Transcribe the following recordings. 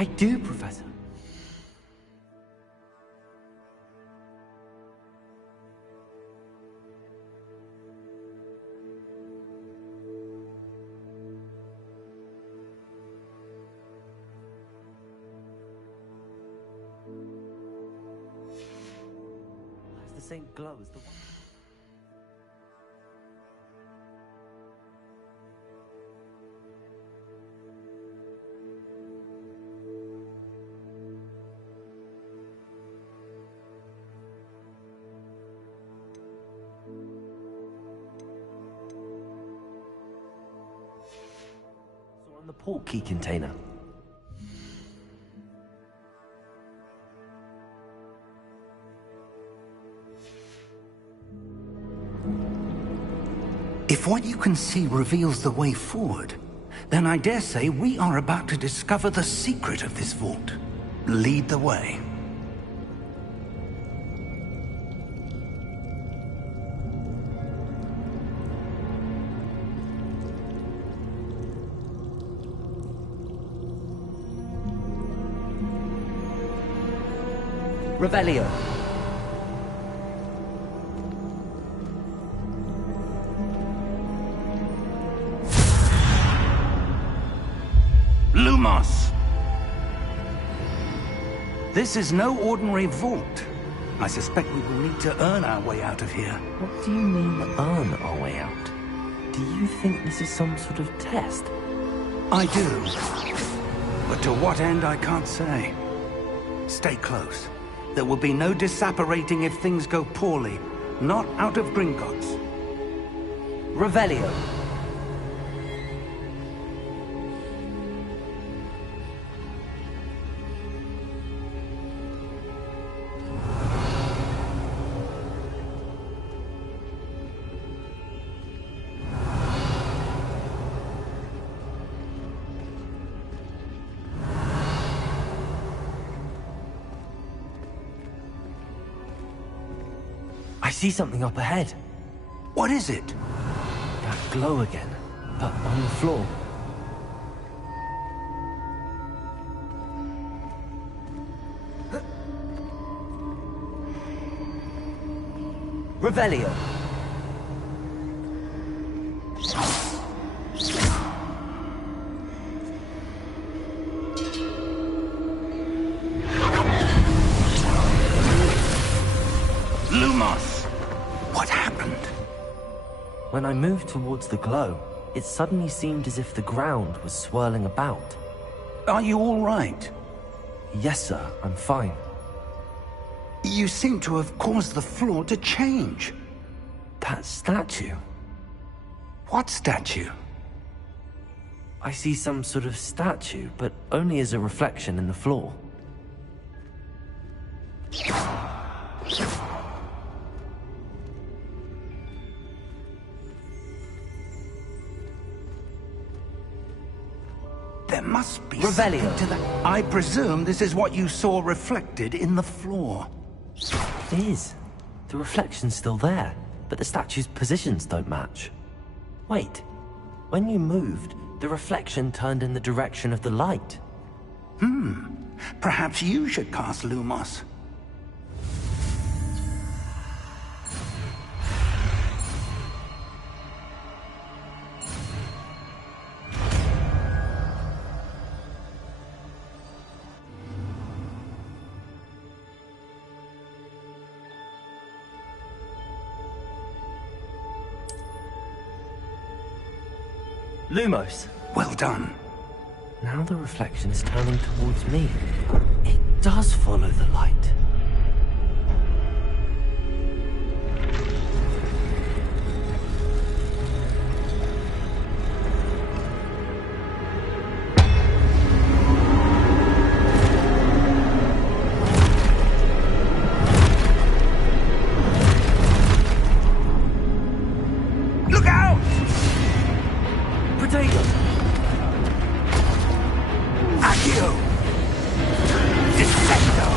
I do, Professor. It's the same glow as the one. The port key container. If what you can see reveals the way forward, then I dare say we are about to discover the secret of this vault. Lead the way. Revelio. Lumos! This is no ordinary vault. I suspect we will need to earn our way out of here. What do you mean, earn our way out? Do you think this is some sort of test? I do. But to what end, I can't say. Stay close. There will be no disapparating if things go poorly. Not out of Gringotts. Revelio. I see something up ahead. What is it? That glow again, but on the floor. Revelio. Lumos! What happened? When I moved towards the glow, it suddenly seemed as if the ground was swirling about. Are you all right? Yes, sir, I'm fine. You seem to have caused the floor to change. That statue. What statue? I see some sort of statue, but only as a reflection in the floor. There must be Revelio. something to that. I presume this is what you saw reflected in the floor. It is. The reflection's still there, but the statue's positions don't match. Wait. When you moved, the reflection turned in the direction of the light. Perhaps you should cast Lumos. Lumos. Well done. Now the reflection is turning towards me. It does follow the light. Look out! Potato! Accio! Dissecto!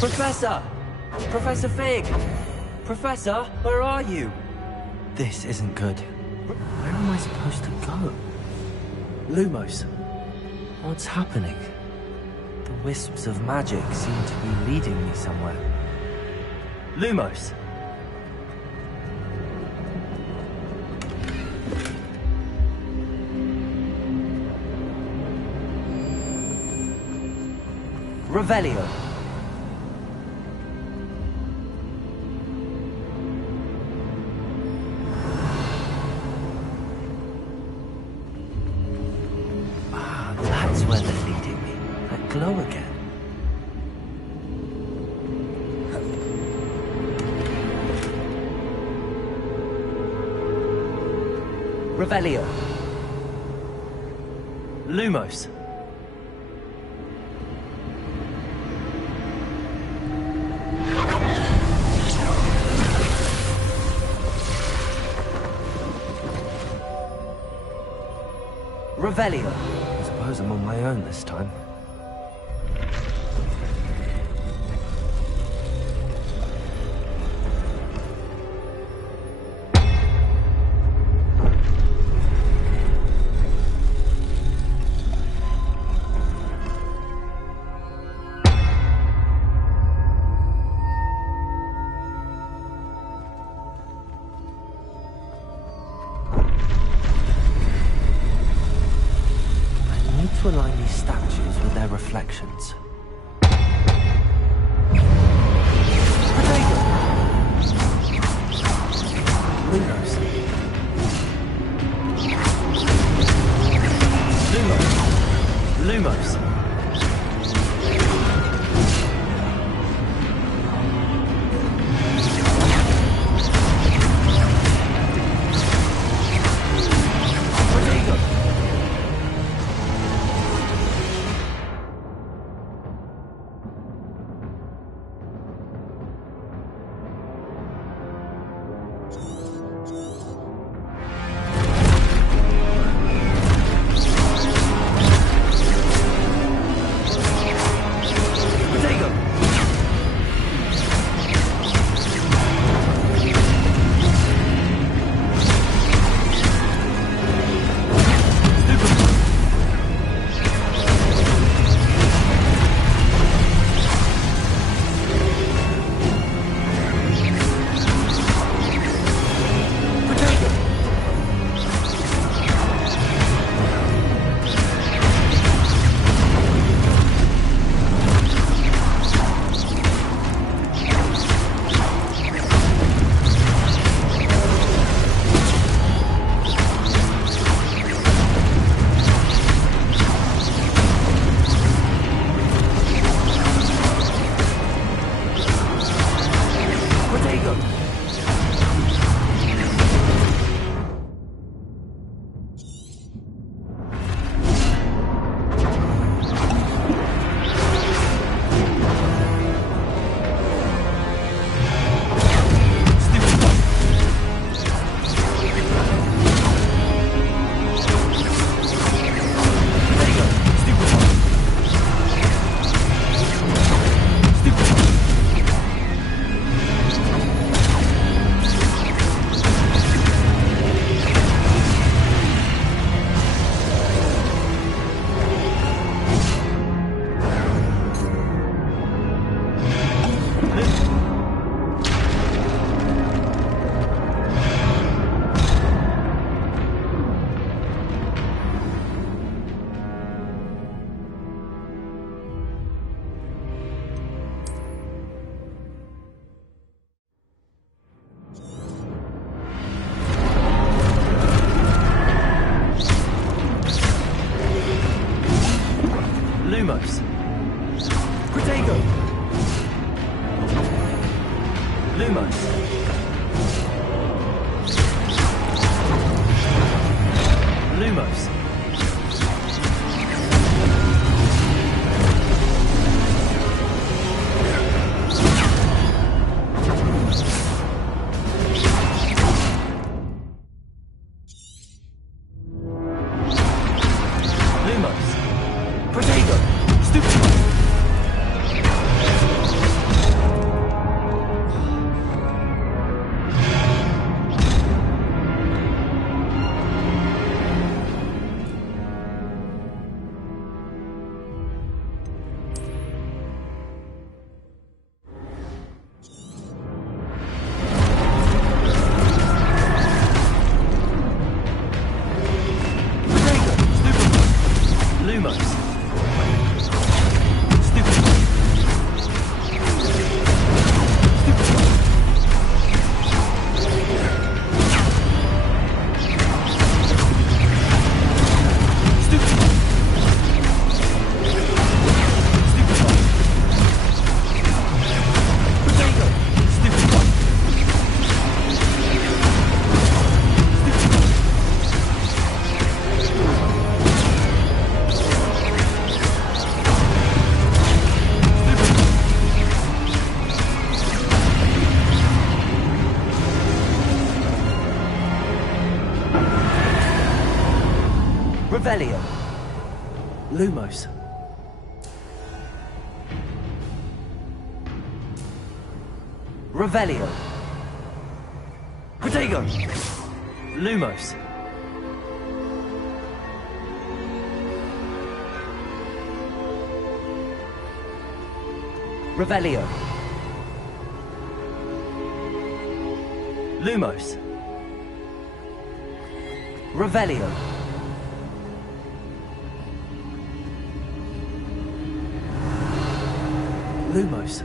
Professor! Professor Fig! Professor, where are you? This isn't good. Where am I supposed to go? Lumos, what's happening? The wisps of magic seem to be leading me somewhere. Lumos! Revelio. Ah, that's where they're leading me. That glow again. Revelio. Lumos. Revelio. I suppose I'm on my own this time. To align these statues with their reflections. Potato! Lumos. Lumos. Lumos. Lumos. Koryto. Lumos. Lumos. Lumos. Koryto. Stupid. Revelio. Lumos. Revelio. Protego. Lumos. Revelio. Lumos. Revelio. Lumos.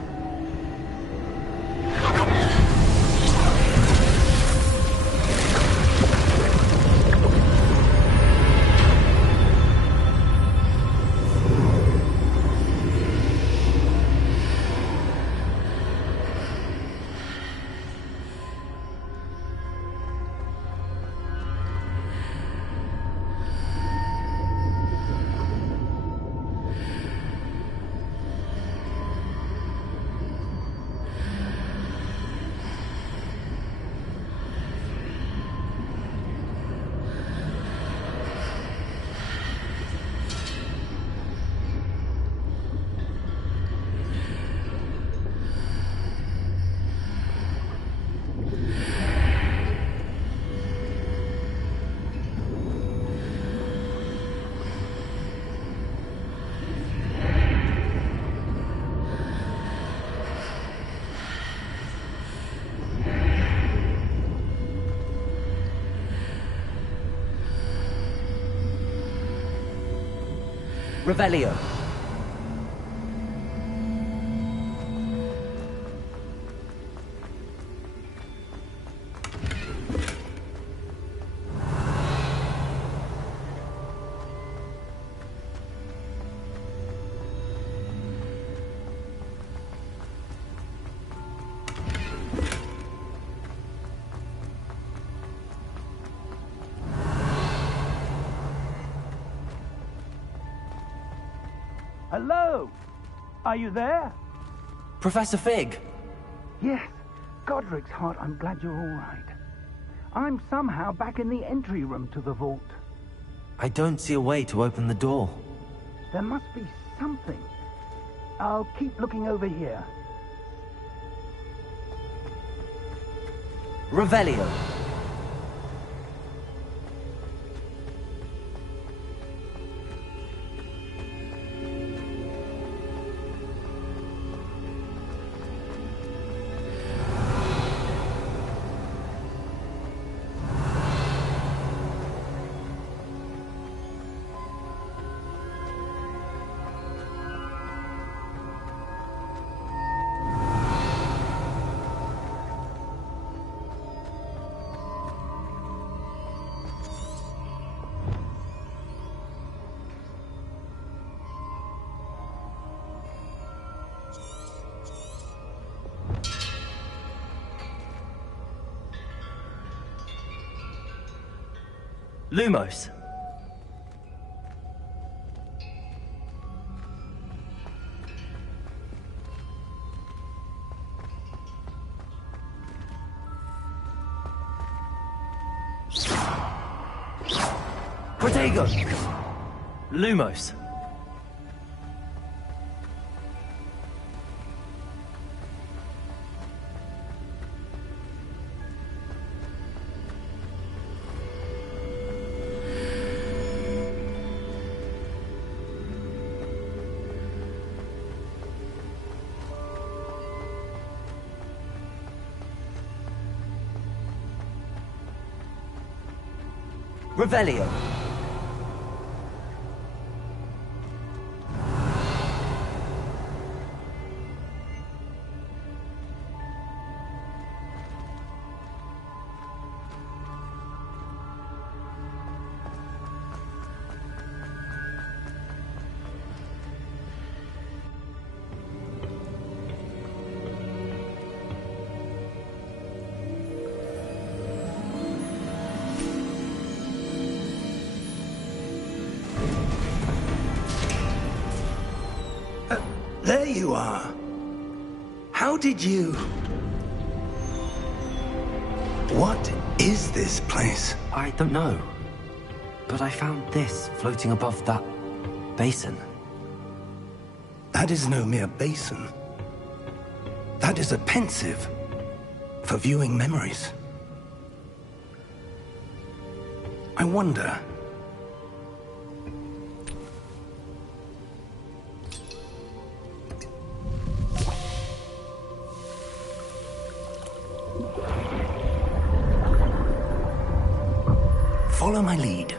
Revelio. Hello? Are you there? Professor Fig. Yes. Godric's heart, I'm glad you're all right. I'm somehow back in the entry room to the vault. I don't see a way to open the door. There must be something. I'll keep looking over here. Revelio. Lumos. Protego. Lumos. Revelio. There you are. How did you... What is this place? I don't know. But I found this floating above that basin. That is no mere basin. That is a pensive for viewing memories. I wonder... Follow my lead.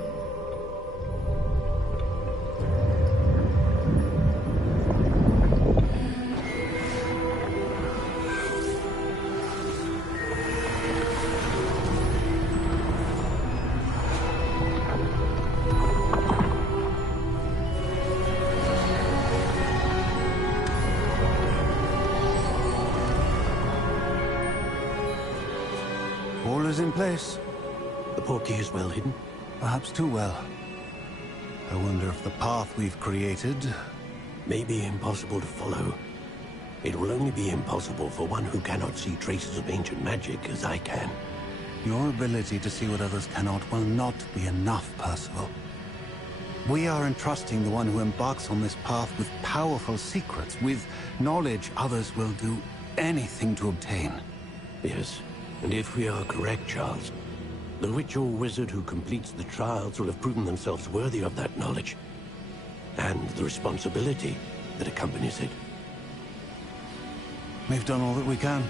All is in place. The portkey is well hidden. Perhaps too well. I wonder if the path we've created... May be impossible to follow. It will only be impossible for one who cannot see traces of ancient magic as I can. Your ability to see what others cannot will not be enough, Percival. We are entrusting the one who embarks on this path with powerful secrets, with knowledge others will do anything to obtain. Yes, and if we are correct, Charles, the witch or wizard who completes the trials will have proven themselves worthy of that knowledge, and the responsibility that accompanies it. We've done all that we can.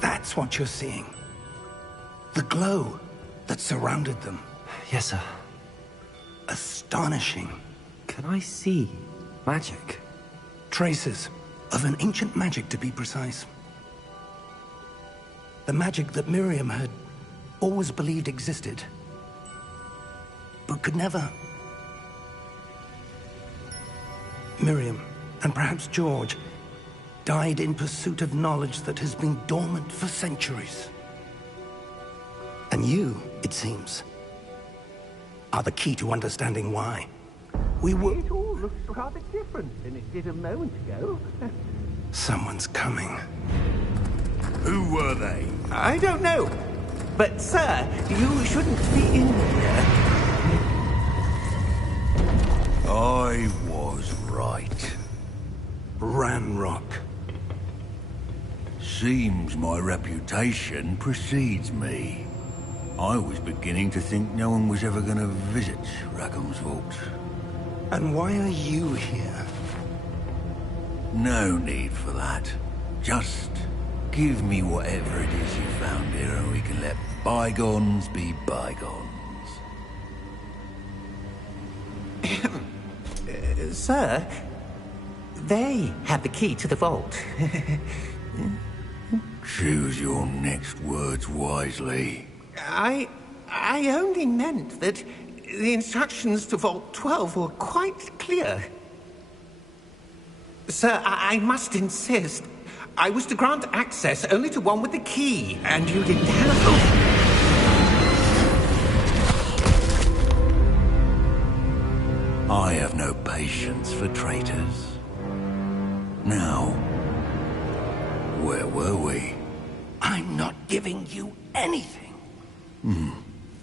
That's what you're seeing. The glow that surrounded them. Yes, sir. Astonishing. Can I see magic? Traces of an ancient magic, to be precise. The magic that Miriam had always believed existed, but could never. Miriam, and perhaps George, died in pursuit of knowledge that has been dormant for centuries. And you, it seems, are the key to understanding why. We were... It all looks rather different than it did a moment ago. Someone's coming. Who were they? I don't know. But, sir, you shouldn't be in here. I was right. Ranrock. Seems my reputation precedes me. I was beginning to think no one was ever going to visit Rackham's vault. And why are you here? No need for that. Just give me whatever it is you found here and we can let bygones be bygones. Sir, they have the key to the vault. Choose your next words wisely. I only meant that the instructions to Vault 12 were quite clear. Sir, I must insist. I was to grant access only to one with the key, and you didn't have... I have no patience for traitors. Now, where were we? I'm not giving you anything.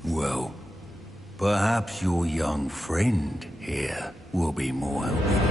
Well, perhaps your young friend here will be more helpful.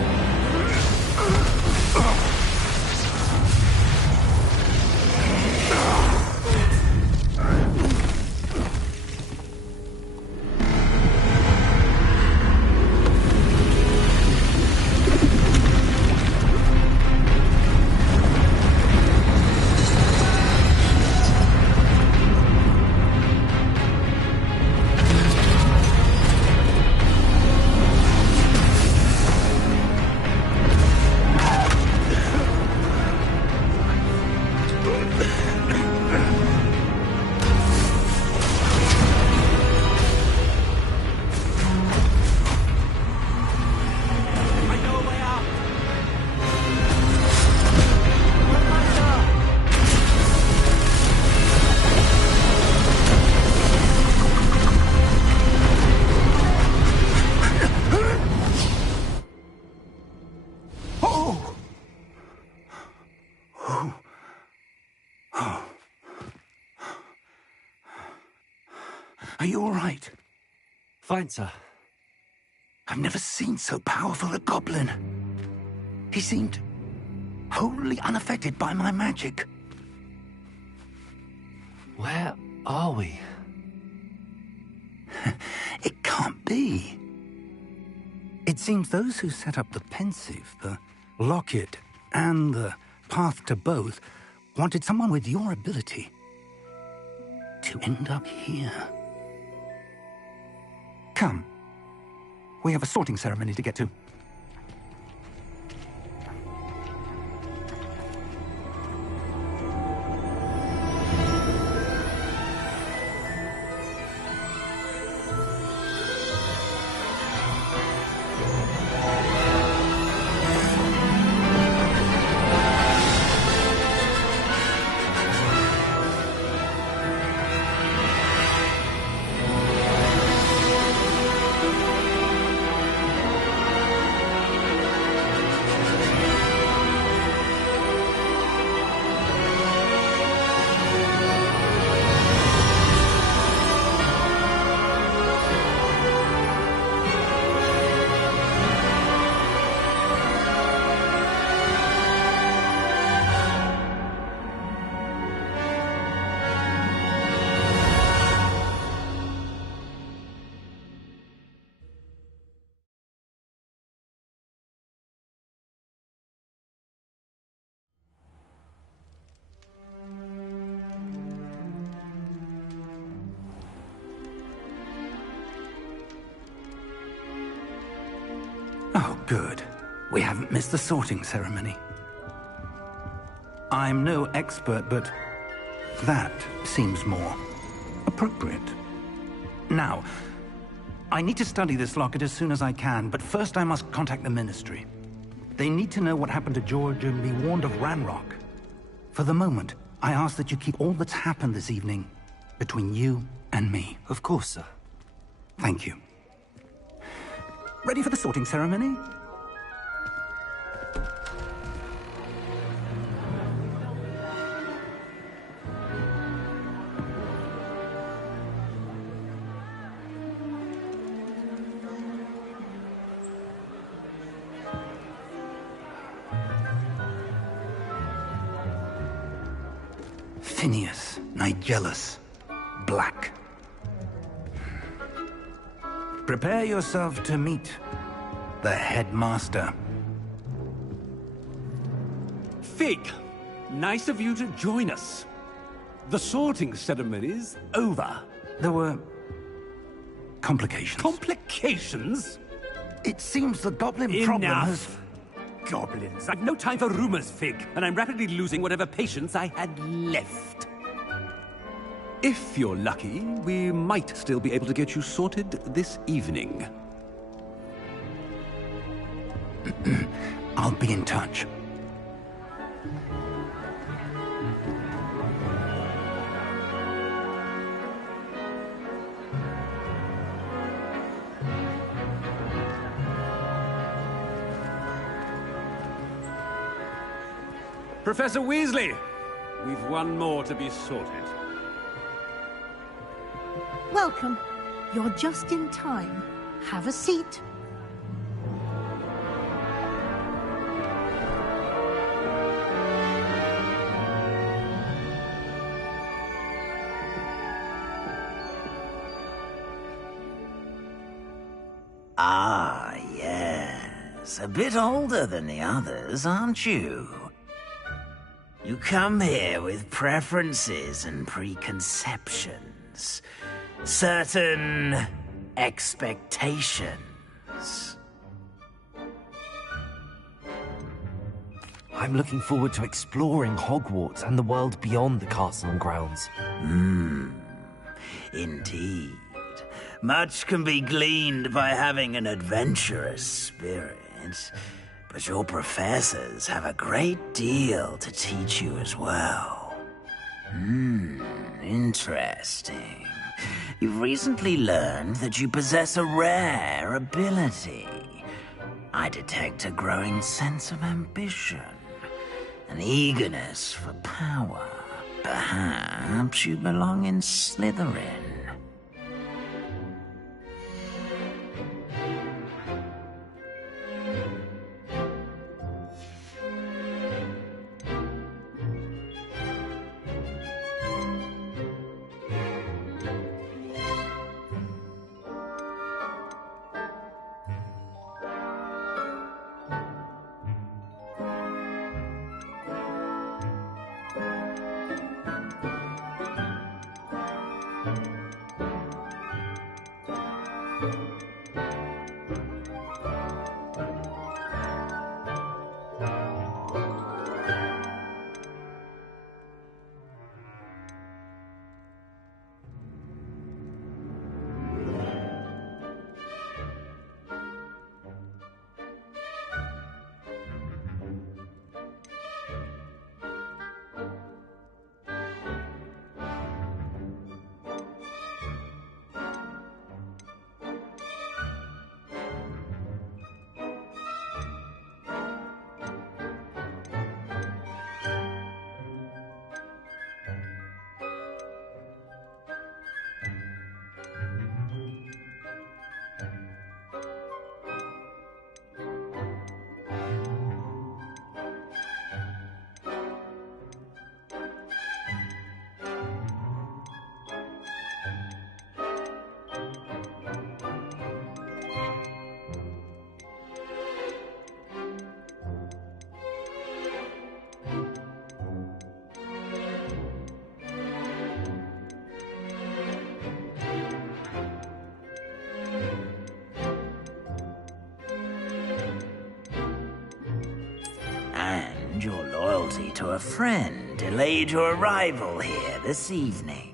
Are you all right? Fine, sir. I've never seen so powerful a goblin. He seemed wholly unaffected by my magic. Where are we? It can't be. It seems those who set up the pensive, the locket, and the path to both wanted someone with your ability to end up here. Come. We have a sorting ceremony to get to. Oh, good. We haven't missed the sorting ceremony. I'm no expert, but that seems more appropriate. Now, I need to study this locket as soon as I can, but first I must contact the Ministry. They need to know what happened to George and be warned of Ranrock. For the moment, I ask that you keep all that's happened this evening between you and me. Of course, sir. Thank you. Ready for the sorting ceremony? Phineas, Nigellus, Black. Prepare yourself to meet the headmaster. Fig, nice of you to join us. The sorting ceremony's over. There were complications. Complications? It seems the goblin problem has... Enough! Goblins. I've no time for rumors, Fig, and I'm rapidly losing whatever patience I had left. If you're lucky, we might still be able to get you sorted this evening. I'll be in touch. Professor Weasley, we've one more to be sorted. Welcome. You're just in time. Have a seat. Ah, yes. A bit older than the others, aren't you? You come here with preferences and preconceptions. Certain expectations. I'm looking forward to exploring Hogwarts and the world beyond the castle and grounds. Indeed. Much can be gleaned by having an adventurous spirit, but your professors have a great deal to teach you as well. Interesting. You've recently learned that you possess a rare ability. I detect a growing sense of ambition, an eagerness for power. Perhaps you belong in Slytherin. And your loyalty to a friend delayed your arrival here this evening.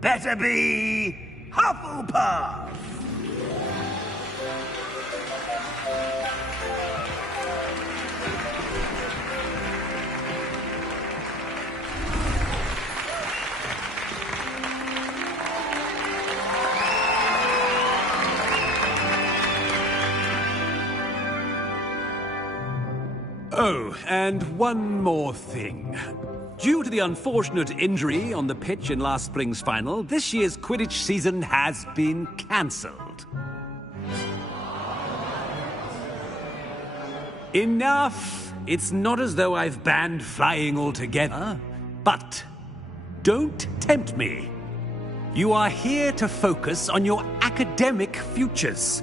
Better be Hufflepuff! Oh, and one more thing. Due to the unfortunate injury on the pitch in last spring's final, this year's Quidditch season has been cancelled. Enough! It's not as though I've banned flying altogether. But don't tempt me. You are here to focus on your academic futures.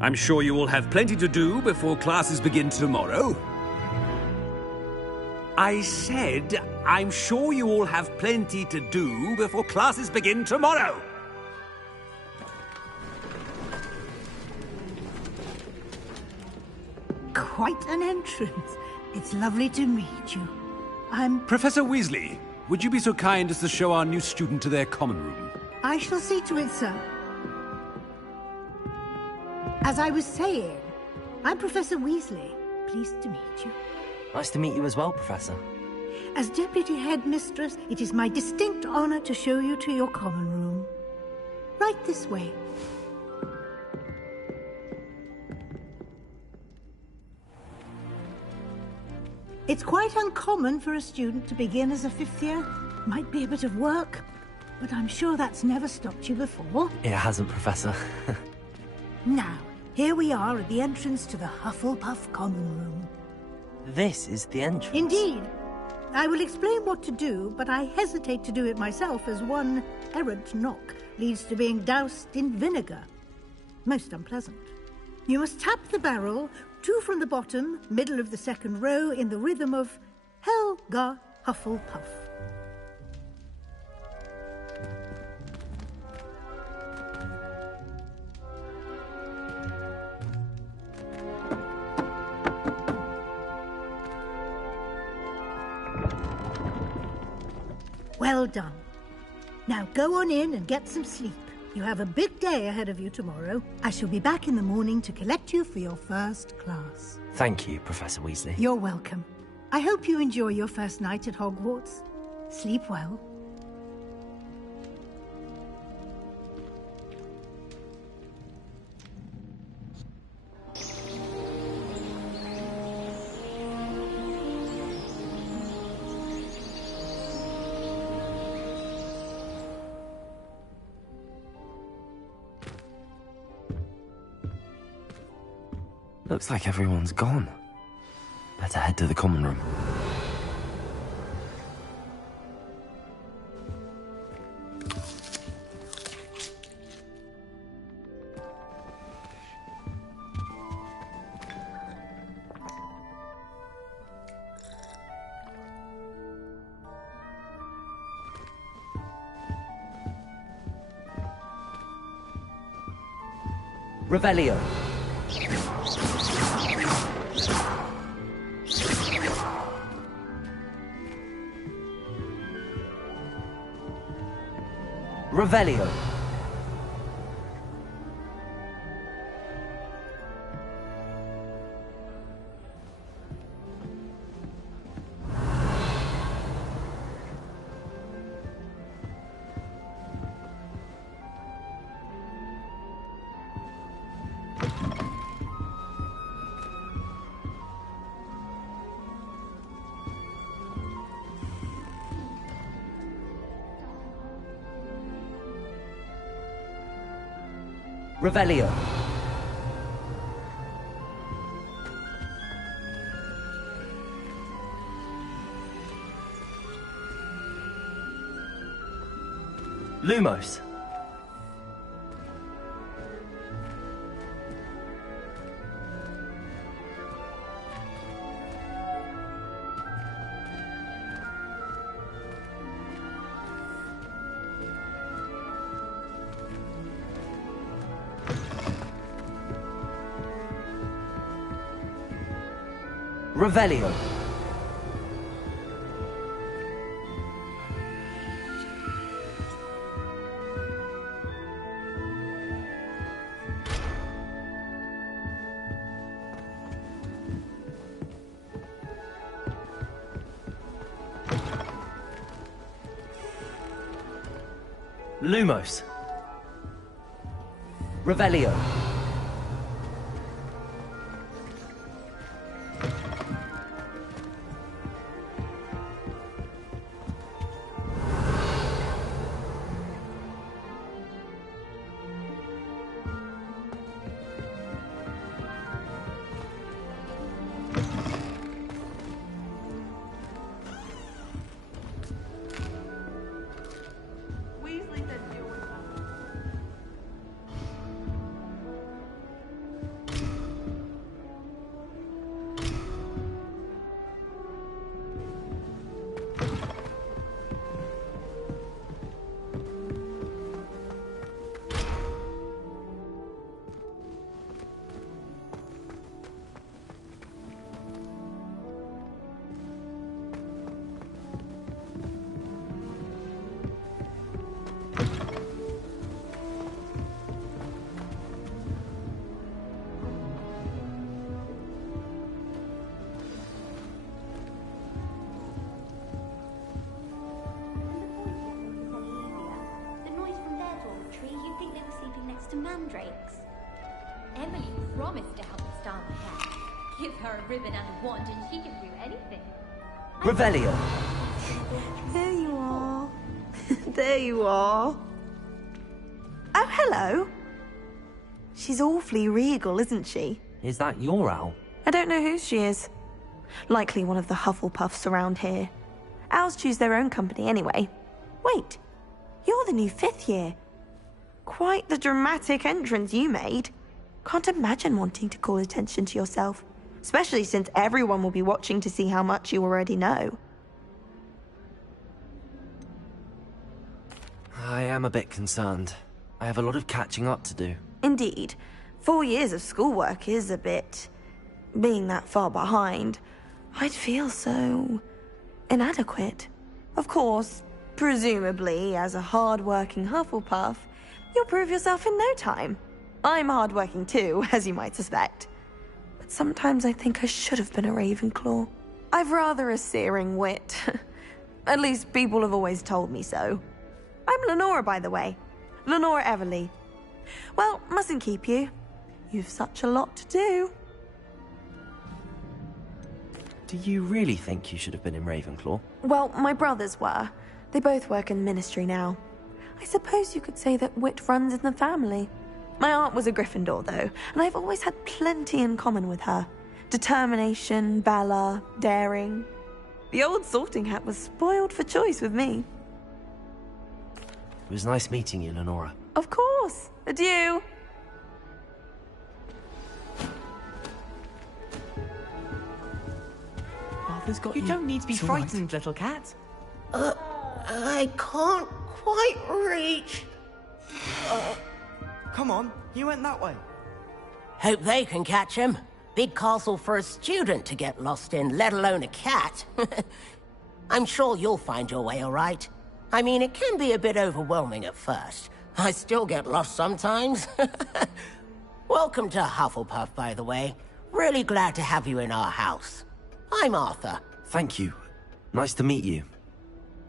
I'm sure you will have plenty to do before classes begin tomorrow. I said, I'm sure you all have plenty to do before classes begin tomorrow. Quite an entrance. It's lovely to meet you. Professor Weasley, would you be so kind as to show our new student to their common room? I shall see to it, sir. As I was saying, I'm Professor Weasley. Pleased to meet you. Nice to meet you as well, Professor. As Deputy Headmistress, it is my distinct honor to show you to your common room. Right this way. It's quite uncommon for a student to begin as a fifth year. Might be a bit of work, but I'm sure that's never stopped you before. It hasn't, Professor. Now, here we are at the entrance to the Hufflepuff common room. This is the entrance. Indeed. I will explain what to do, but I hesitate to do it myself, as one errant knock leads to being doused in vinegar. Most unpleasant. You must tap the barrel, 2 from the bottom, middle of the second row, in the rhythm of Helga Hufflepuff. Well done. Now go on in and get some sleep. You have a big day ahead of you tomorrow. I shall be back in the morning to collect you for your first class. Thank you, Professor Weasley. You're welcome. I hope you enjoy your first night at Hogwarts. Sleep well. Looks like everyone's gone. Better head to the common room. Revelio. Revelio. Revelio. Lumos. Revelio. Lumos. Revelio. Mandrakes. Emily promised to help me style my hair. Give her a ribbon and a wand and she can do anything. Revelio. There you are. There you are. Oh, hello. She's awfully regal, isn't she? Is that your owl? I don't know whose she is. Likely one of the Hufflepuffs around here. Owls choose their own company anyway. Wait, you're the new 5th year. Quite the dramatic entrance you made. Can't imagine wanting to call attention to yourself, especially since everyone will be watching to see how much you already know. I am a bit concerned. I have a lot of catching up to do. Indeed. 4 years of schoolwork is a bit... being that far behind. I'd feel so... inadequate. Of course, presumably, as a hard-working Hufflepuff, you'll prove yourself in no time. I'm hard-working too, as you might suspect. But sometimes I think I should have been a Ravenclaw. I've rather a searing wit. At least people have always told me so. I'm Lenora, by the way. Lenora Everly. Well, mustn't keep you. You've such a lot to do. Do you really think you should have been in Ravenclaw? Well, my brothers were. They both work in the ministry now. I suppose you could say that wit runs in the family. My aunt was a Gryffindor, though, and I've always had plenty in common with her. Determination, valor, daring. The old sorting hat was spoiled for choice with me. It was nice meeting you, Lenora. Of course. Adieu. Father's got You don't need to be frightened, little cat. I can't quite reach. Come on, you went that way. Hope they can catch him. Big castle for a student to get lost in, let alone a cat. I'm sure you'll find your way all right. I mean, it can be a bit overwhelming at first. I still get lost sometimes. Welcome to Hufflepuff, by the way. Really glad to have you in our house. I'm Arthur. Thank you. Nice to meet you.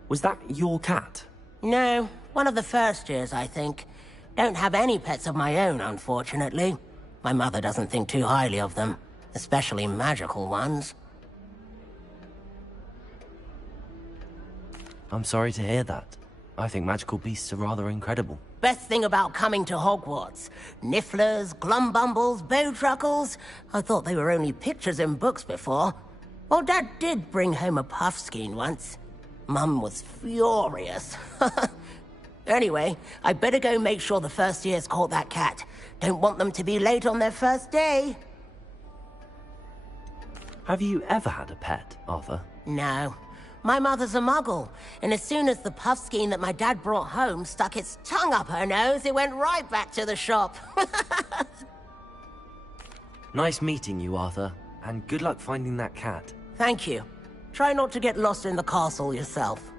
Was that your cat? No, one of the first years, I think. Don't have any pets of my own, unfortunately. My mother doesn't think too highly of them, especially magical ones. I'm sorry to hear that. I think magical beasts are rather incredible. Best thing about coming to Hogwarts. Nifflers, Glumbumbles, Bowtruckles. I thought they were only pictures in books before. Well, Dad did bring home a Puffskein once. Mum was furious. Anyway, I better go make sure the first years caught that cat. Don't want them to be late on their first day. Have you ever had a pet, Arthur? No. My mother's a muggle, and as soon as the puffskein that my dad brought home stuck its tongue up her nose, it went right back to the shop. Nice meeting you, Arthur, and good luck finding that cat. Thank you. Try not to get lost in the castle yourself.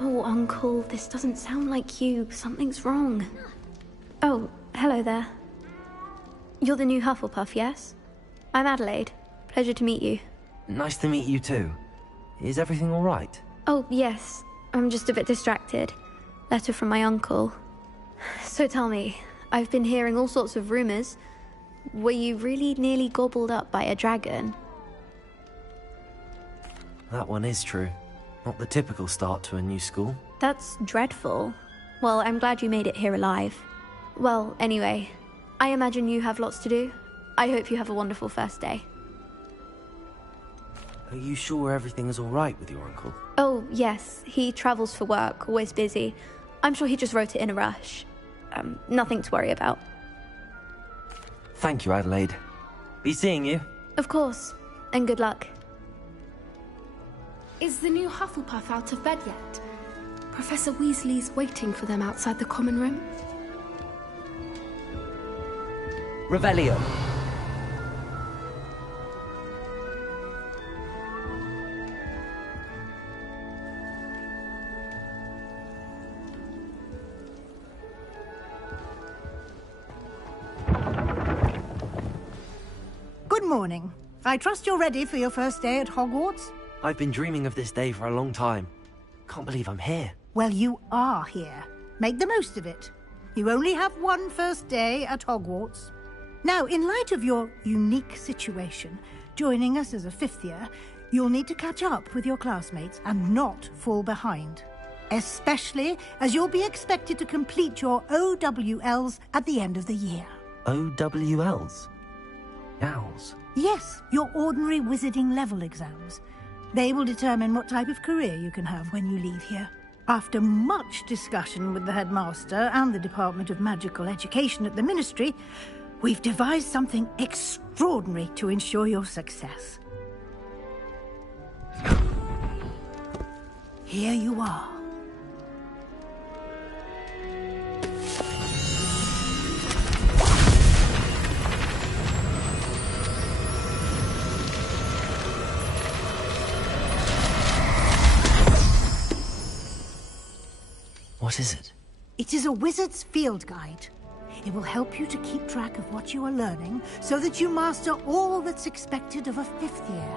Oh, Uncle, this doesn't sound like you. Something's wrong. Oh, hello there. You're the new Hufflepuff, yes? I'm Adelaide. Pleasure to meet you. Nice to meet you too. Is everything all right? Oh, yes. I'm just a bit distracted. Letter from my uncle. So tell me, I've been hearing all sorts of rumors. Were you really nearly gobbled up by a dragon? That one is true. Not the typical start to a new school. That's dreadful. Well, I'm glad you made it here alive. Well, anyway, I imagine you have lots to do. I hope you have a wonderful first day. Are you sure everything is all right with your uncle? Oh, yes. He travels for work, always busy. I'm sure he just wrote it in a rush. Nothing to worry about. Thank you, Adelaide. Be seeing you. Of course. And good luck. Is the new Hufflepuff out of bed yet? Professor Weasley's waiting for them outside the common room. Revelio. Good morning. I trust you're ready for your first day at Hogwarts? I've been dreaming of this day for a long time. Can't believe I'm here. Well, you are here. Make the most of it. You only have one first day at Hogwarts. Now, in light of your unique situation, joining us as a fifth year, you'll need to catch up with your classmates and not fall behind. Especially as you'll be expected to complete your OWLs at the end of the year. OWLs? Owls? Yes, your ordinary wizarding level exams. They will determine what type of career you can have when you leave here. After much discussion with the headmaster and the Department of Magical Education at the Ministry, we've devised something extraordinary to ensure your success. Here you are. What is it? It is a wizard's field guide. It will help you to keep track of what you are learning so that you master all that's expected of a fifth year.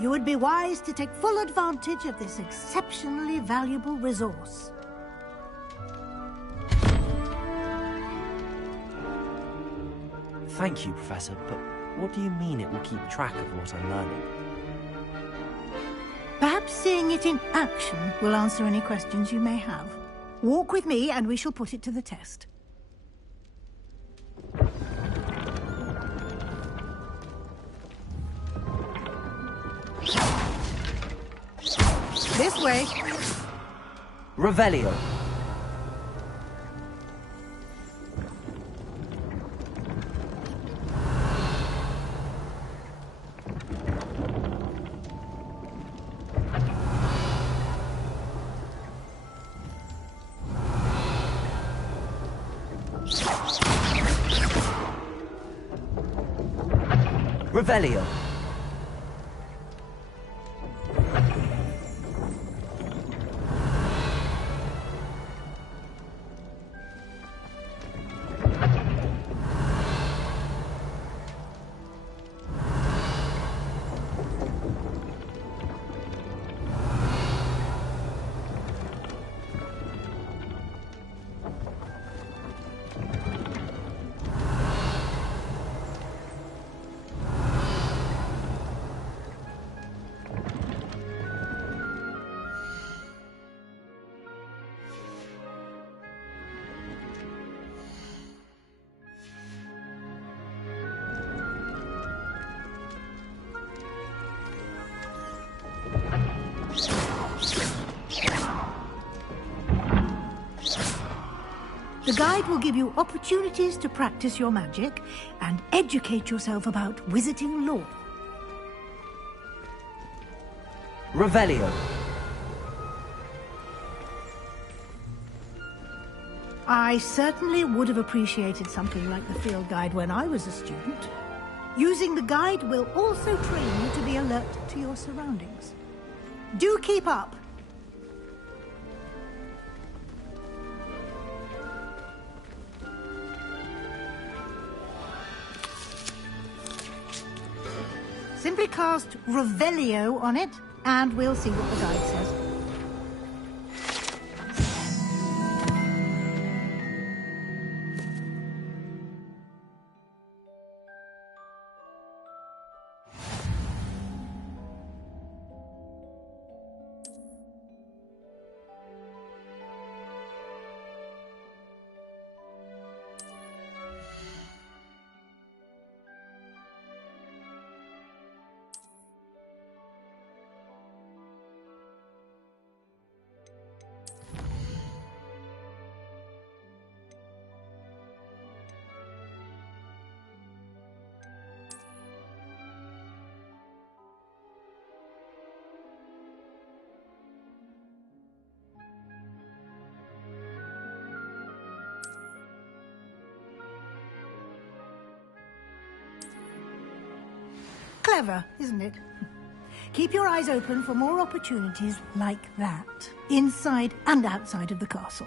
You would be wise to take full advantage of this exceptionally valuable resource. Thank you, Professor, but what do you mean it will keep track of what I'm learning? Perhaps seeing it in action will answer any questions you may have. Walk with me and we shall put it to the test. This way. Revelio. Revelio. The guide will give you opportunities to practice your magic and educate yourself about wizarding lore. Revelio. I certainly would have appreciated something like the field guide when I was a student. Using the guide will also train you to be alert to your surroundings. Do keep up! Simply cast Revelio on it, and we'll see what the guide says. Clever, isn't it? Keep your eyes open for more opportunities like that, inside and outside of the castle.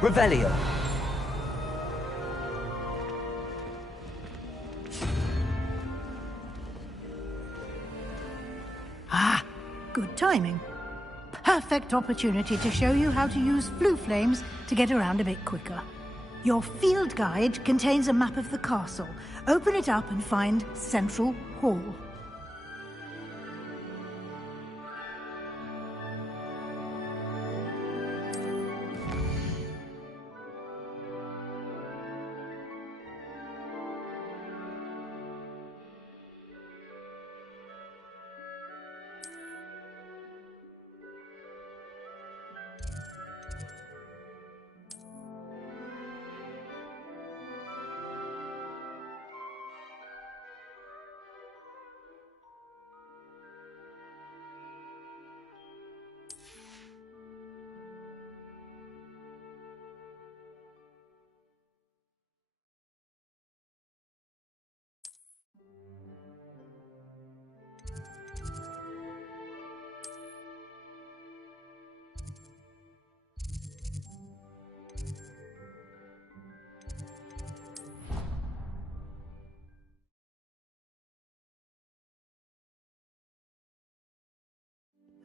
Revelio. Ah, good timing. Perfect opportunity to show you how to use flue flames to get around a bit quicker. Your field guide contains a map of the castle. Open it up and find Central Hall.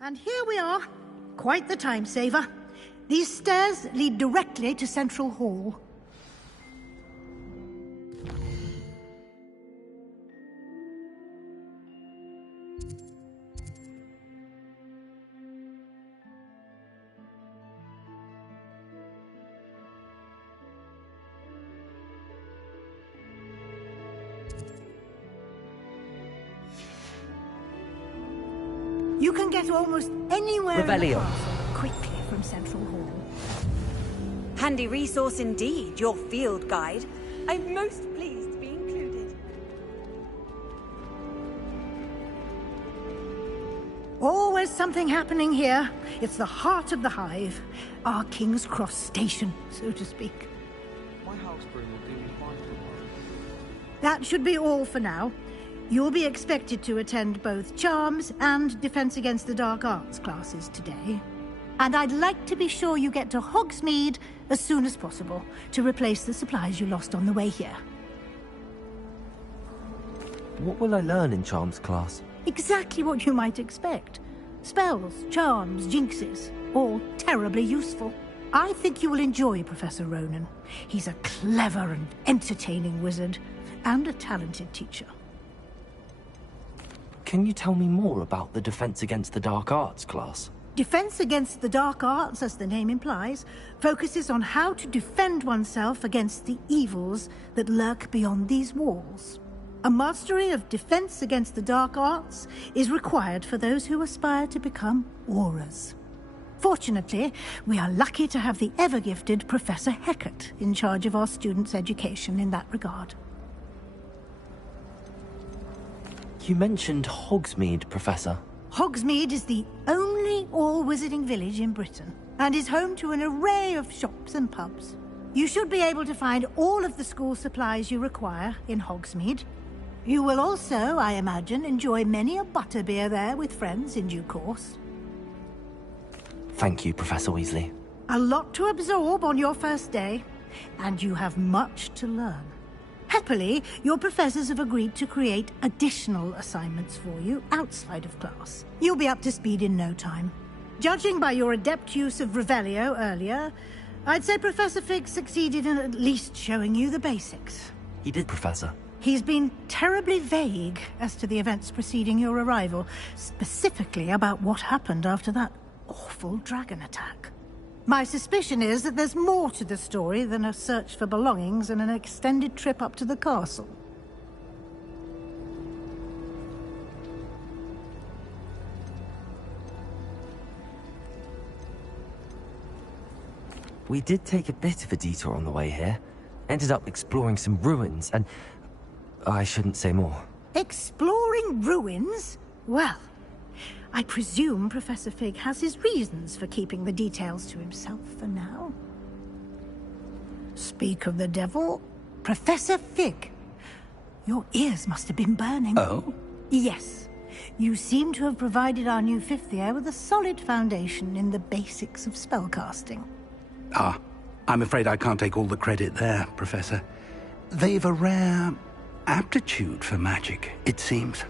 And here we are. Quite the time saver. These stairs lead directly to Central Hall. You can get almost anywhere in the Revelio. castle quickly from Central Hall. Handy resource indeed, your field guide. I'm most pleased to be included. Always something happening here. It's the heart of the hive. Our King's Cross station, so to speak. My house broom will do me fine for a while. That should be all for now. You'll be expected to attend both Charms and Defense Against the Dark Arts classes today. And I'd like to be sure you get to Hogsmeade as soon as possible to replace the supplies you lost on the way here. What will I learn in Charms class? Exactly what you might expect. Spells, charms, jinxes, all terribly useful. I think you will enjoy Professor Ronan. He's a clever and entertaining wizard, and a talented teacher. Can you tell me more about the Defense Against the Dark Arts class? Defense Against the Dark Arts, as the name implies, focuses on how to defend oneself against the evils that lurk beyond these walls. A mastery of Defense Against the Dark Arts is required for those who aspire to become Aurors. Fortunately, we are lucky to have the ever-gifted Professor Hecat in charge of our students' education in that regard. You mentioned Hogsmeade, Professor. Hogsmeade is the only all-wizarding village in Britain, and is home to an array of shops and pubs. You should be able to find all of the school supplies you require in Hogsmeade. You will also, I imagine, enjoy many a butterbeer there with friends in due course. Thank you, Professor Weasley. A lot to absorb on your first day, and you have much to learn. Happily, your professors have agreed to create additional assignments for you outside of class. You'll be up to speed in no time. Judging by your adept use of Revelio earlier, I'd say Professor Fig succeeded in at least showing you the basics. He did, Professor. He's been terribly vague as to the events preceding your arrival, specifically about what happened after that awful dragon attack. My suspicion is that there's more to the story than a search for belongings and an extended trip up to the castle. We did take a bit of a detour on the way here. Ended up exploring some ruins, and I shouldn't say more. Exploring ruins? Well, I presume Professor Fig has his reasons for keeping the details to himself for now. Speak of the devil, Professor Fig. Your ears must have been burning. Oh? Yes. You seem to have provided our new fifth year with a solid foundation in the basics of spellcasting. Ah, I'm afraid I can't take all the credit there, Professor. They've a rare aptitude for magic, it seems.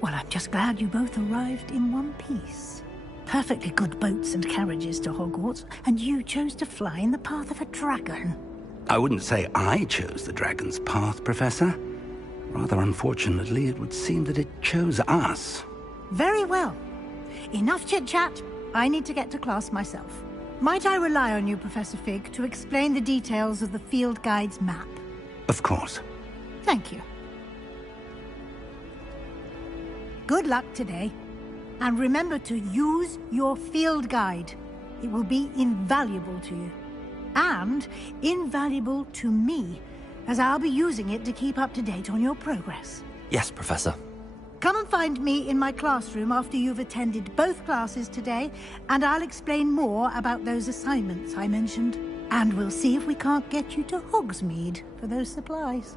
Well, I'm just glad you both arrived in one piece. Perfectly good boats and carriages to Hogwarts, and you chose to fly in the path of a dragon. I wouldn't say I chose the dragon's path, Professor. Rather unfortunately, it would seem that it chose us. Very well. Enough chit-chat. I need to get to class myself. Might I rely on you, Professor Fig, to explain the details of the field guide's map? Of course. Thank you. Good luck today, and remember to use your field guide. It will be invaluable to you, and invaluable to me, as I'll be using it to keep up to date on your progress. Yes, Professor. Come and find me in my classroom after you've attended both classes today, and I'll explain more about those assignments I mentioned. And we'll see if we can't get you to Hogsmeade for those supplies.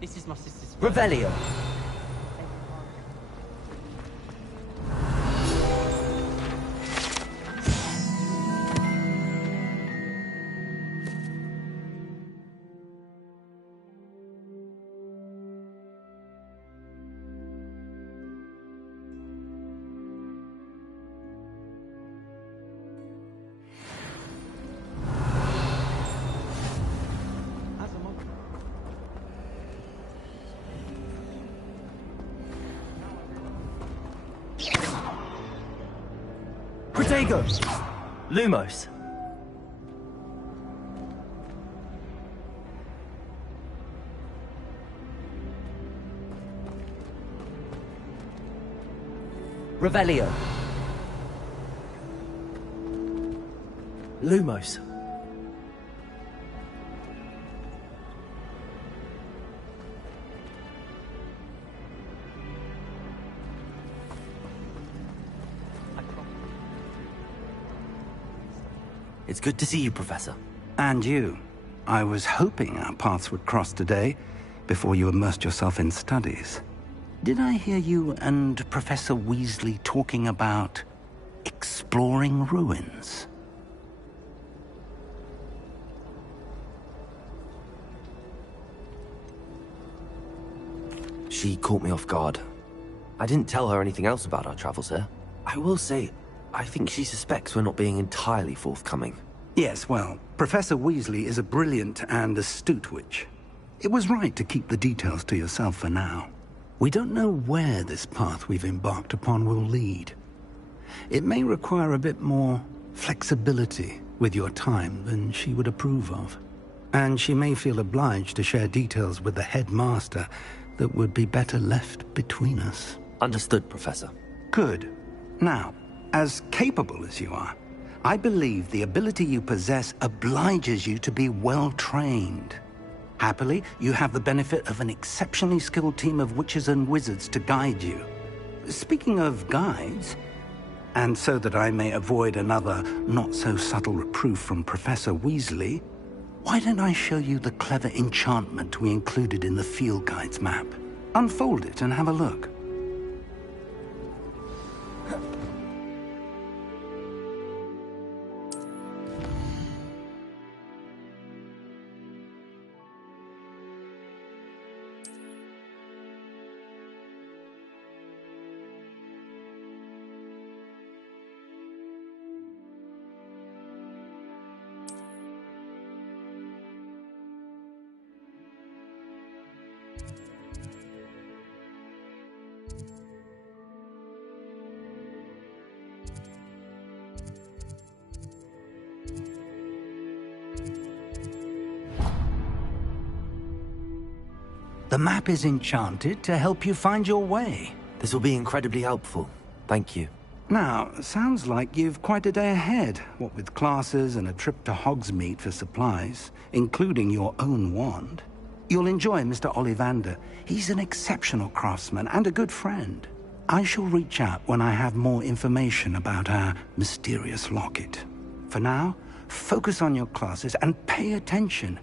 This is my sister's... Revelio. Protego! Lumos! Revelio! Lumos! It's good to see you, Professor. And you. I was hoping our paths would cross today, before you immersed yourself in studies. Did I hear you and Professor Weasley talking about exploring ruins? She caught me off guard. I didn't tell her anything else about our travels here. I will say, I think she suspects we're not being entirely forthcoming. Yes, well, Professor Weasley is a brilliant and astute witch. It was right to keep the details to yourself for now. We don't know where this path we've embarked upon will lead. It may require a bit more flexibility with your time than she would approve of. And she may feel obliged to share details with the headmaster that would be better left between us. Understood, Professor. Good. Now, as capable as you are, I believe the ability you possess obliges you to be well-trained. Happily, you have the benefit of an exceptionally skilled team of witches and wizards to guide you. Speaking of guides, and so that I may avoid another not-so-subtle reproof from Professor Weasley, why don't I show you the clever enchantment we included in the field guide's map? Unfold it and have a look. The map is enchanted to help you find your way. This will be incredibly helpful. Thank you. Now, sounds like you've quite a day ahead, what with classes and a trip to Hogsmeade for supplies, including your own wand. You'll enjoy Mr. Ollivander. He's an exceptional craftsman and a good friend. I shall reach out when I have more information about our mysterious locket. For now, focus on your classes and pay attention.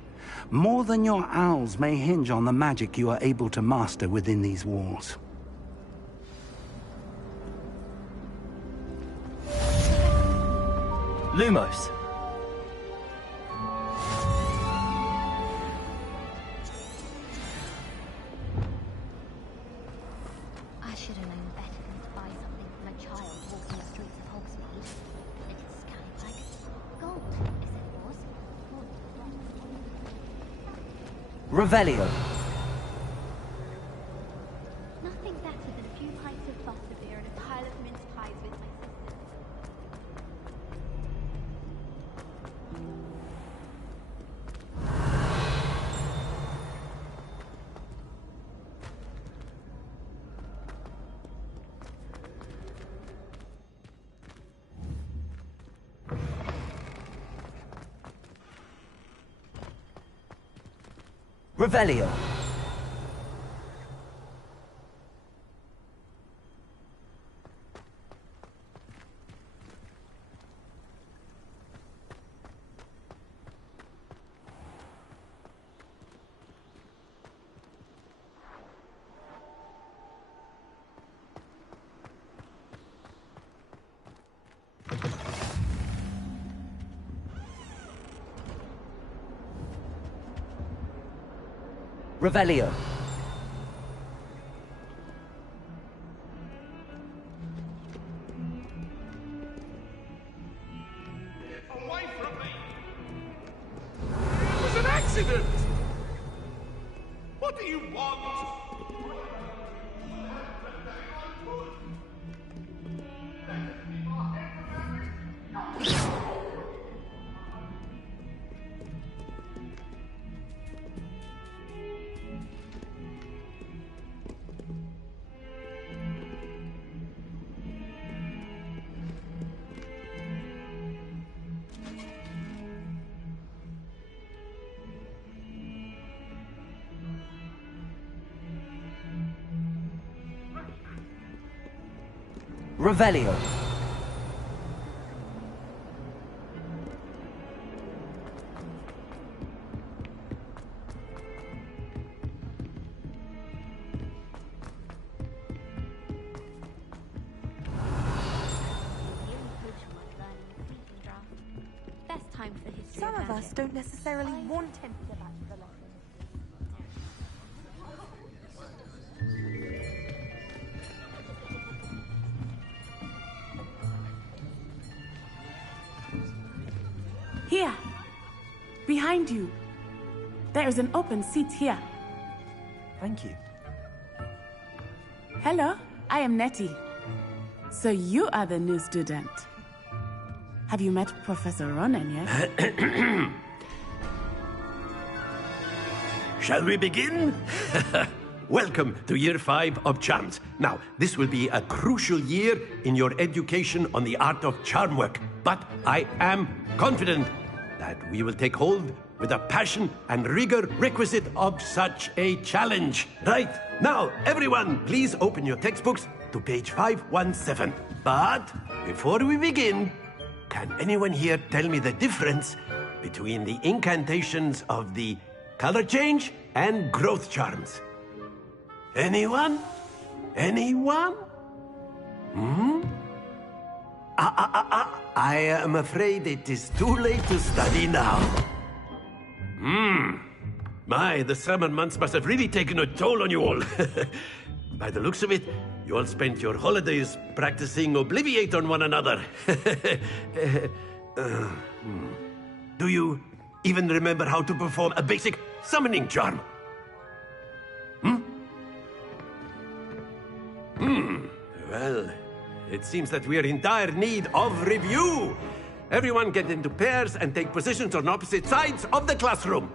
More than your owls may hinge on the magic you are able to master within these walls. Lumos! I should have known better than to buy something from a child walking the streets of Hogsmeade. Little scallywag. Gold, they said it was. Revelio! Nothing better than a few pints of butterbeer and a pile of mince pies with my sister. Revelio! Revelio. Away from me! It was an accident! What do you want? Revelio. Best time for history. Some of us don't necessarily want him to go back to the lesson. Here. Behind you. There is an open seat here. Thank you. Hello, I am Nettie. So you are the new student. Have you met Professor Ronan yet? Shall we begin? Welcome to Year 5 of Charms. Now, this will be a crucial year in your education on the art of charm work. But I am confident that we will take hold with the passion and rigor requisite of such a challenge. Right, now, everyone, please open your textbooks to page 517. But before we begin, can anyone here tell me the difference between the incantations of the color change and growth charms? Anyone? Anyone? I am afraid it is too late to study now. My, the summer months must have really taken a toll on you all. By the looks of it, you all spent your holidays practicing Obliviate on one another. Do you even remember how to perform a basic summoning charm? Well, it seems that we are in dire need of review. Everyone get into pairs and take positions on opposite sides of the classroom.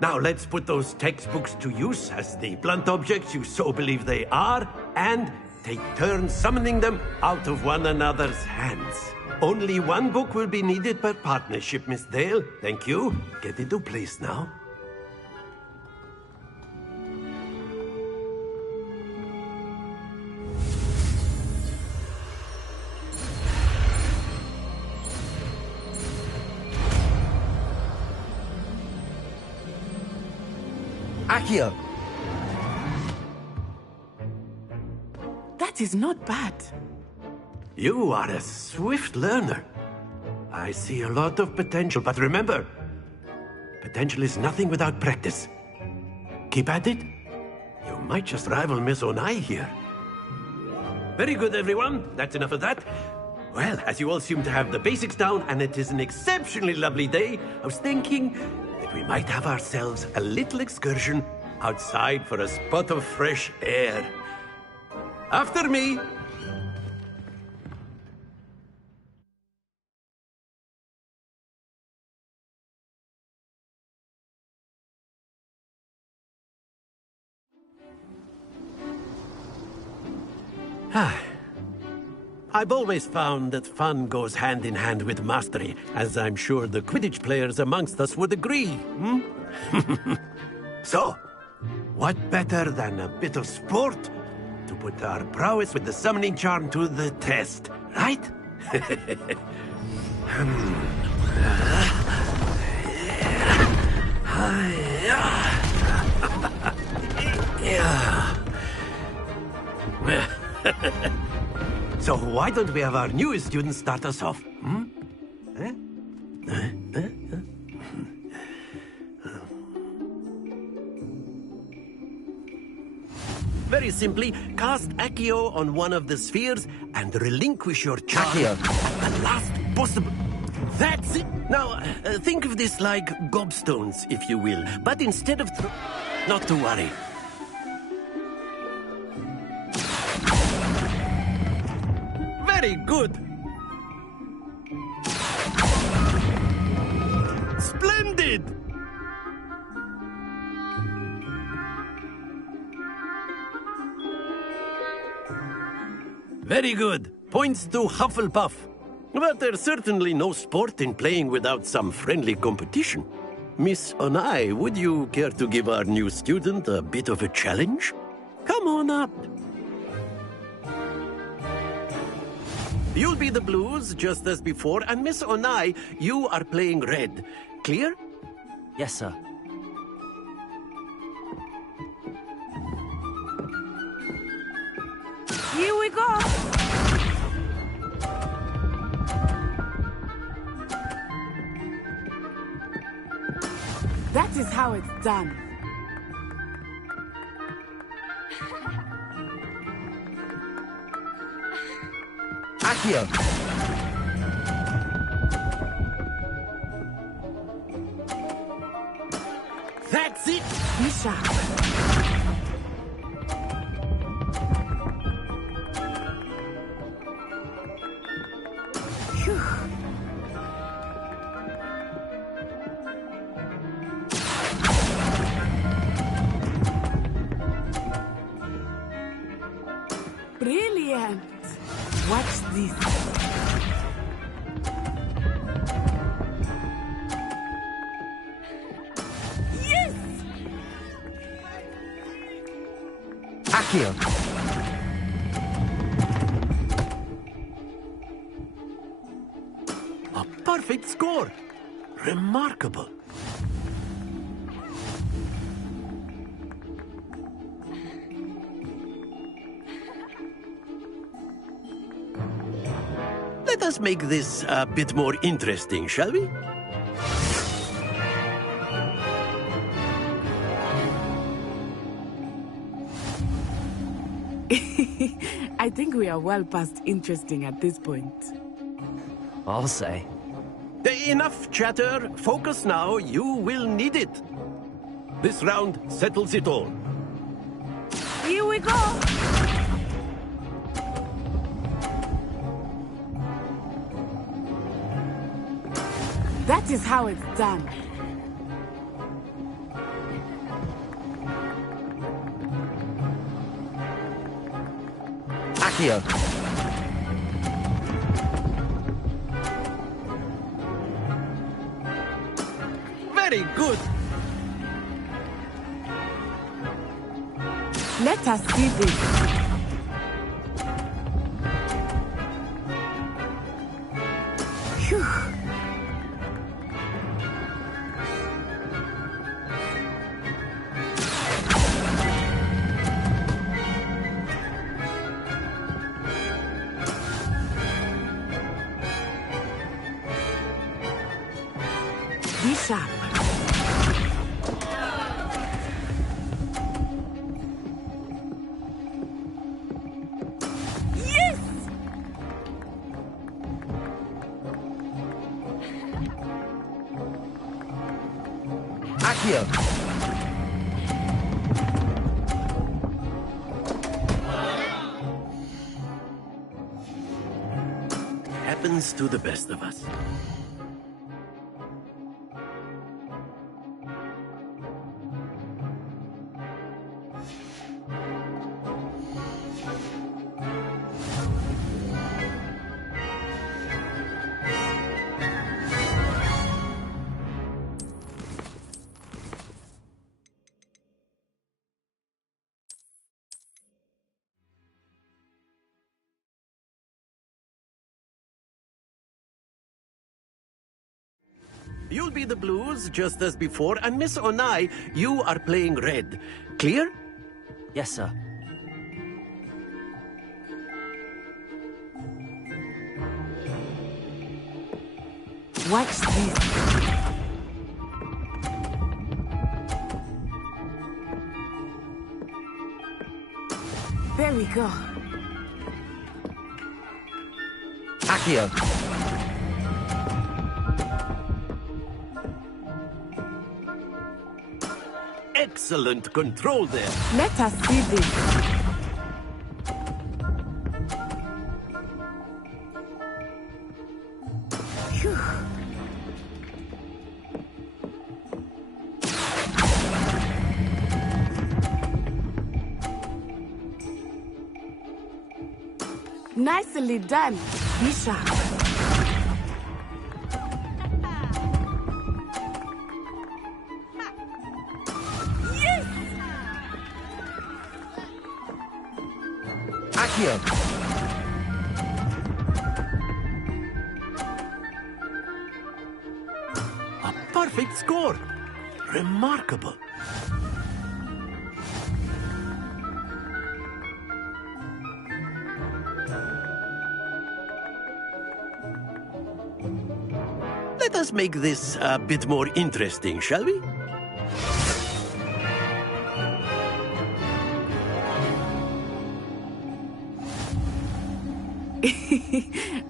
Now let's put those textbooks to use as the blunt objects you so believe they are, and take turns summoning them out of one another's hands. Only one book will be needed per partnership, Miss Dale. Thank you. Get into place now. Accio! That is not bad. You are a swift learner. I see a lot of potential, but remember, potential is nothing without practice. Keep at it. You might just rival Miss Onai here. Very good, everyone. That's enough of that. Well, as you all seem to have the basics down, and it is an exceptionally lovely day, I was thinking that we might have ourselves a little excursion outside for a spot of fresh air. After me. I've always found that fun goes hand in hand with mastery, as I'm sure the Quidditch players amongst us would agree. So, what better than a bit of sport to put our prowess with the summoning charm to the test, right? So why don't we have our newest student start us off? Very simply, cast Accio on one of the spheres and relinquish your charm at the last possible... That's it! Now, think of this like gobstones, if you will. But instead of... Not to worry. Very good! Splendid! Very good. Points to Hufflepuff. But there's certainly no sport in playing without some friendly competition. Miss Onai, would you care to give our new student a bit of a challenge? Come on up. You'll be the blues, just as before, and Miss Onai, you are playing red. Clear? Yes, sir. Here we go! That is how it's done. Accio! sharp. Phew. Brilliant! Watch this. Yes! Accio! A perfect score! Remarkable. Let us make this a bit more interesting, shall we? I think we are well past interesting at this point. I'll say. Enough chatter. Focus now. You will need it. This round settles it all. Here we go! That is how it's done. Accio! Very good. Let us see this. Phew. Be sharp. Yes! Accio! Happens to the best of us. You'll be the blues, just as before, and Miss Onai, you are playing red. Clear? Yes, sir. Watch this. There we go. Accio! Excellent control there. Let us see this. Phew. Nicely done. Be sharp. Yes! Accio! A perfect score. Remarkable. Let us make this a bit more interesting, shall we?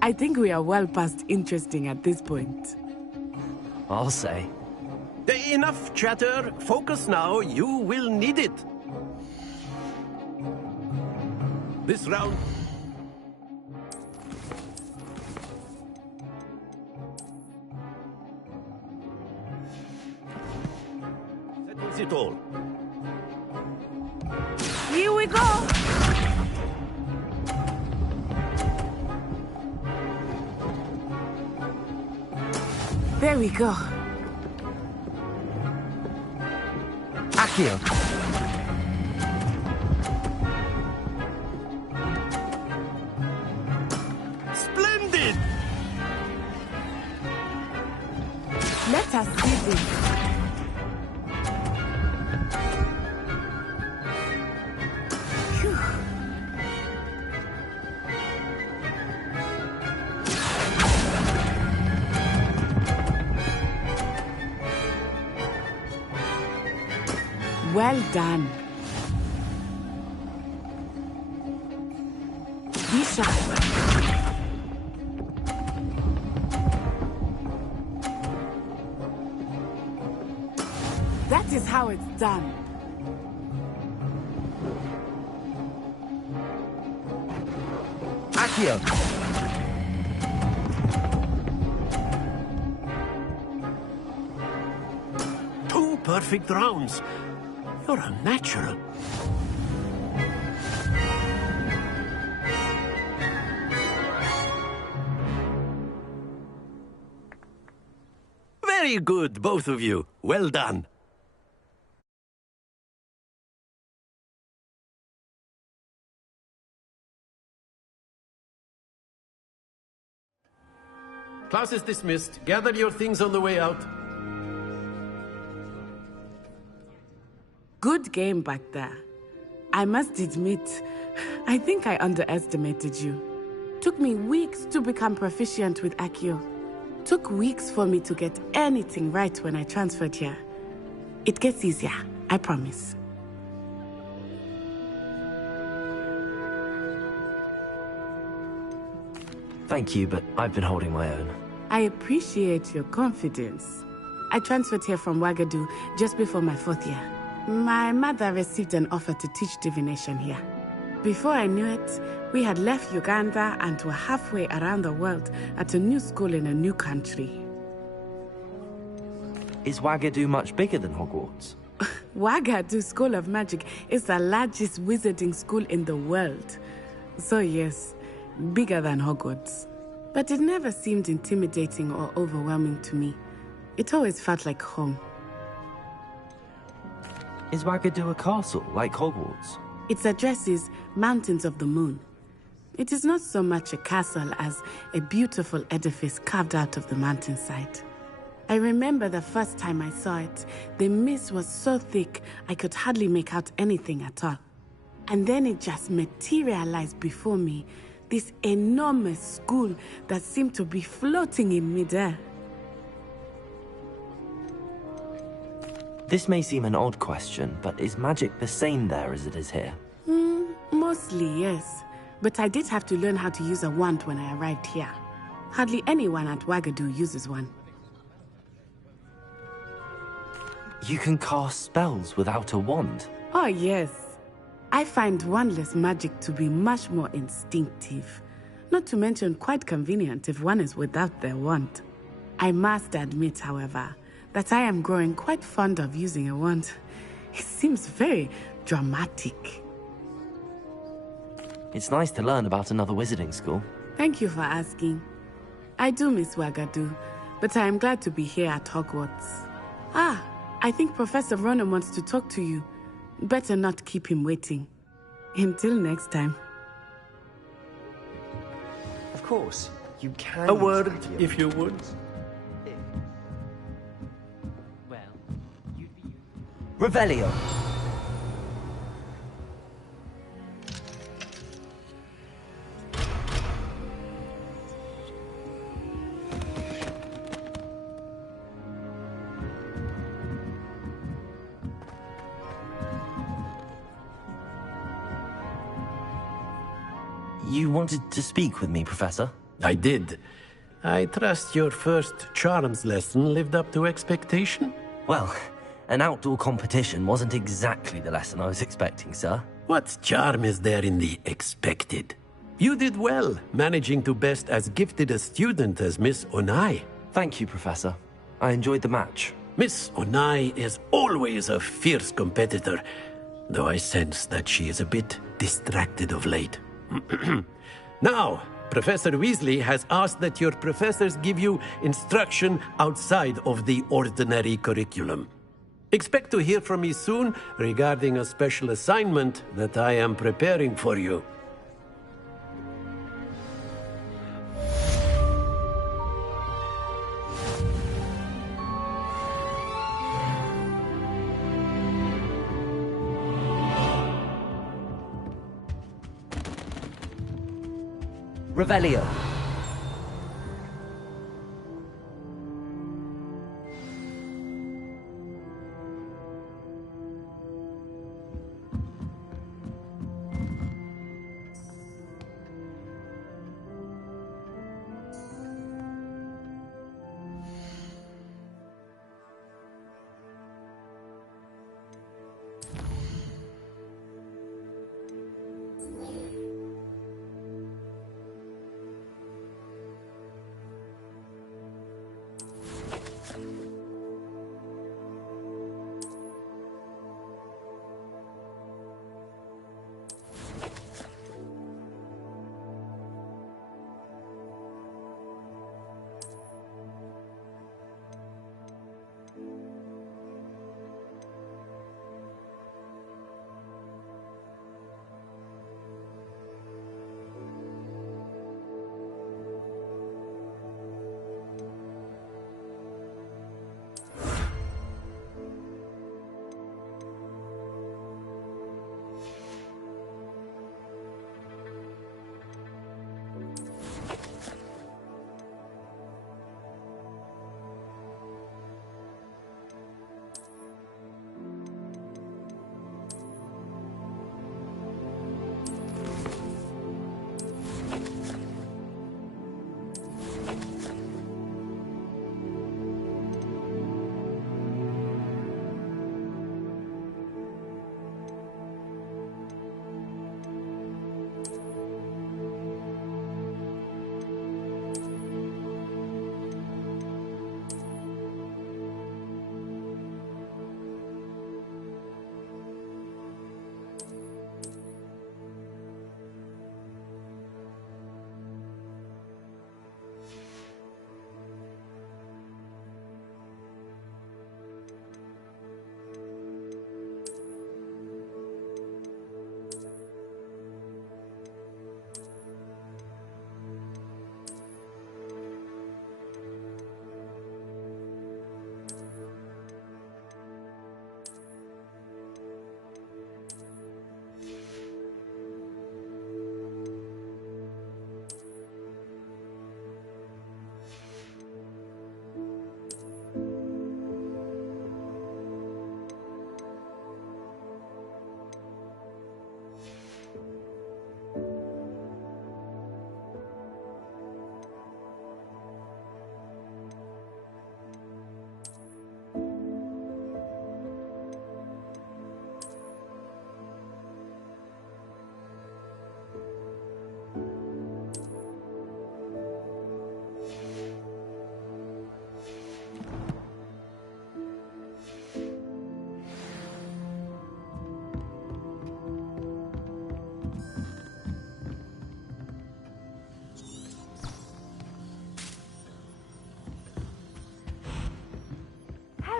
I think we are well past interesting at this point. I'll say. Enough chatter. Focus now. You will need it. This round... settles it all. Here we go! There we go. Accio. Splendid! Let us see this. Phew. Well done. Be sharp. That is how it's done. Accio. Two perfect rounds. You're a natural. Very good, both of you. Well done. Class is dismissed. Gather your things on the way out. Good game back there. I must admit, I think I underestimated you. Took me weeks to become proficient with Accio. Took weeks for me to get anything right when I transferred here. It gets easier, I promise. Thank you, but I've been holding my own. I appreciate your confidence. I transferred here from Wagadu just before my 4th year. My mother received an offer to teach divination here. Before I knew it, we had left Uganda and were halfway around the world at a new school in a new country. Is Wagadu much bigger than Hogwarts? Wagadu School of Magic is the largest wizarding school in the world. So yes, bigger than Hogwarts. But it never seemed intimidating or overwhelming to me. It always felt like home. Is Wagadu a castle, like Hogwarts? Its address is Mountains of the Moon. It is not so much a castle as a beautiful edifice carved out of the mountainside. I remember the first time I saw it, the mist was so thick I could hardly make out anything at all. And then it just materialized before me, this enormous school that seemed to be floating in midair. This may seem an odd question, but is magic the same there as it is here? Mostly, yes. But I did have to learn how to use a wand when I arrived here. Hardly anyone at Wagadu uses one. You can cast spells without a wand? Oh, yes. I find wandless magic to be much more instinctive. Not to mention quite convenient if one is without their wand. I must admit, however, that I am growing quite fond of using a wand. It seems very dramatic. It's nice to learn about another wizarding school. Thank you for asking. I do miss Wagadu, but I am glad to be here at Hogwarts. Ah, I think Professor Ronan wants to talk to you. Better not keep him waiting. Until next time. Of course, you can. A word, if you would. Revelio. You wanted to speak with me, Professor? I did. I trust your first charms lesson lived up to expectation? Well, an outdoor competition wasn't exactly the lesson I was expecting, sir. What charm is there in the expected? You did well, managing to best as gifted a student as Miss Onai. Thank you, Professor. I enjoyed the match. Miss Onai is always a fierce competitor, though I sense that she is a bit distracted of late. Now, Professor Weasley has asked that your professors give you instruction outside of the ordinary curriculum. Expect to hear from me soon regarding a special assignment that I am preparing for you. Revelio.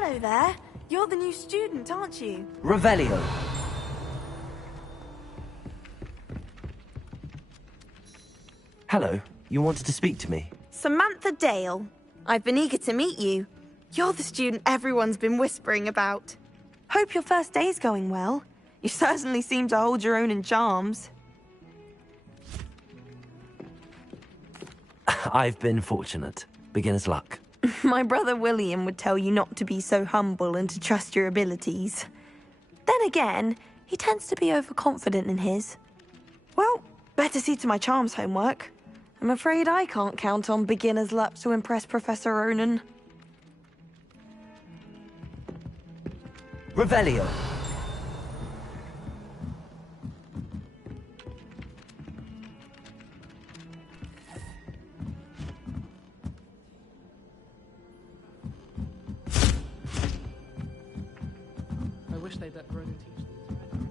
Hello there. You're the new student, aren't you? Revelio. Hello. You wanted to speak to me? Samantha Dale. I've been eager to meet you. You're the student everyone's been whispering about. Hope your first day's going well. You certainly seem to hold your own in charms. I've been fortunate. Beginner's luck. My brother William would tell you not to be so humble and to trust your abilities. Then again, he tends to be overconfident in his. Well, better see to my charms homework. I'm afraid I can't count on beginner's luck to impress Professor Ronan. Revelio. I wish they'd let Ronan teach them.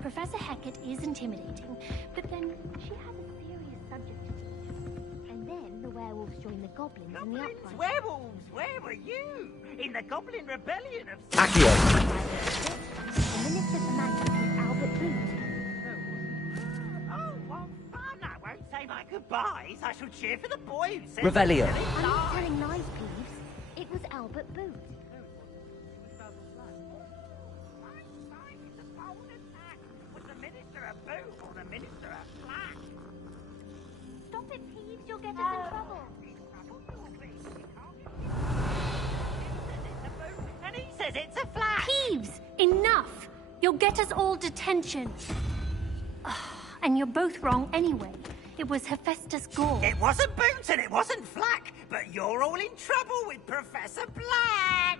Professor Hackett is intimidating, but then she has a serious subject to teach. And then the werewolves join the goblins in the uprising. Werewolves, where were you? In the Goblin Rebellion of... Accio. The Minister for Magic is Albert Boot. Oh, what fun! I won't say my goodbyes. I shall cheer for the boy who says... Revelio. I'm not telling lies, Peeves. It was Albert Boot. Stop it, Peeves. You'll get us in trouble. And he says it's a flat. Peeves! Enough! You'll get us all detention. And you're both wrong anyway. It was Hephaestus Gore. It wasn't Boot and it wasn't Flack, but you're all in trouble with Professor Black.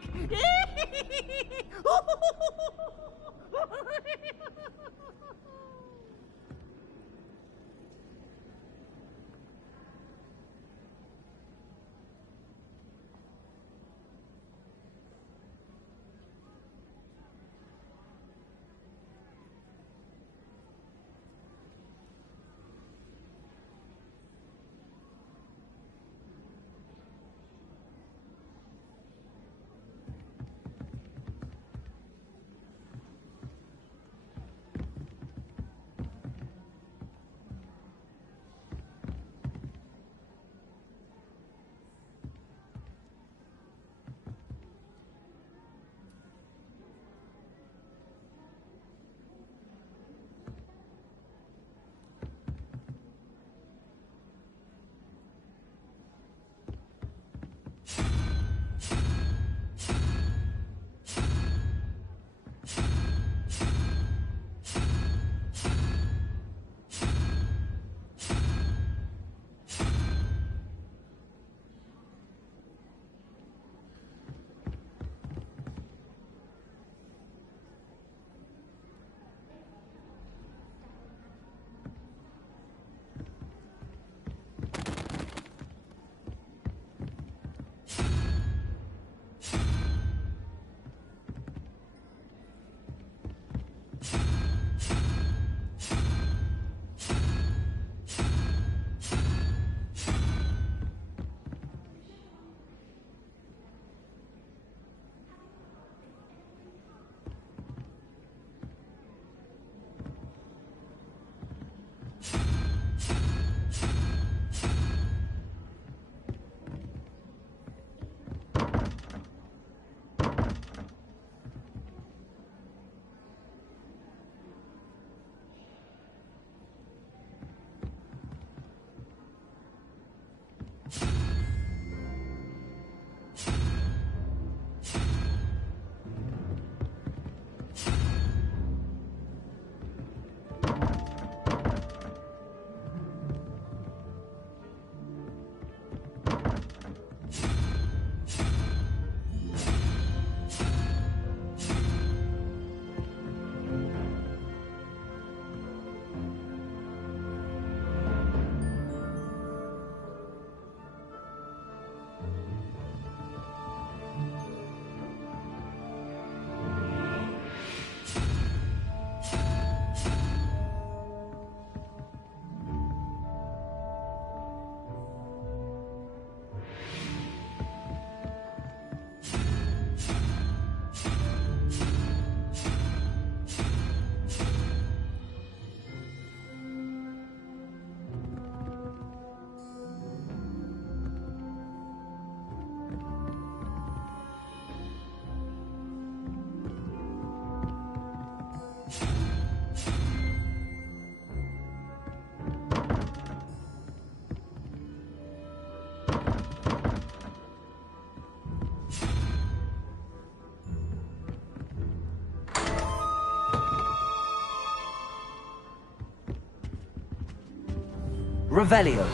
Revelio.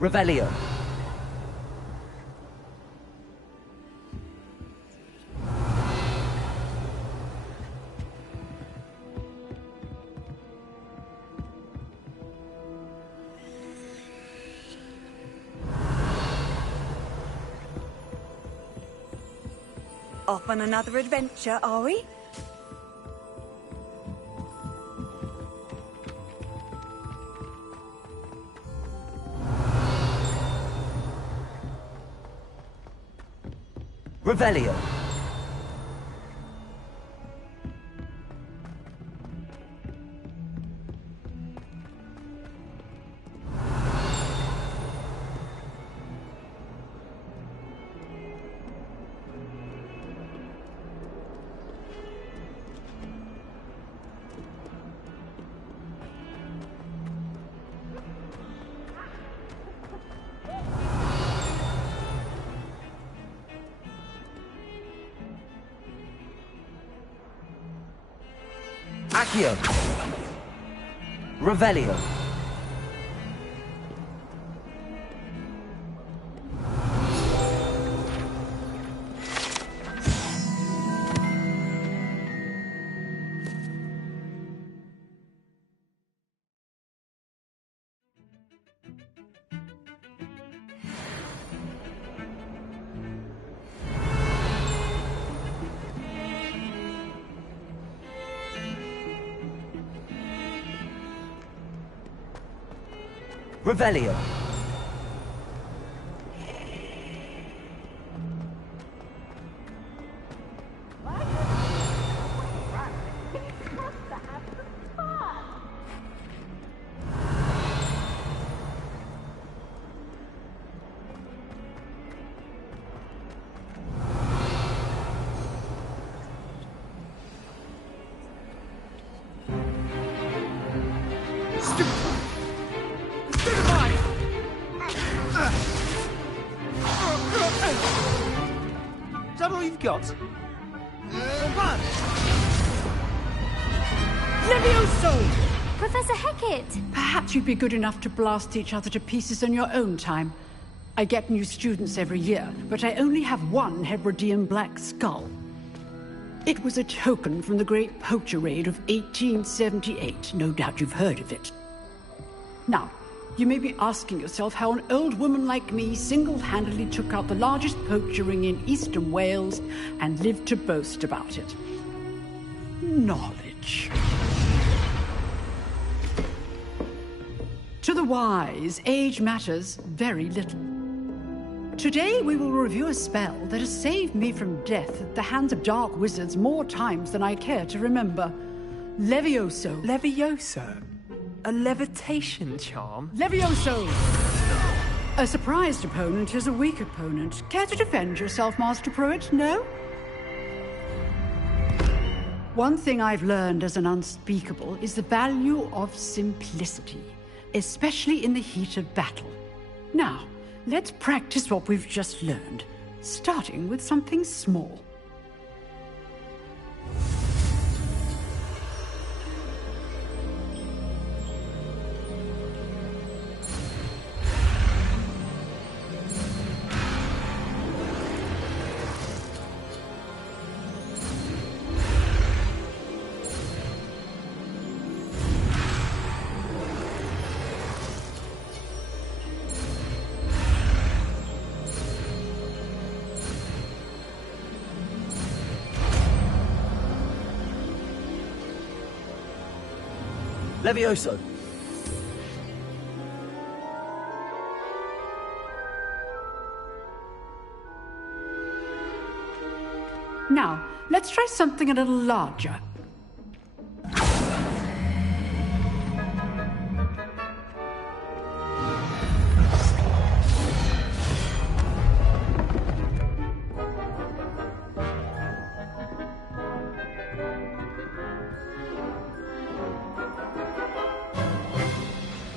Revelio. Off on another adventure, are we? Revelio. Accio. Revelio. Revelio. Is that all you've got? Levioso! Professor Hecat! Perhaps you'd be good enough to blast each other to pieces in your own time. I get new students every year, but I only have one Hebridean black skull. It was a token from the Great Poacher Raid of 1878. No doubt you've heard of it. Now, you may be asking yourself how an old woman like me single-handedly took out the largest poacher ring in eastern Wales and lived to boast about it. Knowledge. To the wise, age matters very little. Today we will review a spell that has saved me from death at the hands of dark wizards more times than I care to remember. Levioso. Levioso? A levitation charm? Levioso! A surprised opponent is a weak opponent. Care to defend yourself, Master Pruitt? No? One thing I've learned as an unspeakable is the value of simplicity, especially in the heat of battle. Now, let's practice what we've just learned, starting with something small. Levioso. Now, let's try something a little larger.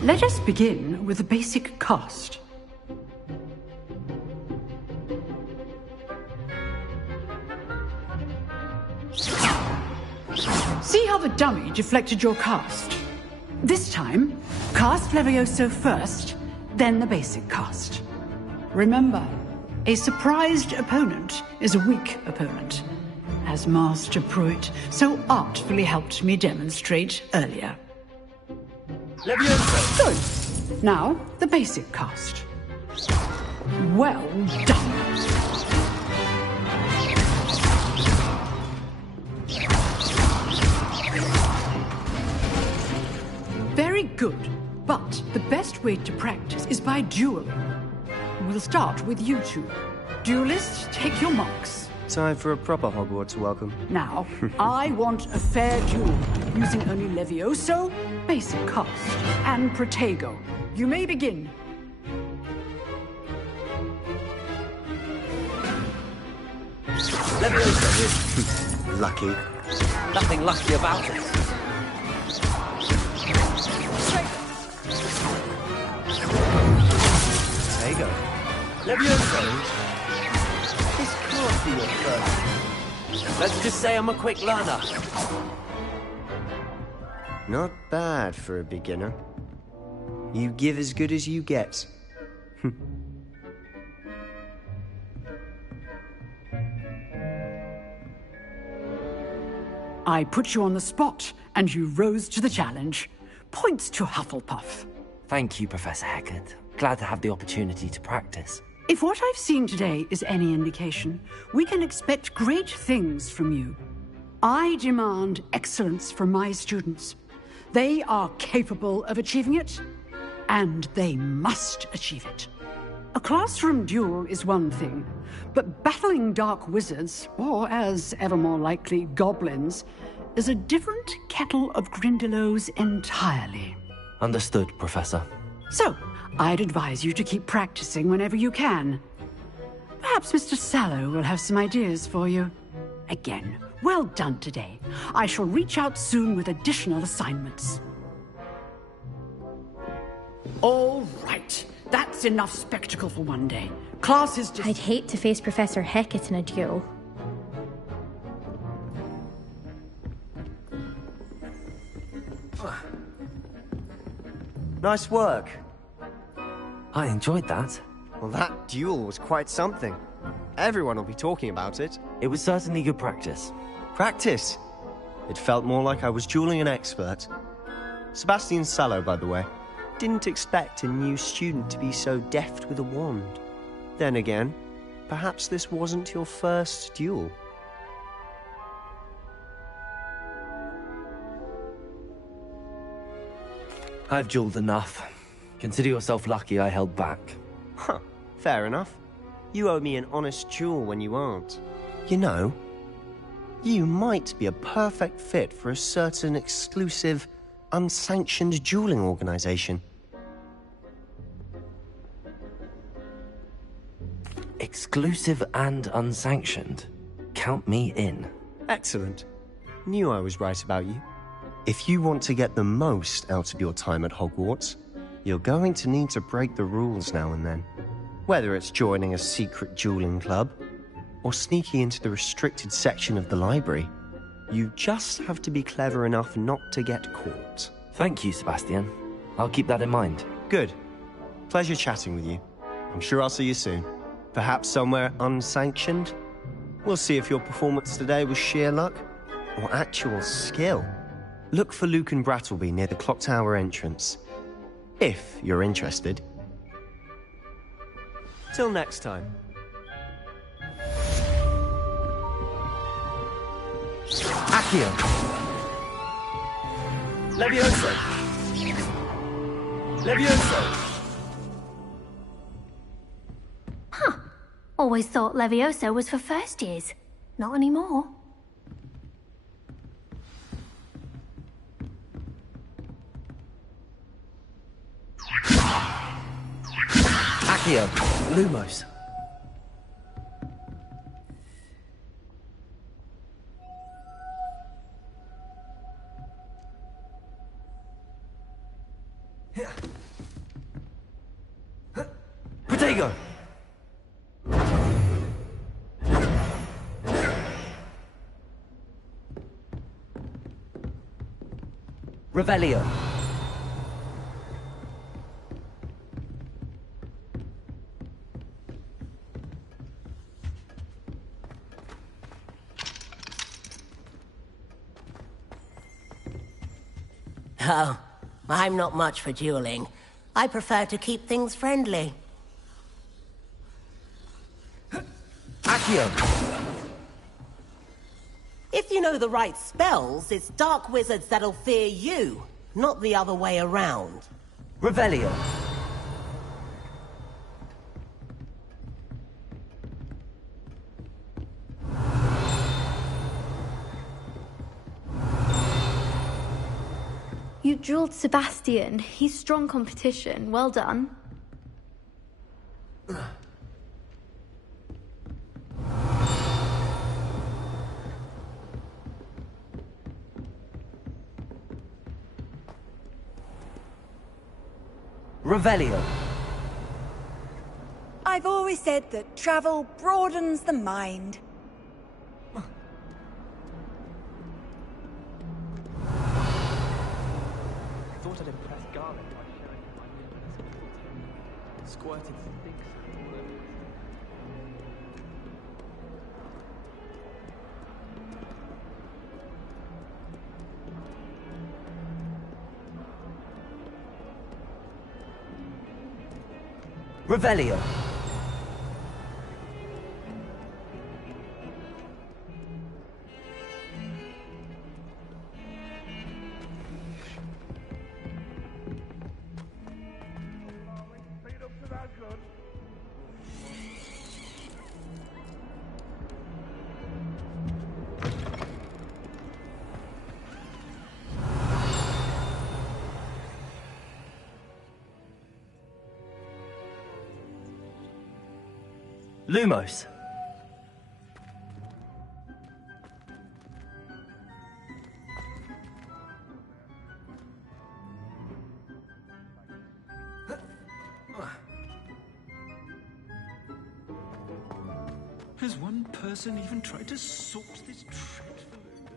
Let us begin with the basic cast. See how the dummy deflected your cast? This time, cast Levioso first, then the basic cast. Remember, a surprised opponent is a weak opponent, as Master Pruitt so artfully helped me demonstrate earlier. Levioso! Good. Now, the basic cast. Well done. Very good, but the best way to practice is by duel. We'll start with you two. Duelists, take your marks. Time for a proper Hogwarts welcome. Now, I want a fair duel, using only Levioso, basic cast, and Protego. You may begin. Levioso! Lucky. Nothing lucky about it. Protego. Levioso! This can't be your first. Let's just say I'm a quick learner. Not bad for a beginner. You give as good as you get. I put you on the spot, and you rose to the challenge. Points to Hufflepuff. Thank you, Professor Hecat. Glad to have the opportunity to practice. If what I've seen today is any indication, we can expect great things from you. I demand excellence from my students. They are capable of achieving it, and they must achieve it. A classroom duel is one thing, but battling dark wizards, or as ever more likely, goblins, is a different kettle of Grindylows entirely. Understood, Professor. So, I'd advise you to keep practicing whenever you can. Perhaps Mr. Sallow will have some ideas for you. Again, well done today. I shall reach out soon with additional assignments. All right. That's enough spectacle for one day. Class is just... I'd hate to face Professor Hecat in a duel. Nice work. I enjoyed that. Well, that duel was quite something. Everyone will be talking about it. It was certainly good practice. Practice? It felt more like I was dueling an expert. Sebastian Sallow, by the way. Didn't expect a new student to be so deft with a wand. Then again, perhaps this wasn't your first duel. I've dueled enough. Consider yourself lucky I held back. Huh, fair enough. You owe me an honest duel when you aren't. You know, you might be a perfect fit for a certain exclusive, unsanctioned dueling organization. Exclusive and unsanctioned. Count me in. Excellent. Knew I was right about you. If you want to get the most out of your time at Hogwarts, you're going to need to break the rules now and then. Whether it's joining a secret dueling club, or sneaking into the restricted section of the library, you just have to be clever enough not to get caught. Thank you, Sebastian. I'll keep that in mind. Good. Pleasure chatting with you. I'm sure I'll see you soon. Perhaps somewhere unsanctioned? We'll see if your performance today was sheer luck, or actual skill. Look for Luke and Brattleby near the clock tower entrance. If you're interested. Till next time. Accio! Levioso! Levioso! Huh. Always thought Levioso was for first years. Not anymore. Accio! Lumos! Revelio. Oh, I'm not much for dueling. I prefer to keep things friendly. Accio. If you know the right spells, it's dark wizards that'll fear you, not the other way around. Revelio. You drilled Sebastian. He's strong competition. Well done. Revelio. I've always said that travel broadens the mind. I thought I'd impress Garlic by showing him my new invisible squirted sticks all over his Revelio. Lumos. Has one person even tried to sort this dreadful odor?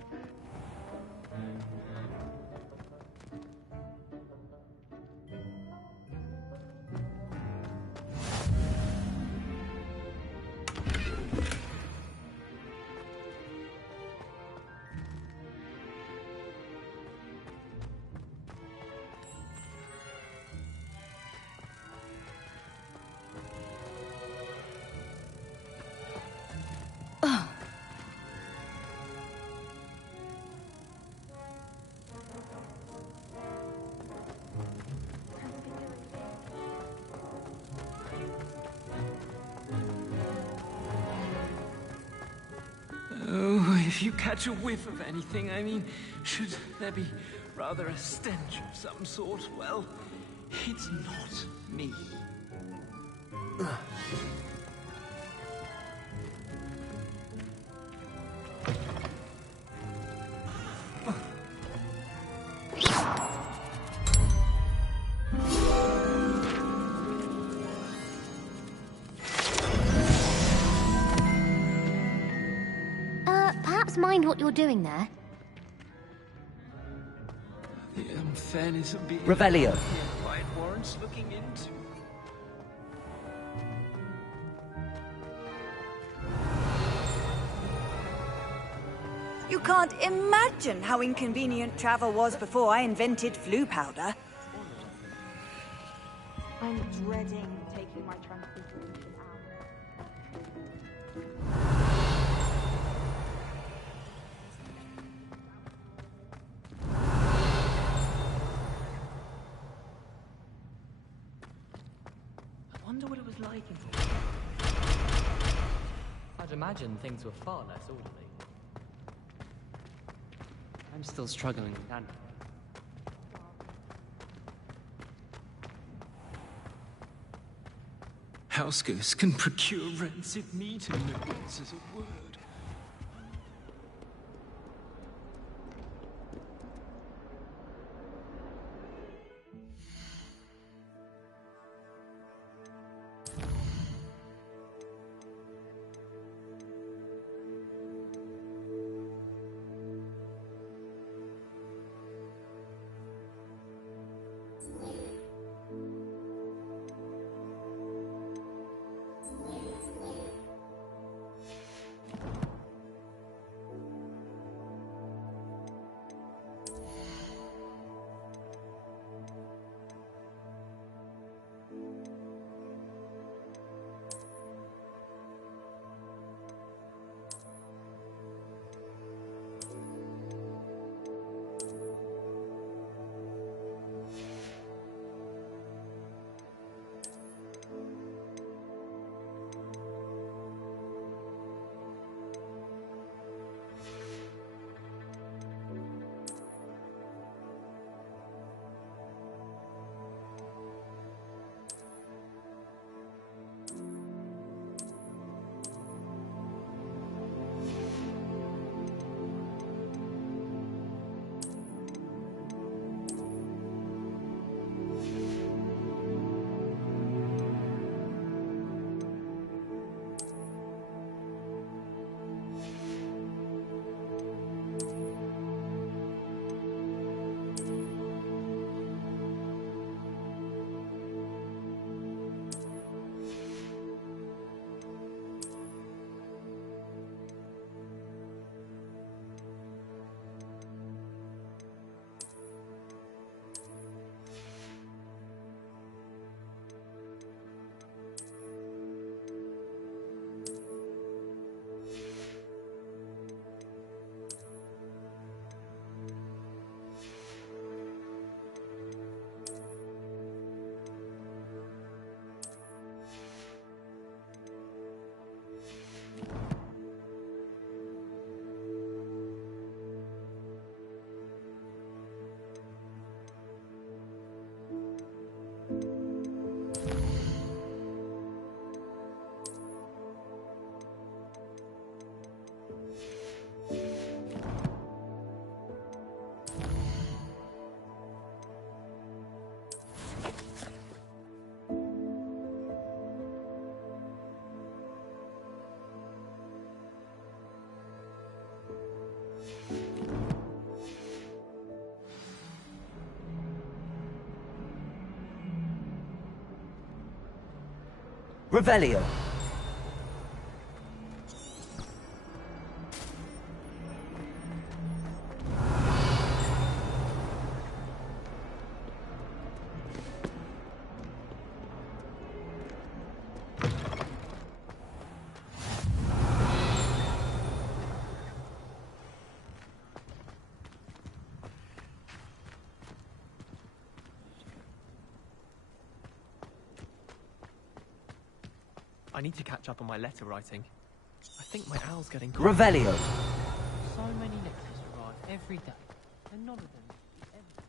Oh, if you catch a whiff of anything, I mean, should there be rather a stench of some sort? Well, it's not me. Perhaps mind what you're doing there. The unfairness of being Revelio. quiet warrants looking into. You can't imagine how inconvenient travel was before I invented flu powder. I'm dreading taking my transfiguration out. I wonder what it was like in... I'd imagine things were far less orderly. I'm still struggling with that. House can procure rancid meat and no one says a word. Revelio. I need to catch up on my letter writing. I think my owl's getting cold. Revelio. So many letters arrive every day, and none of them ever.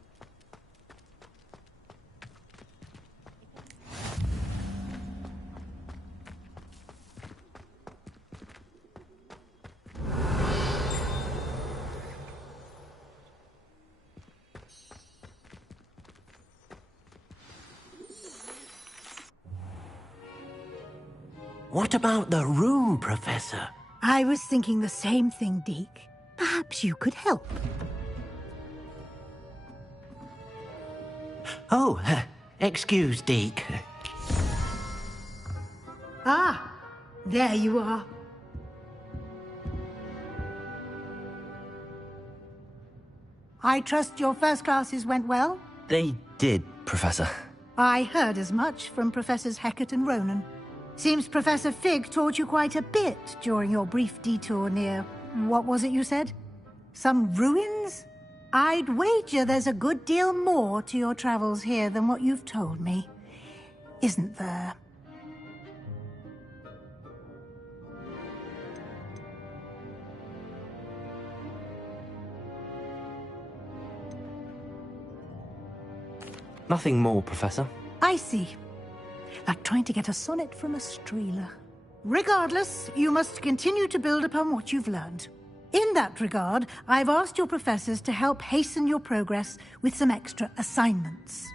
What about the room, Professor? I was thinking the same thing, Deke. Perhaps you could help. Oh, excuse, Deke. Ah, there you are. I trust your first classes went well? They did, Professor. I heard as much from Professors Hecat and Ronan. Seems Professor Fig taught you quite a bit during your brief detour near... what was it you said? Some ruins? I'd wager there's a good deal more to your travels here than what you've told me. Isn't there? Nothing more, Professor. I see. Like trying to get a sonnet from a streeler. Regardless, you must continue to build upon what you've learned. In that regard, I've asked your professors to help hasten your progress with some extra assignments.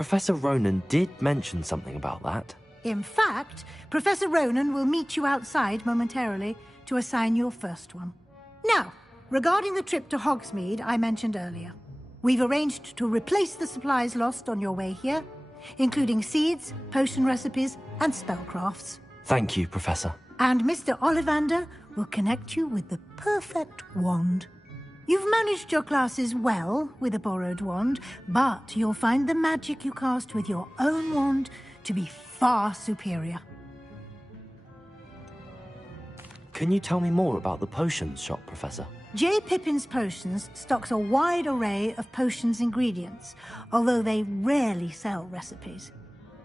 Professor Ronan did mention something about that. In fact, Professor Ronan will meet you outside momentarily to assign your first one. Now, regarding the trip to Hogsmeade I mentioned earlier, we've arranged to replace the supplies lost on your way here, including seeds, potion recipes, and spellcrafts. Thank you, Professor. And Mr. Ollivander will connect you with the perfect wand. You've managed your classes well with a borrowed wand, but you'll find the magic you cast with your own wand to be far superior. Can you tell me more about the potions shop, Professor? J. Pippin's Potions stocks a wide array of potions ingredients, although they rarely sell recipes.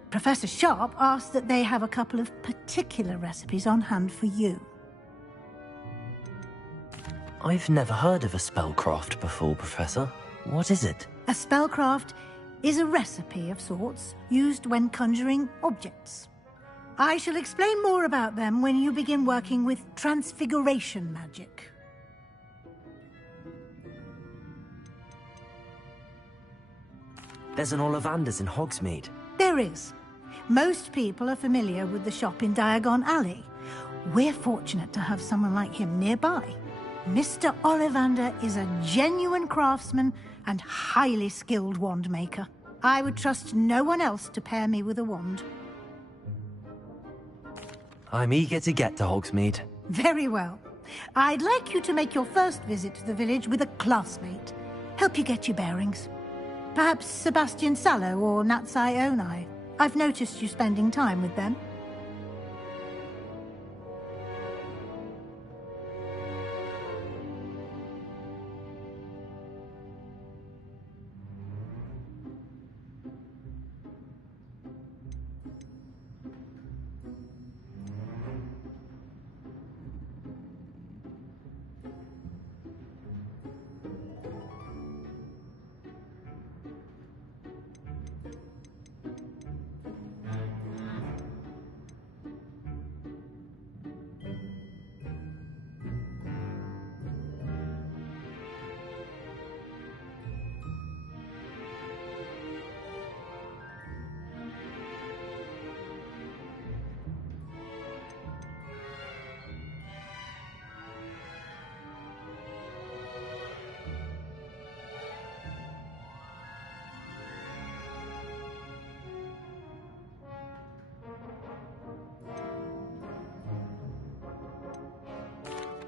Professor Sharp asked that they have a couple of particular recipes on hand for you. I've never heard of a spellcraft before, Professor. What is it? A spellcraft is a recipe of sorts used when conjuring objects. I shall explain more about them when you begin working with transfiguration magic. There's an Ollivander's in Hogsmeade. There is. Most people are familiar with the shop in Diagon Alley. We're fortunate to have someone like him nearby. Mr. Ollivander is a genuine craftsman and highly skilled wand maker. I would trust no one else to pair me with a wand. I'm eager to get to Hogsmeade. Very well. I'd like you to make your first visit to the village with a classmate. Help you get your bearings. Perhaps Sebastian Sallow or Natsai Onai. I've noticed you spending time with them.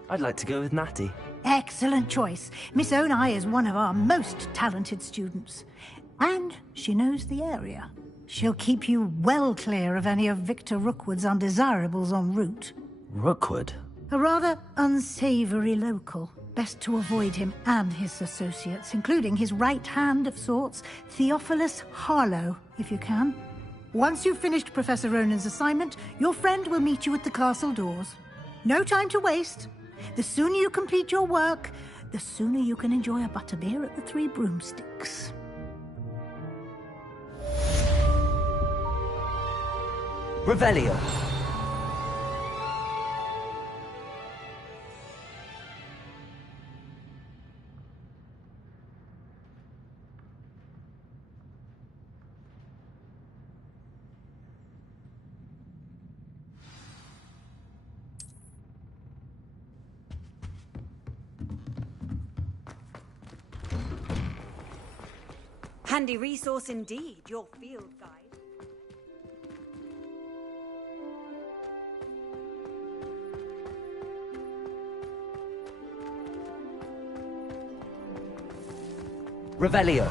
I'd like to go with Natty. Excellent choice. Miss Onai is one of our most talented students. And she knows the area. She'll keep you well clear of any of Victor Rookwood's undesirables en route. Rookwood? A rather unsavory local. Best to avoid him and his associates, including his right hand of sorts, Theophilus Harlow, if you can. Once you've finished Professor Ronan's assignment, your friend will meet you at the castle doors. No time to waste. The sooner you complete your work, the sooner you can enjoy a butterbeer at the Three Broomsticks. Revelio. Handy resource indeed, your field guide. Revelio.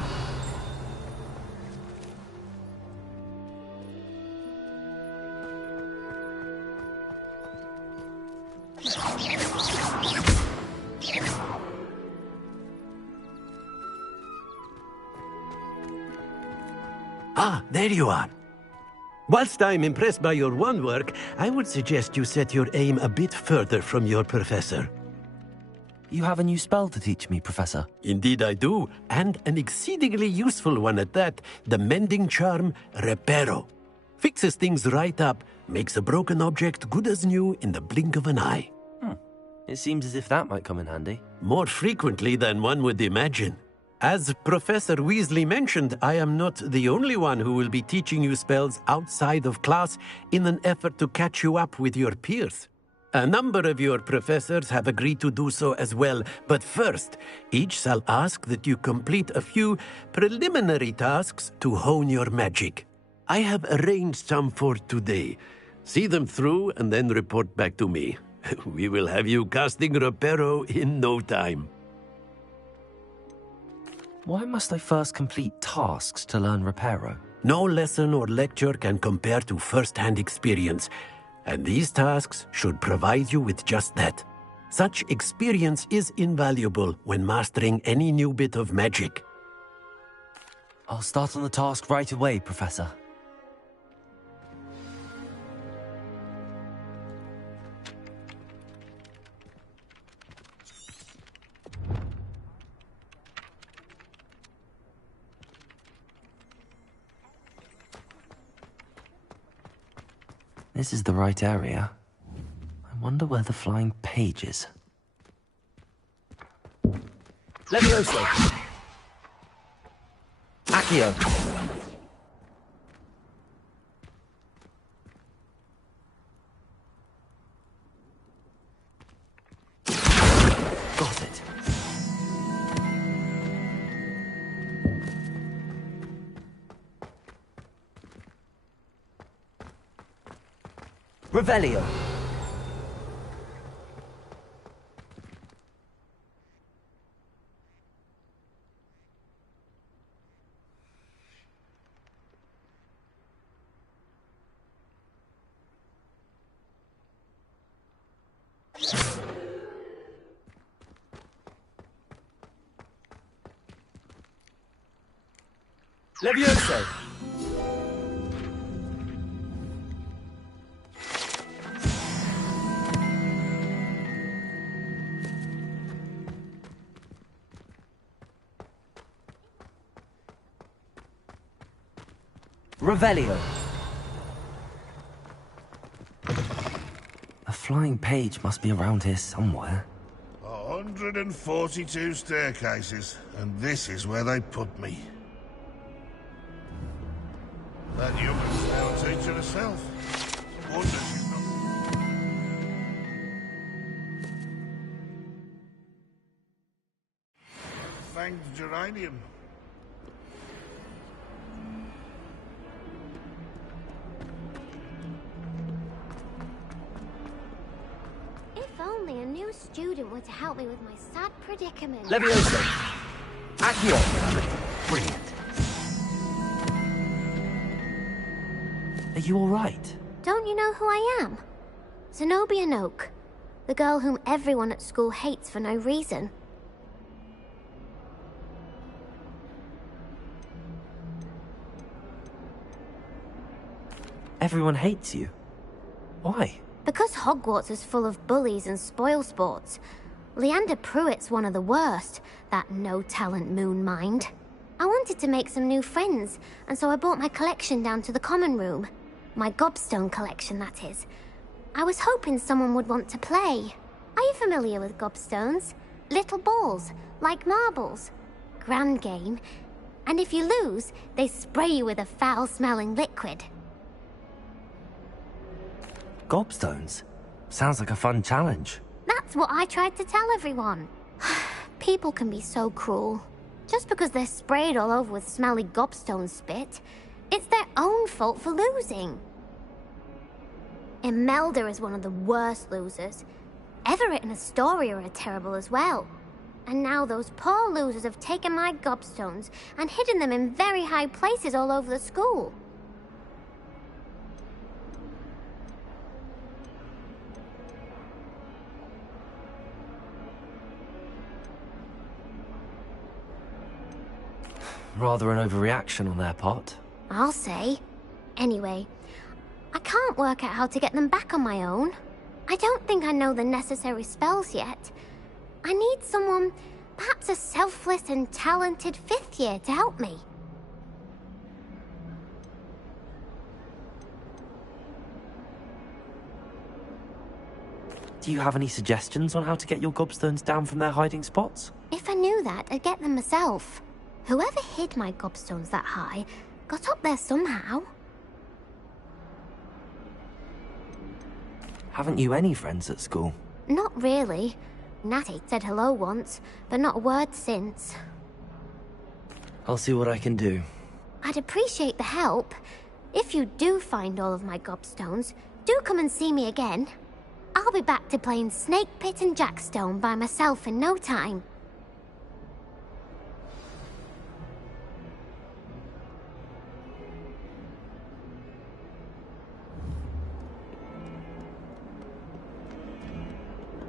Ah, there you are. Whilst I'm impressed by your one work, I would suggest you set your aim a bit further from your professor. You have a new spell to teach me, Professor. Indeed I do, and an exceedingly useful one at that, the mending charm Reparo. Fixes things right up, makes a broken object good as new in the blink of an eye. It seems as if that might come in handy. More frequently than one would imagine. As Professor Weasley mentioned, I am not the only one who will be teaching you spells outside of class in an effort to catch you up with your peers. A number of your professors have agreed to do so as well, but first, each shall ask that you complete a few preliminary tasks to hone your magic. I have arranged some for today. See them through and then report back to me. We will have you casting Reparo in no time. Why must I first complete tasks to learn Reparo? No lesson or lecture can compare to first-hand experience, and these tasks should provide you with just that. Such experience is invaluable when mastering any new bit of magic. I'll start on the task right away, Professor. This is the right area. I wonder where the flying page is. Levioso! Accio! Got it. Revelio. Levioso. Revelio. A flying page must be around here somewhere. 142 staircases, and this is where they put me. That young snail teacher herself. Wonder she's not... Fanged geranium. If only a new student were to help me with my sad predicament. Levioso! Accio! Brilliant. Are you alright? Don't you know who I am? Zenobia Noak, the girl whom everyone at school hates for no reason. Everyone hates you. Why? Because Hogwarts is full of bullies and spoilsports. Leander Pruitt's one of the worst, that no-talent moon mind. I wanted to make some new friends, and so I brought my collection down to the common room. My gobstone collection, that is. I was hoping someone would want to play. Are you familiar with gobstones? Little balls, like marbles. Grand game. And if you lose, they spray you with a foul-smelling liquid. Gobstones? Sounds like a fun challenge. That's what I tried to tell everyone. People can be so cruel. Just because they're sprayed all over with smelly gobstone spit, it's their own fault for losing. Imelda is one of the worst losers. Everett and Astoria are terrible as well. And now those poor losers have taken my gobstones and hidden them in very high places all over the school. Rather an overreaction on their part. I'll say. Anyway, I can't work out how to get them back on my own. I don't think I know the necessary spells yet. I need someone, perhaps a selfless and talented fifth year to help me. Do you have any suggestions on how to get your gobstones down from their hiding spots? If I knew that, I'd get them myself. Whoever hid my gobstones that high got up there somehow. Haven't you any friends at school? Not really. Natty said hello once, but not a word since. I'll see what I can do. I'd appreciate the help. If you do find all of my gobstones, do come and see me again. I'll be back to playing Snake Pit and Jackstone by myself in no time.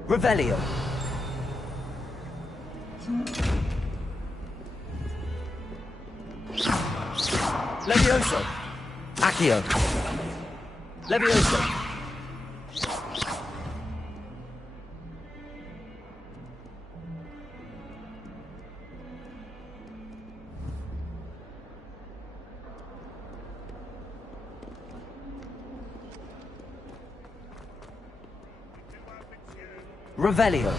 Revelio. Levioso. Accio. Levioso. Revelio.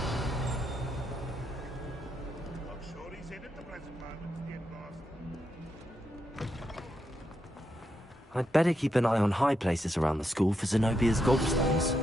I'd better keep an eye on high places around the school for Zenobia's gobstones.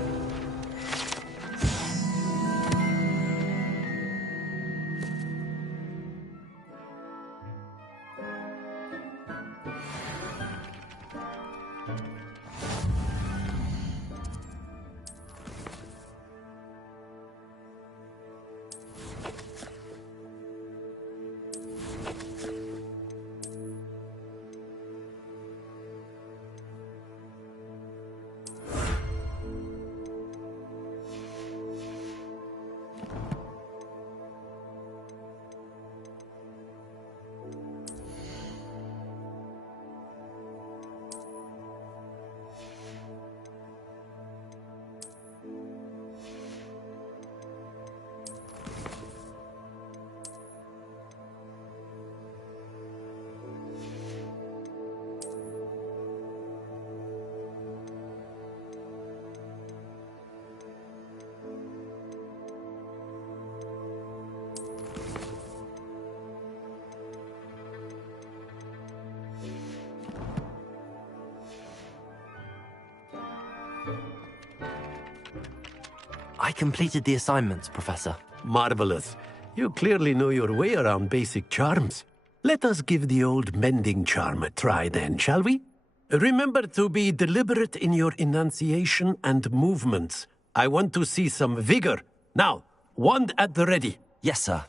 I completed the assignments, Professor. Marvelous. You clearly know your way around basic charms. Let us give the old mending charm a try then, shall we? Remember to be deliberate in your enunciation and movements. I want to see some vigor, Now, wand at the ready. Yes, sir.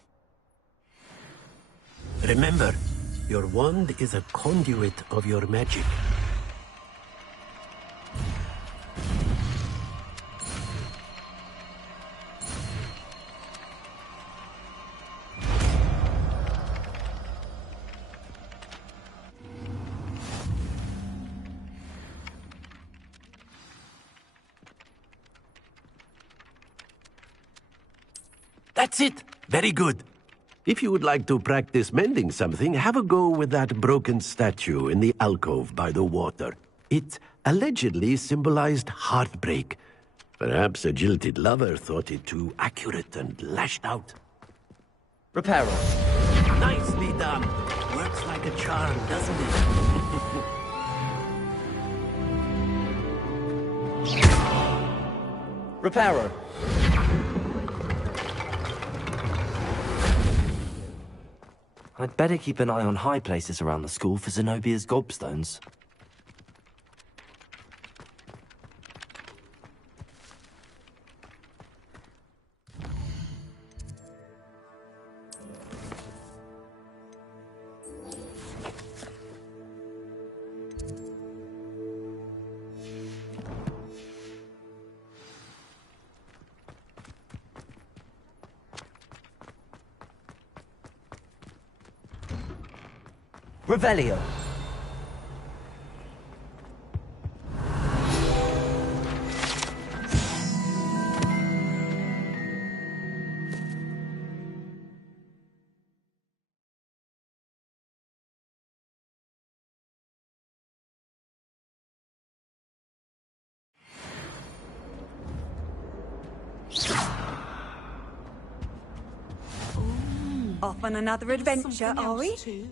Remember, your wand is a conduit of your magic. That's it! Very good. If you would like to practice mending something, have a go with that broken statue in the alcove by the water. It allegedly symbolized heartbreak. Perhaps a jilted lover thought it too accurate and lashed out. Reparo. Nicely done. Works like a charm, doesn't it? Reparo. I'd better keep an eye on high places around the school for Zenobia's gobstones. Revelio. Off on another adventure, are we? Too.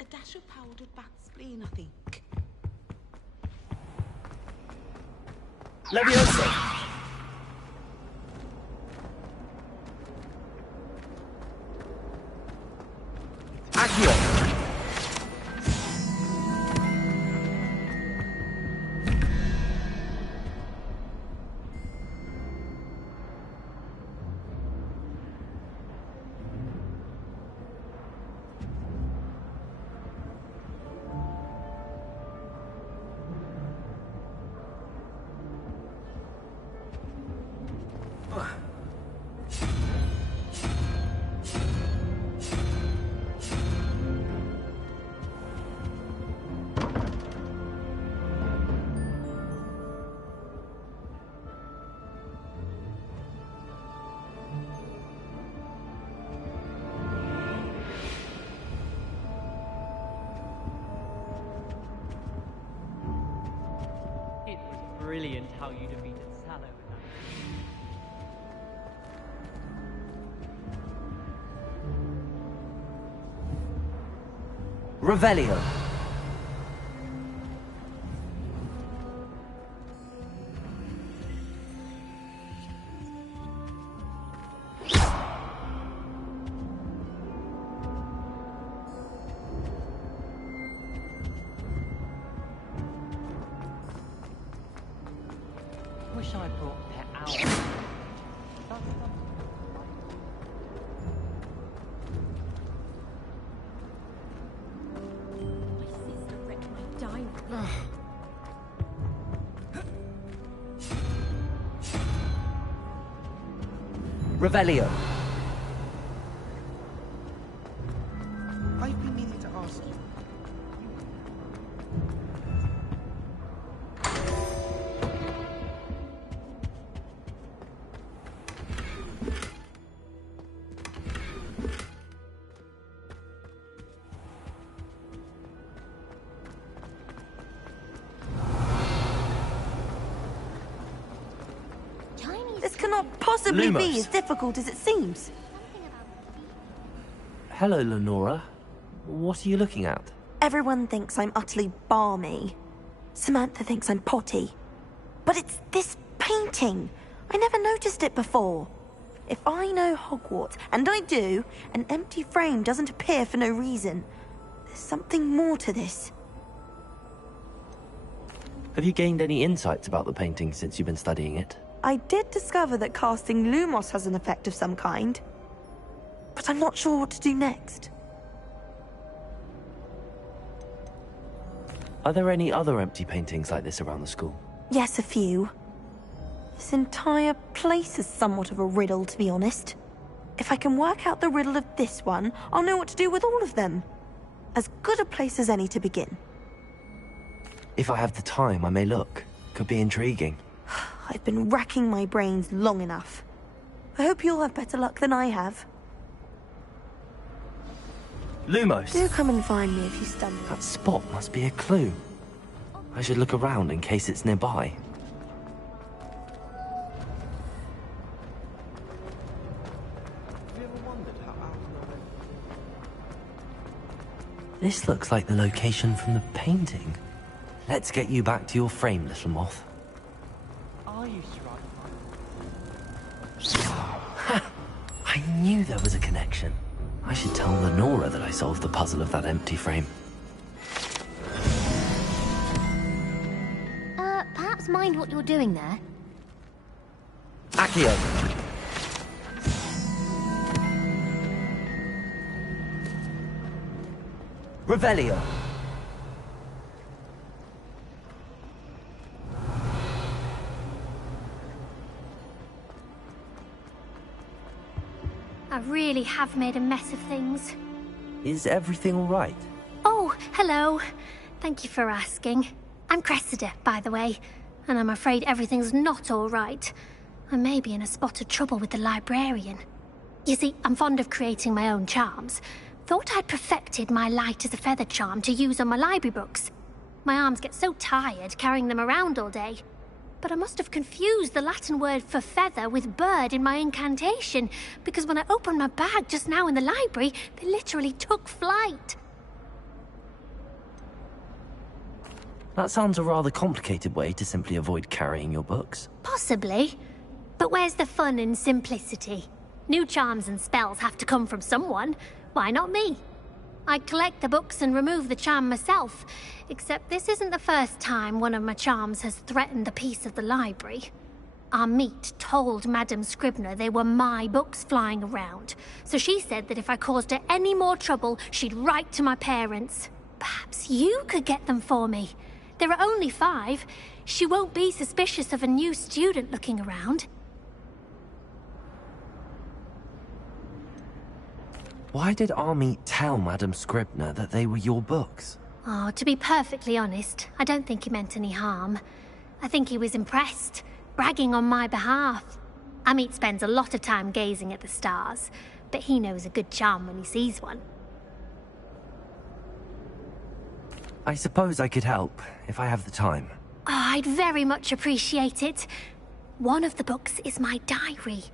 A dash of powdered bat spleen, I think. Leviosa. Accio. Brilliant how you defeated Sallow with that. Revelio. Wish I brought Pet out. Revelio. I've been meaning to ask you. This cannot possibly Lumos. be as difficult as it seems. Hello, Lenora. What are you looking at? Everyone thinks I'm utterly balmy. Samantha thinks I'm potty. But it's this painting. I never noticed it before. If I know Hogwarts, and I do, an empty frame doesn't appear for no reason. There's something more to this. Have you gained any insights about the painting since you've been studying it? I did discover that casting Lumos has an effect of some kind, but I'm not sure what to do next. Are there any other empty paintings like this around the school? Yes, a few. This entire place is somewhat of a riddle, to be honest. If I can work out the riddle of this one, I'll know what to do with all of them. As good a place as any to begin. If I have the time, I may look. Could be intriguing. I've been racking my brains long enough. I hope you'll have better luck than I have. Lumos! Do come and find me if you stumble. That spot must be a clue. I should look around in case it's nearby. This looks like the location from the painting. Let's get you back to your frame, little moth. Are you I knew there was a connection. I should tell Lenora that I solved the puzzle of that empty frame. Perhaps mind what you're doing there? Accio! Revelio! I really have made a mess of things. Is everything all right? Oh, hello. Thank you for asking. I'm Cressida, by the way, and I'm afraid everything's not all right. I may be in a spot of trouble with the librarian. You see, I'm fond of creating my own charms. Thought I'd perfected my light as a feather charm to use on my library books. My arms get so tired carrying them around all day. But I must have confused the Latin word for feather with bird in my incantation, because when I opened my bag just now in the library, they literally took flight. That sounds a rather complicated way to simply avoid carrying your books. Possibly. But where's the fun in simplicity? New charms and spells have to come from someone. Why not me? I collect the books and remove the charm myself, except this isn't the first time one of my charms has threatened a piece of the library. Our meet told Madame Scribner they were my books flying around, so she said that if I caused her any more trouble, she'd write to my parents. Perhaps you could get them for me. There are only 5. She won't be suspicious of a new student looking around. Why did Army tell Madame Scribner that they were your books? Oh, to be perfectly honest, I don't think he meant any harm. I think he was impressed, bragging on my behalf. Amit spends a lot of time gazing at the stars, but he knows a good charm when he sees one. I suppose I could help, if I have the time. Oh, I'd very much appreciate it. One of the books is my diary.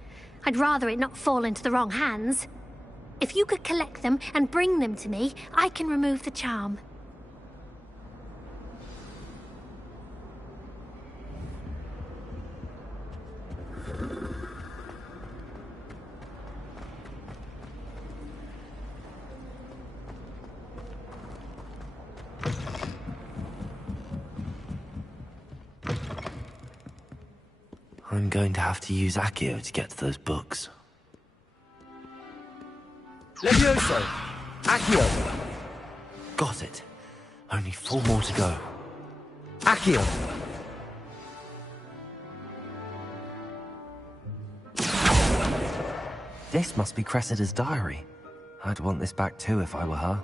I'd rather it not fall into the wrong hands. If you could collect them and bring them to me, I can remove the charm. I'm going to have to use Accio to get to those books. Levioso! Accio! Got it. Only 4 more to go. Accio! This must be Cressida's diary. I'd want this back too if I were her.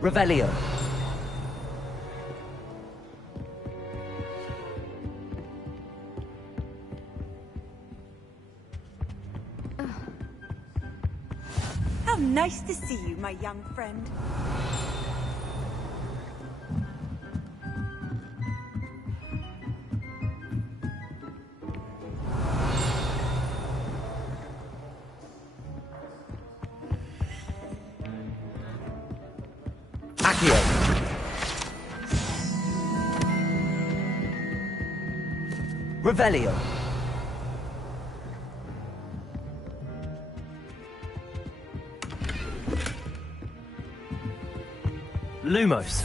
Revelio. How nice to see you, my young friend. Revelio. Lumos.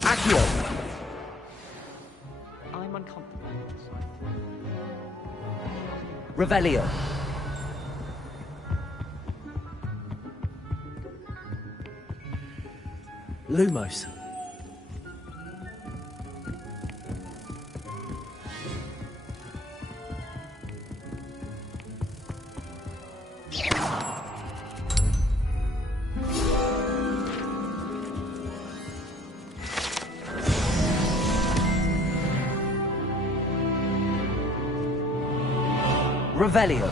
Accio. I'm uncomfortable on your side. Revelio. Lumos. Revelio.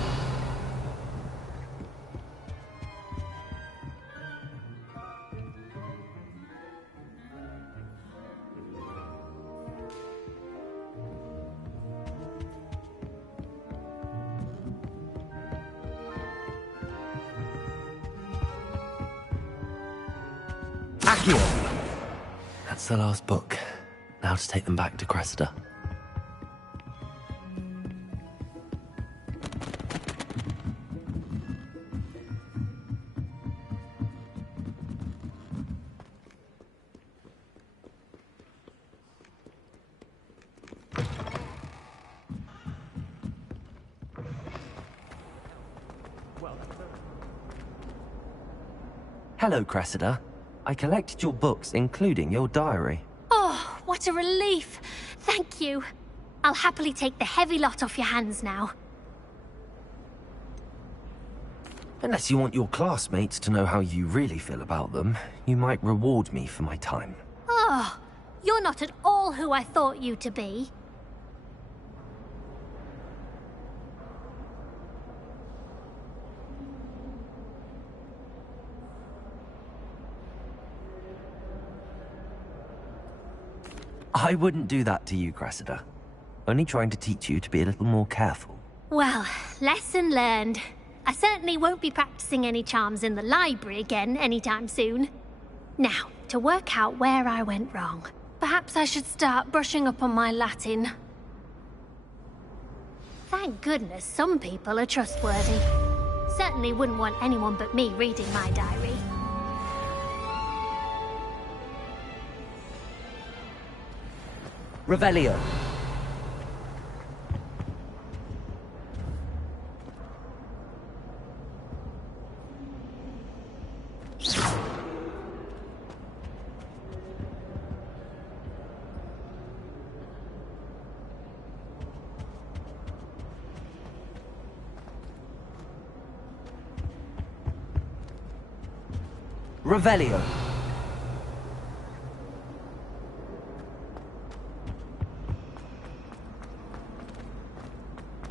Accio. That's the last book. Now to take them back to Cressida. Hello, Cressida. I collected your books, including your diary. Oh, what a relief. Thank you. I'll happily take the heavy lot off your hands now. Unless you want your classmates to know how you really feel about them, you might reward me for my time. Oh, you're not at all who I thought you to be. I wouldn't do that to you, Cressida. Only trying to teach you to be a little more careful. Well, lesson learned. I certainly won't be practicing any charms in the library again anytime soon. Now, to work out where I went wrong. Perhaps I should start brushing up on my Latin. Thank goodness some people are trustworthy. Certainly wouldn't want anyone but me reading my diary. Revelio. Revelio.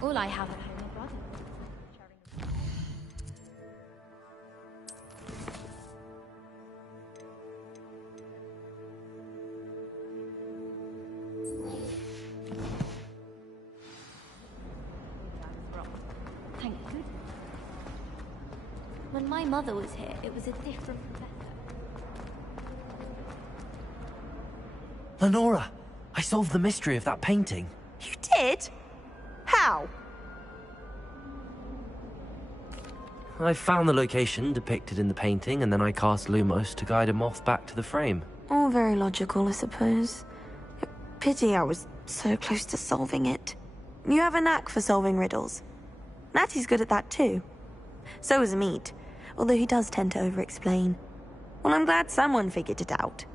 All I have at home are brothers. Thank goodness. When my mother was here, it was a different professor. Lenora, I solved the mystery of that painting. You did? How? I found the location depicted in the painting, and then I cast Lumos to guide a moth back to the frame. All very logical, I suppose. Pity I was so close to solving it. You have a knack for solving riddles. Natty's good at that too. So is Amit, although he does tend to over-explain. Well, I'm glad someone figured it out.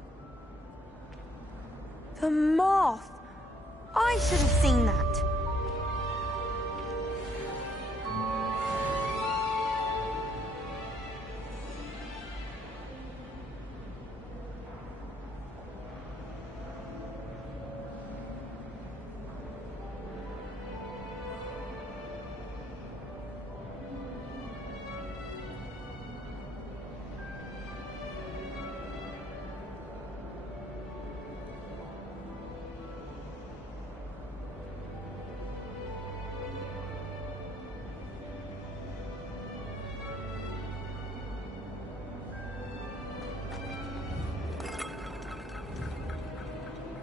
The moth! I should have seen that.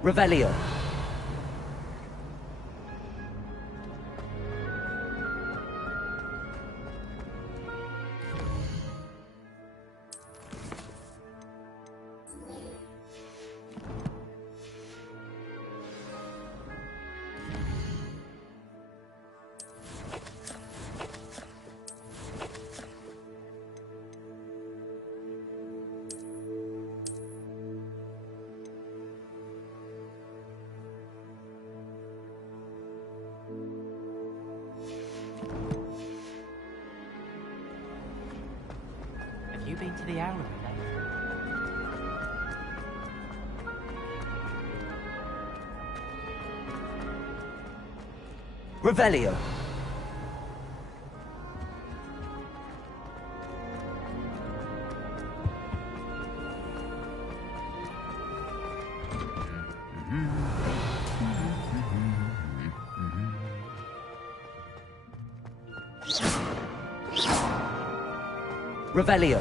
Revelio. Have you been to the Owlery lately? Revelio. Revelio.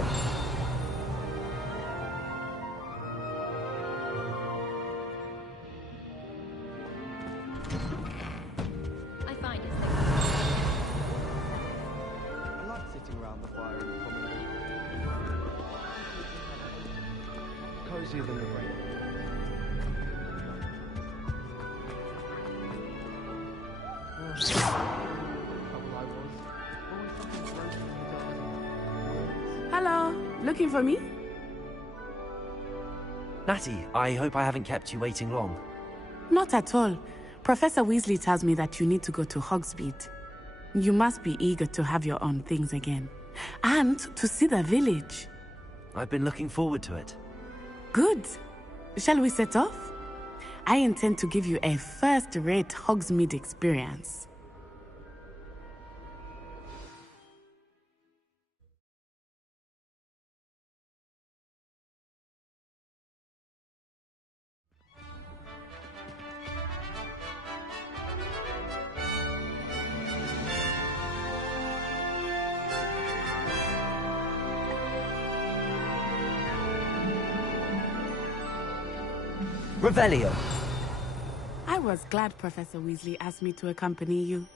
I find it I like sitting around the fire in the common room. Cozier than the rain. Hello, looking for me? Natty, I hope I haven't kept you waiting long. Not at all. Professor Weasley tells me that you need to go to Hogsmeade. You must be eager to have your own things again. And to see the village. I've been looking forward to it. Good. Shall we set off? I intend to give you a first-rate Hogsmeade experience. Revelio. I was glad Professor Weasley asked me to accompany you.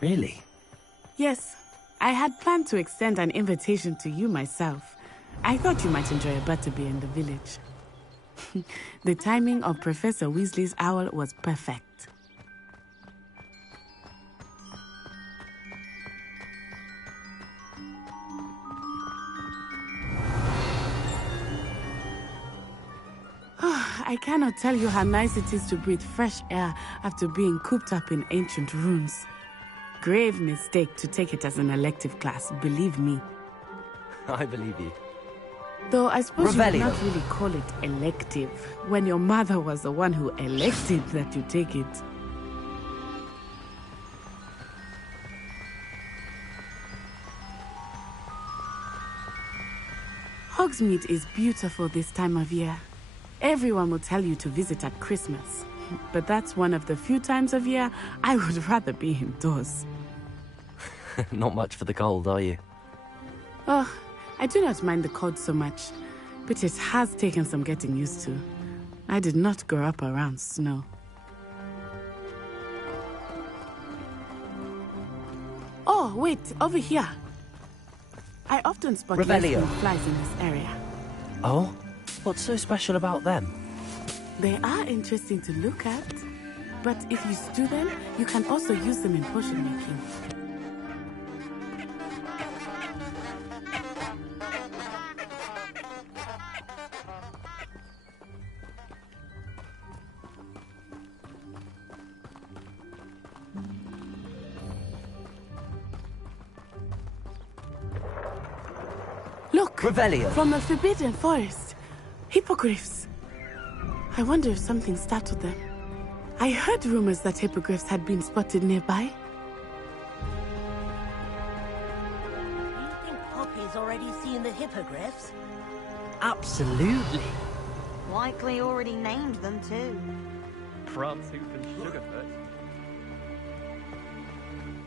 Really? Yes, I had planned to extend an invitation to you myself. I thought you might enjoy a butterbeer in the village. The timing of Professor Weasley's owl was perfect. I cannot tell you how nice it is to breathe fresh air after being cooped up in ancient ruins. Grave mistake to take it as an elective class, believe me. I believe you. Though I suppose you would Revelio. not really call it elective, when your mother was the one who elected that you take it. Hogsmeade is beautiful this time of year. Everyone will tell you to visit at Christmas, but that's one of the few times of year I would rather be indoors. Not much for the cold, are you? Oh, I do not mind the cold so much, but it has taken some getting used to. I did not grow up around snow. Oh, wait, over here. I often spot Revelio. lesbian flies in this area. Oh? What's so special about them? They are interesting to look at, but if you stew them, you can also use them in potion making. Look! Revelio. From the Forbidden Forest. Hippogriffs. I wonder if something startled them. I heard rumors that hippogriffs had been spotted nearby. Do you think Poppy's already seen the hippogriffs? Absolutely. Likely already named them too. Prancing and Sugarfoot.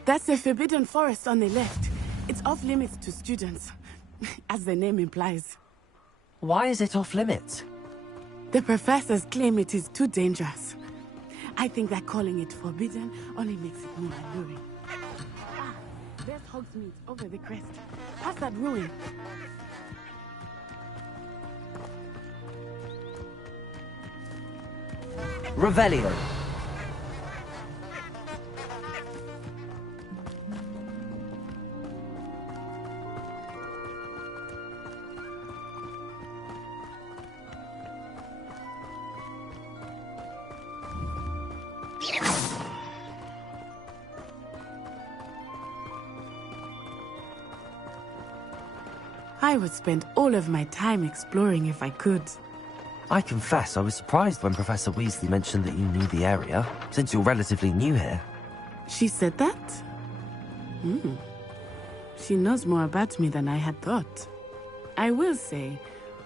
That's the Forbidden Forest on the left. It's off limits to students, as the name implies. Why is it off limits? The professors claim it is too dangerous. I think that calling it forbidden only makes it more alluring. Ah, there's Hogsmeade over the crest. Past that ruin. Revelio. I would spend all of my time exploring if I could. I confess I was surprised when Professor Weasley mentioned that you knew the area, since you're relatively new here. She said that? She knows more about me than I had thought. I will say,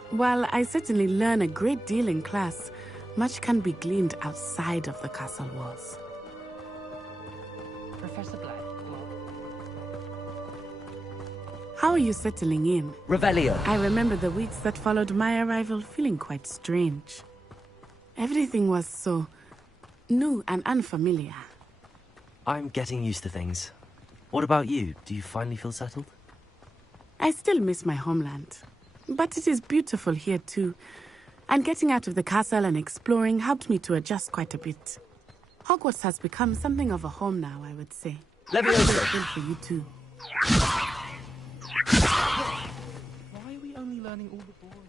while I certainly learn a great deal in class, much can be gleaned outside of the castle walls. Professor Black. How are you settling in? Revelio. I remember the weeks that followed my arrival feeling quite strange. Everything was so new and unfamiliar. I'm getting used to things. What about you? Do you finally feel settled? I still miss my homeland, but it is beautiful here too. And getting out of the castle and exploring helped me to adjust quite a bit. Hogwarts has become something of a home now, I would say. Leviosa. For you too. Why are we only learning all the boring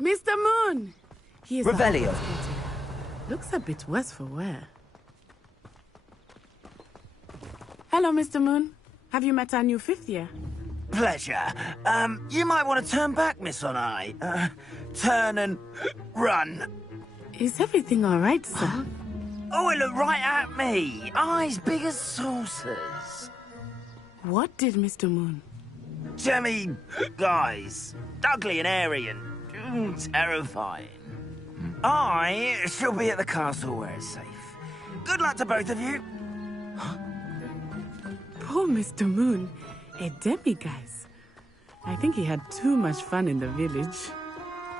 Mr. Moon! He is Revelio. Looks a bit worse for wear. Hello, Mr. Moon. Have you met our new fifth year? Pleasure. You might want to turn back, Miss On-Eye. Turn and run. Is everything all right, sir? Oh, it looked right at me. Eyes big as saucers. What did Mr. Moon? Jemmy guys. Ugly and airy and terrifying. I shall be at the castle where it's safe. Good luck to both of you. Poor Mr. Moon. A demiguise. I think he had too much fun in the village.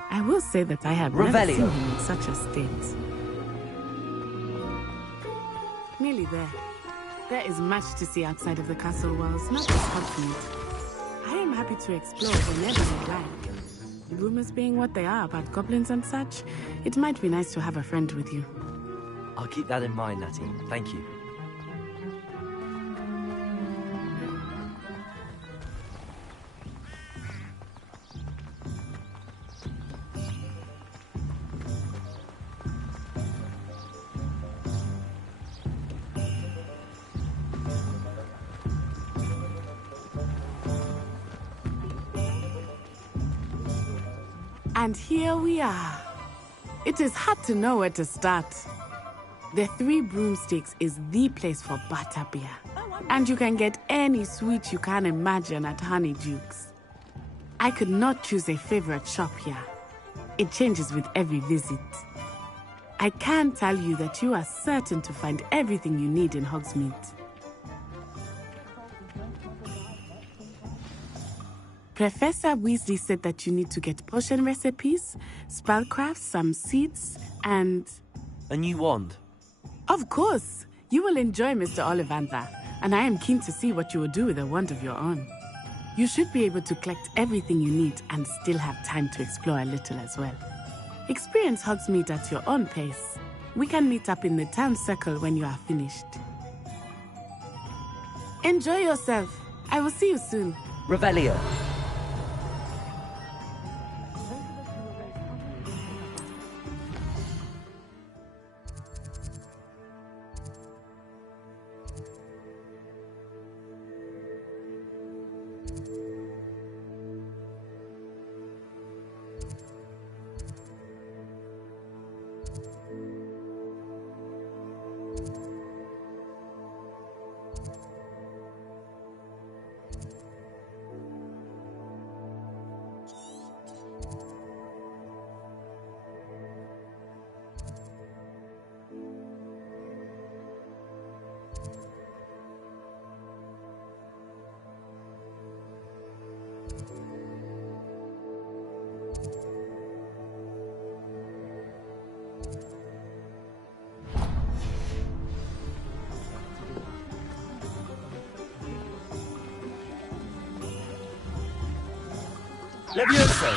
I will say that I have never seen him in such a state. Nearly there. There is much to see outside of the castle walls, not just Hogsmeade. I am happy to explore whenever you like. The rumors being what they are about goblins and such, it might be nice to have a friend with you. I'll keep that in mind, Natty. Thank you. And here we are. It is hard to know where to start. The Three Broomsticks is the place for butterbeer. And you can get any sweet you can imagine at Honeydukes. I could not choose a favorite shop here. It changes with every visit. I can tell you that you are certain to find everything you need in Hogsmeade. Professor Weasley said that you need to get potion recipes, spellcrafts, some seeds, and... A new wand? Of course! You will enjoy Mr. Ollivander, and I am keen to see what you will do with a wand of your own. You should be able to collect everything you need and still have time to explore a little as well. Experience Hogsmeade at your own pace. We can meet up in the town circle when you are finished. Enjoy yourself. I will see you soon. Revelio. Levioso!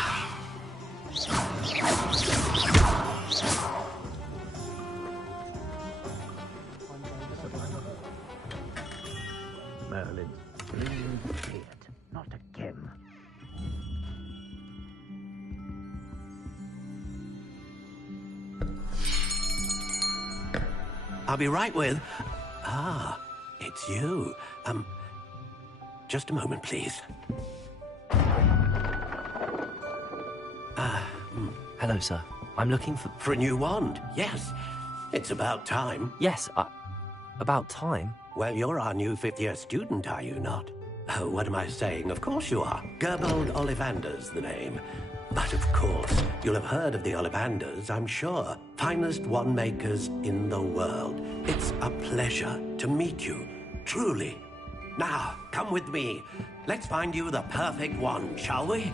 Merlin's brilliant, not again. I'll be right with... Ah, it's you. Just a moment, please. Hello, sir. I'm looking for... For a new wand, yes. It's about time. Yes, about time? Well, you're our new fifth-year student, are you not? Oh, what am I saying? Of course you are. Gerbold Ollivander's the name. But of course, you'll have heard of the Ollivanders, I'm sure. Finest wand makers in the world. It's a pleasure to meet you, truly. Now, come with me. Let's find you the perfect wand, shall we?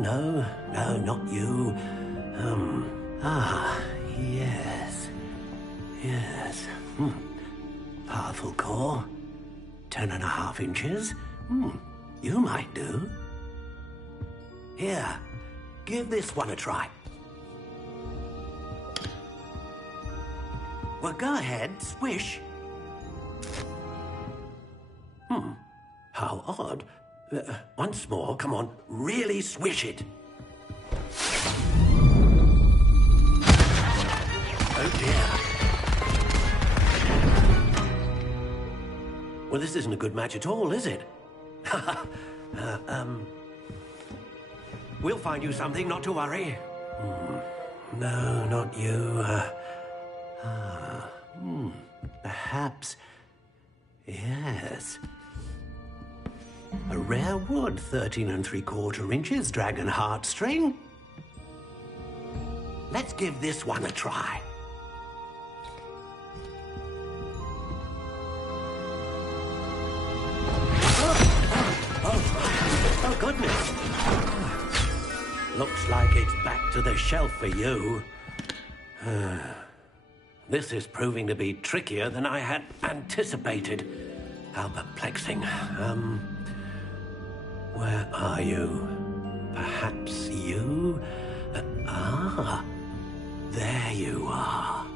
No, not you. Yes. Powerful core. 10.5 inches. You might do. Here, give this one a try. Well, go ahead, swish. How odd. Once more, come on, really swish it. Oh dear. Well, this isn't a good match at all, is it? We'll find you something, not to worry. No, not you. Perhaps... Yes. A rare wood, 13 3/4 inches, dragon heartstring. Let's give this one a try. Oh, goodness. Looks like it's back to the shelf for you. This is proving to be trickier than I had anticipated. How perplexing. Where are you? Perhaps you? There you are.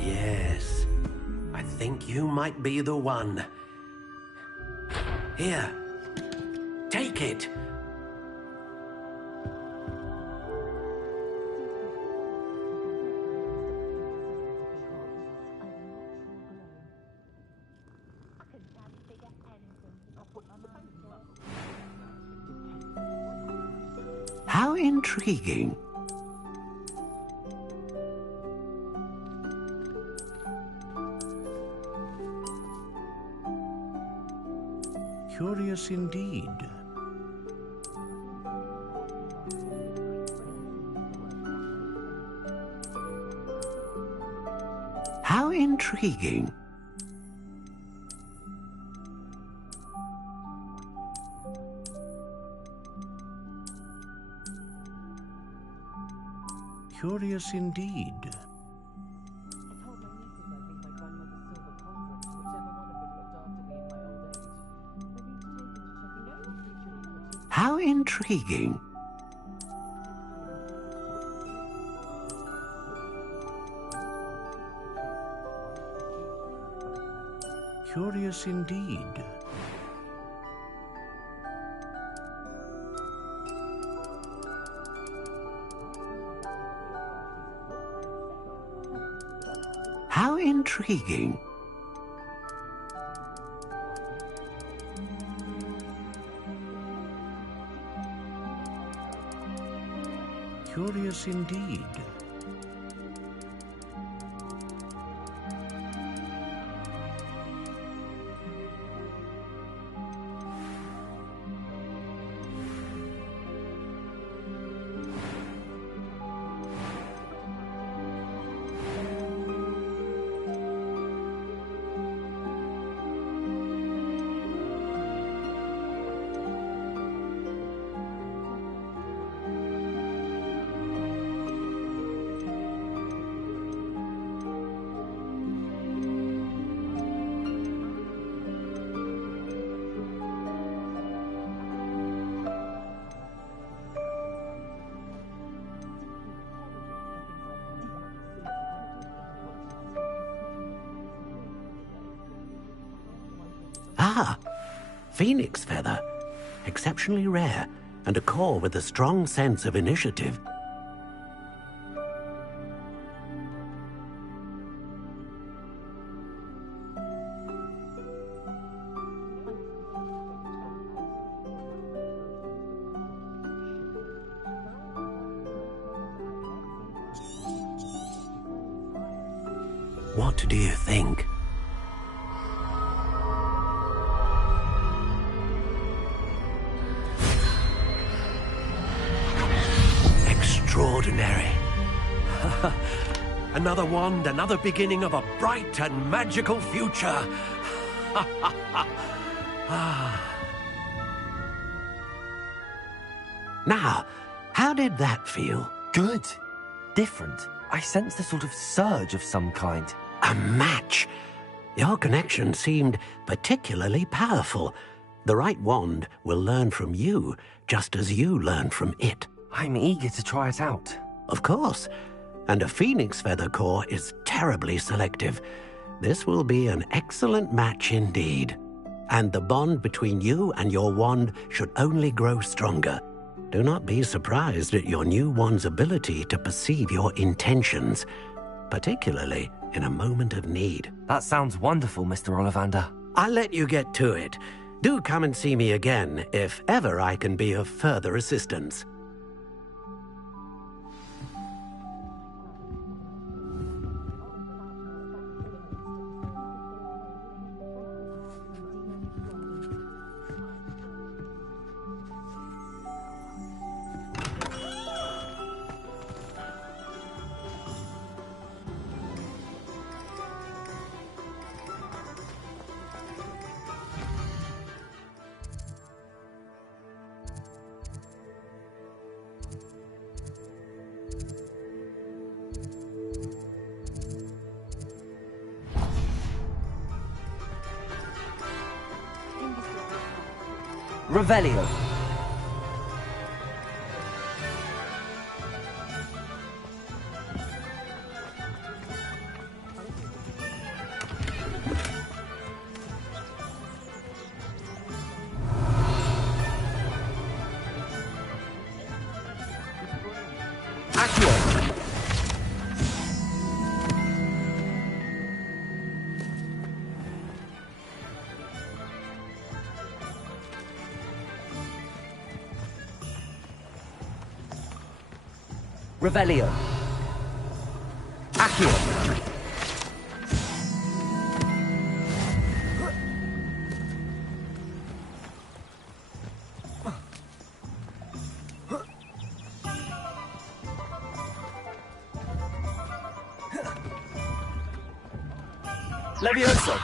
Yes, I think you might be the one. Here, take it. How intriguing. Curious indeed. How intriguing. Curious indeed. How intriguing. Curious indeed. How intriguing. Curious indeed. Ah, Phoenix Feather. Exceptionally rare, and a core with a strong sense of initiative. What do you think? Extraordinary. Another wand, another beginning of a bright and magical future. Now, how did that feel? Good. Different. I sensed a sort of surge of some kind. A match. Your connection seemed particularly powerful. The right wand will learn from you, just as you learn from it. I'm eager to try it out. Of course. And a Phoenix Feather core is terribly selective. This will be an excellent match indeed. And the bond between you and your wand should only grow stronger. Do not be surprised at your new wand's ability to perceive your intentions, particularly in a moment of need. That sounds wonderful, Mr. Ollivander. I'll let you get to it. Do come and see me again if ever I can be of further assistance. Revelio. Revelio. Accio. Levioso.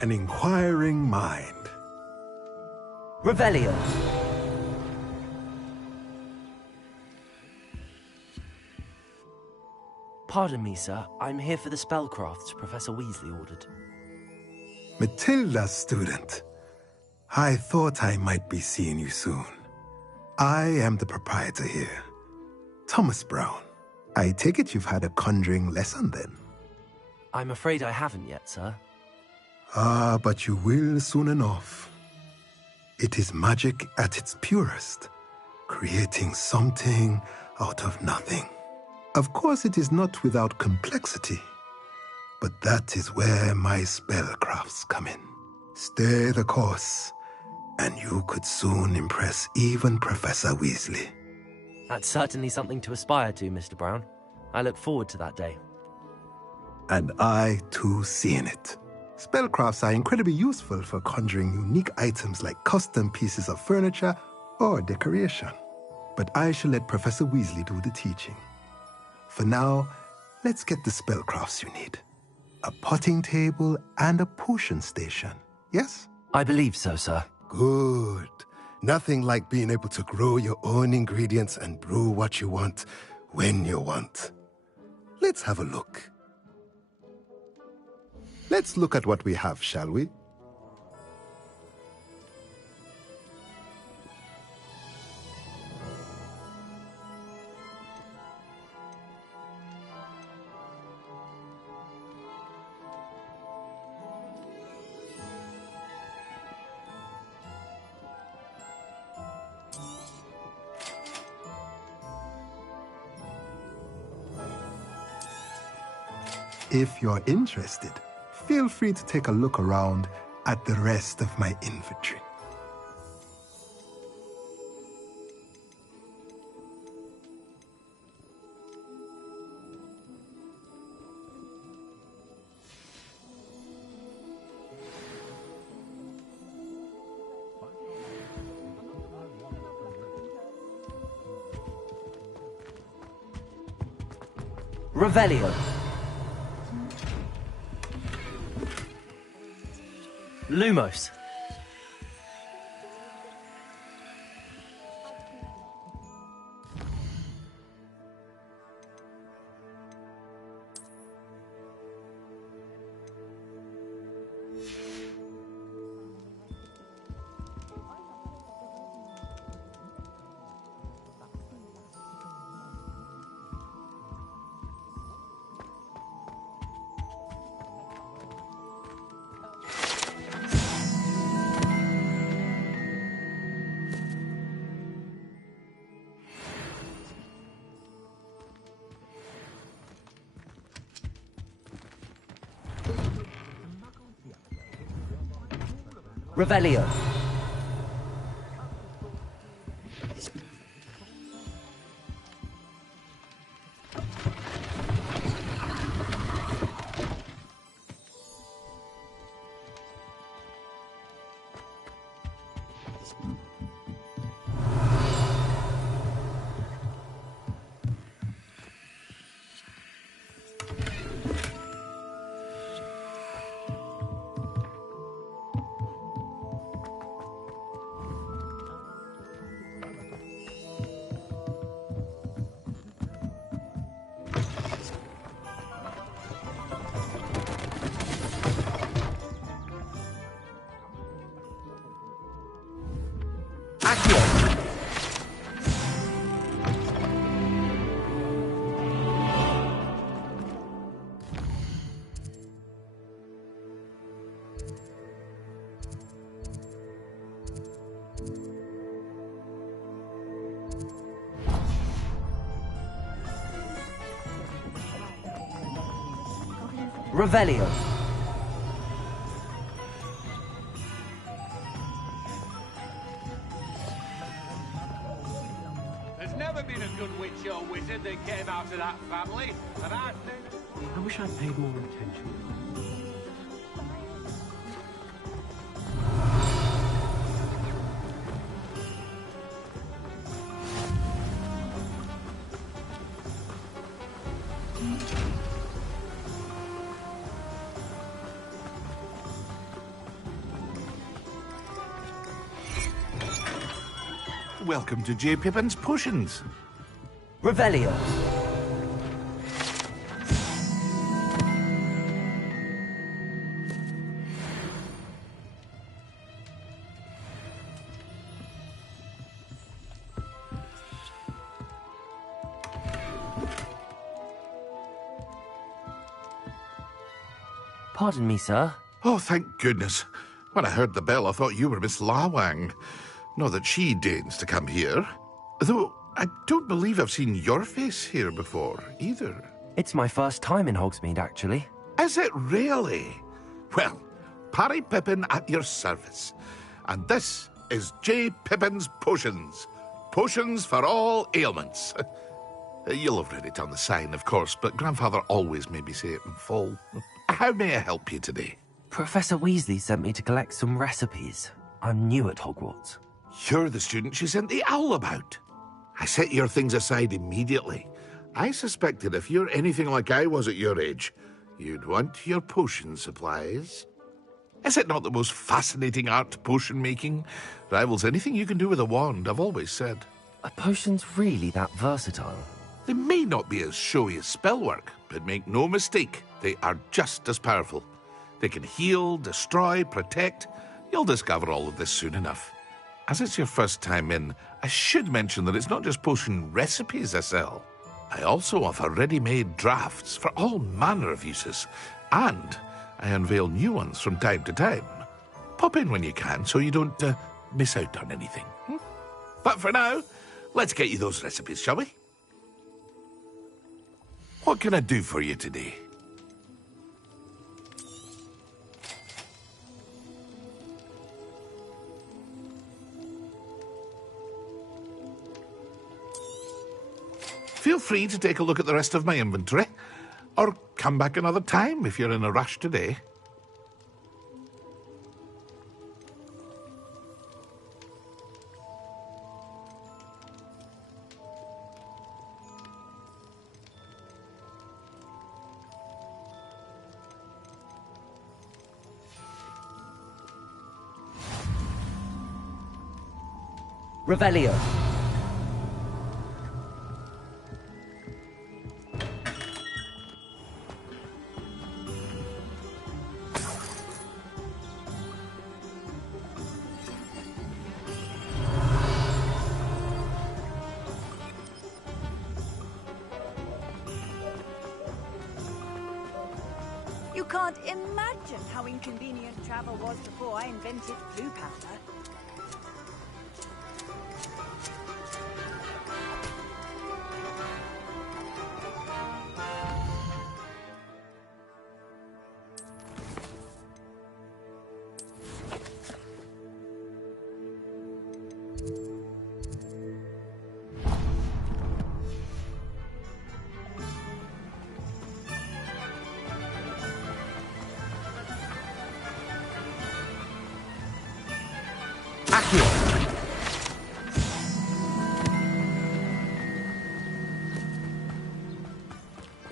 An inquiring mind. Revelio. Pardon me, sir. I'm here for the spellcrafts Professor Weasley ordered. Matilda, student. I thought I might be seeing you soon. I am the proprietor here, Thomas Brown. I take it you've had a conjuring lesson then? I'm afraid I haven't yet, sir. Ah, but you will soon enough. It is magic at its purest, creating something out of nothing. Of course, it is not without complexity, but that is where my spellcrafts come in. Stay the course, and you could soon impress even Professor Weasley. That's certainly something to aspire to, Mr. Brown. I look forward to that day. And I, too, see in it. Spellcrafts are incredibly useful for conjuring unique items like custom pieces of furniture or decoration. But I shall let Professor Weasley do the teaching. For now, let's get the spellcrafts you need. A potting table and a potion station, yes? I believe so, sir. Good. Nothing like being able to grow your own ingredients and brew what you want when you want. Let's have a look. Let's look at what we have, shall we? If you're interested, feel free to take a look around at the rest of my inventory. Revelio. Lumos. Revelio. Revelio. There's never been a good witch or wizard that came out of that family, and I think... I wish I'd paid more attention. Welcome to J. Pippin's Potions. Revelio. Pardon me, sir. Oh, thank goodness. When I heard the bell, I thought you were Miss Lawang. Not that she deigns to come here. Though, I don't believe I've seen your face here before, either. It's my first time in Hogsmeade, actually. Is it really? Well, Parry Pippin at your service. And this is J. Pippin's Potions. Potions for all ailments. You'll have read it on the sign, of course, but Grandfather always made me say it in full. How may I help you today? Professor Weasley sent me to collect some recipes. I'm new at Hogwarts. You're the student she sent the owl about. I set your things aside immediately. I suspected if you're anything like I was at your age, you'd want your potion supplies. Is it not the most fascinating art, potion making? Rivals anything you can do with a wand, I've always said. Are potions really that versatile? They may not be as showy as spellwork, but make no mistake, they are just as powerful. They can heal, destroy, protect. You'll discover all of this soon enough. As it's your first time in, I should mention that it's not just potion recipes I sell. I also offer ready-made drafts for all manner of uses, and I unveil new ones from time to time. Pop in when you can so you don't miss out on anything. But for now, let's get you those recipes, shall we? What can I do for you today? Feel free to take a look at the rest of my inventory, or come back another time if you're in a rush today. Revelio. You can't imagine how inconvenient travel was before I invented blue powder.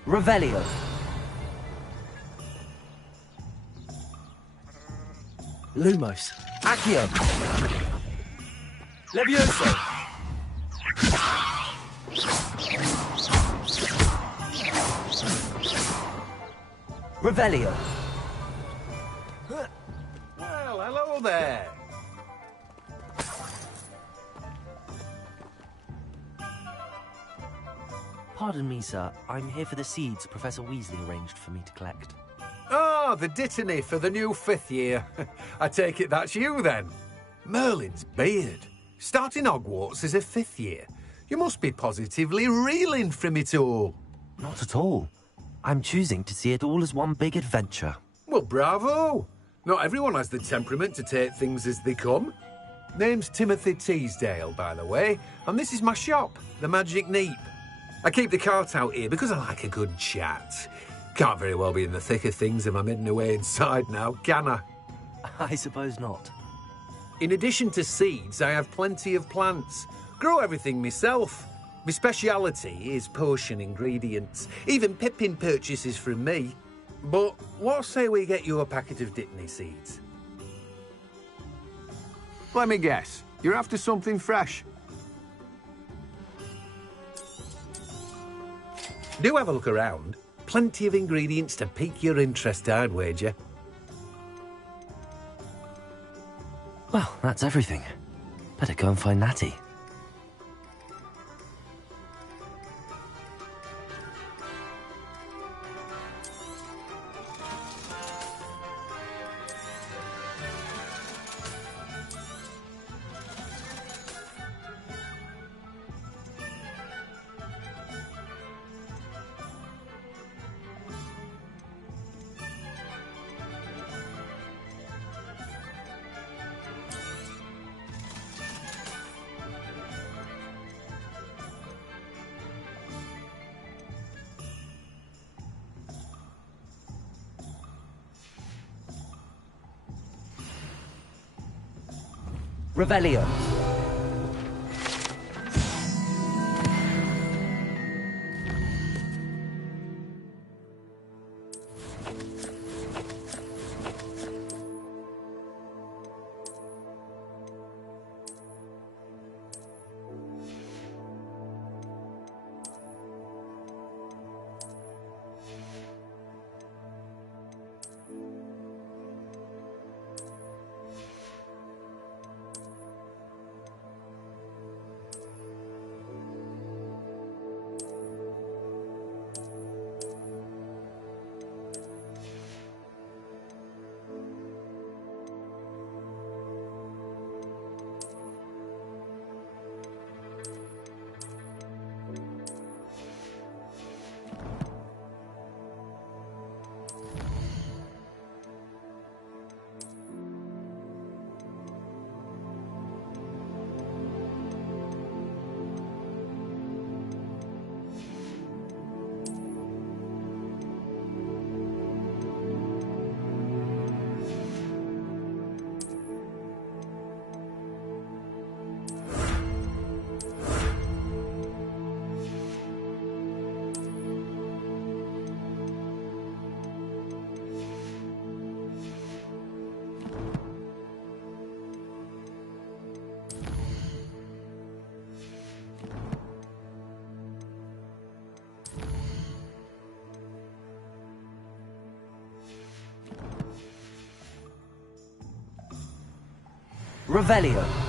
Revelio. Lumos. Accio. Levioso. Revelio. Well, hello there. Pardon me, sir. I'm here for the seeds Professor Weasley arranged for me to collect. Ah, the dittany for the new 5th year. I take it that's you, then. Merlin's beard. Starting Hogwarts as a 5th year. You must be positively reeling from it all. Not at all. I'm choosing to see it all as one big adventure. Well, bravo. Not everyone has the temperament to take things as they come. Name's Timothy Teasdale, by the way, and this is my shop, the Magic Neep. I keep the cart out here because I like a good chat. Can't very well be in the thick of things if I'm hidden away inside now, can I? I suppose not. In addition to seeds, I have plenty of plants. Grow everything myself. My speciality is potion ingredients. Even Pippin purchases from me. But what say we get you a packet of Dittany seeds? Let me guess. You're after something fresh. Do have a look around. Plenty of ingredients to pique your interest, I'd wager. Well, that's everything. Better go and find Natty. Revelio. Revelio.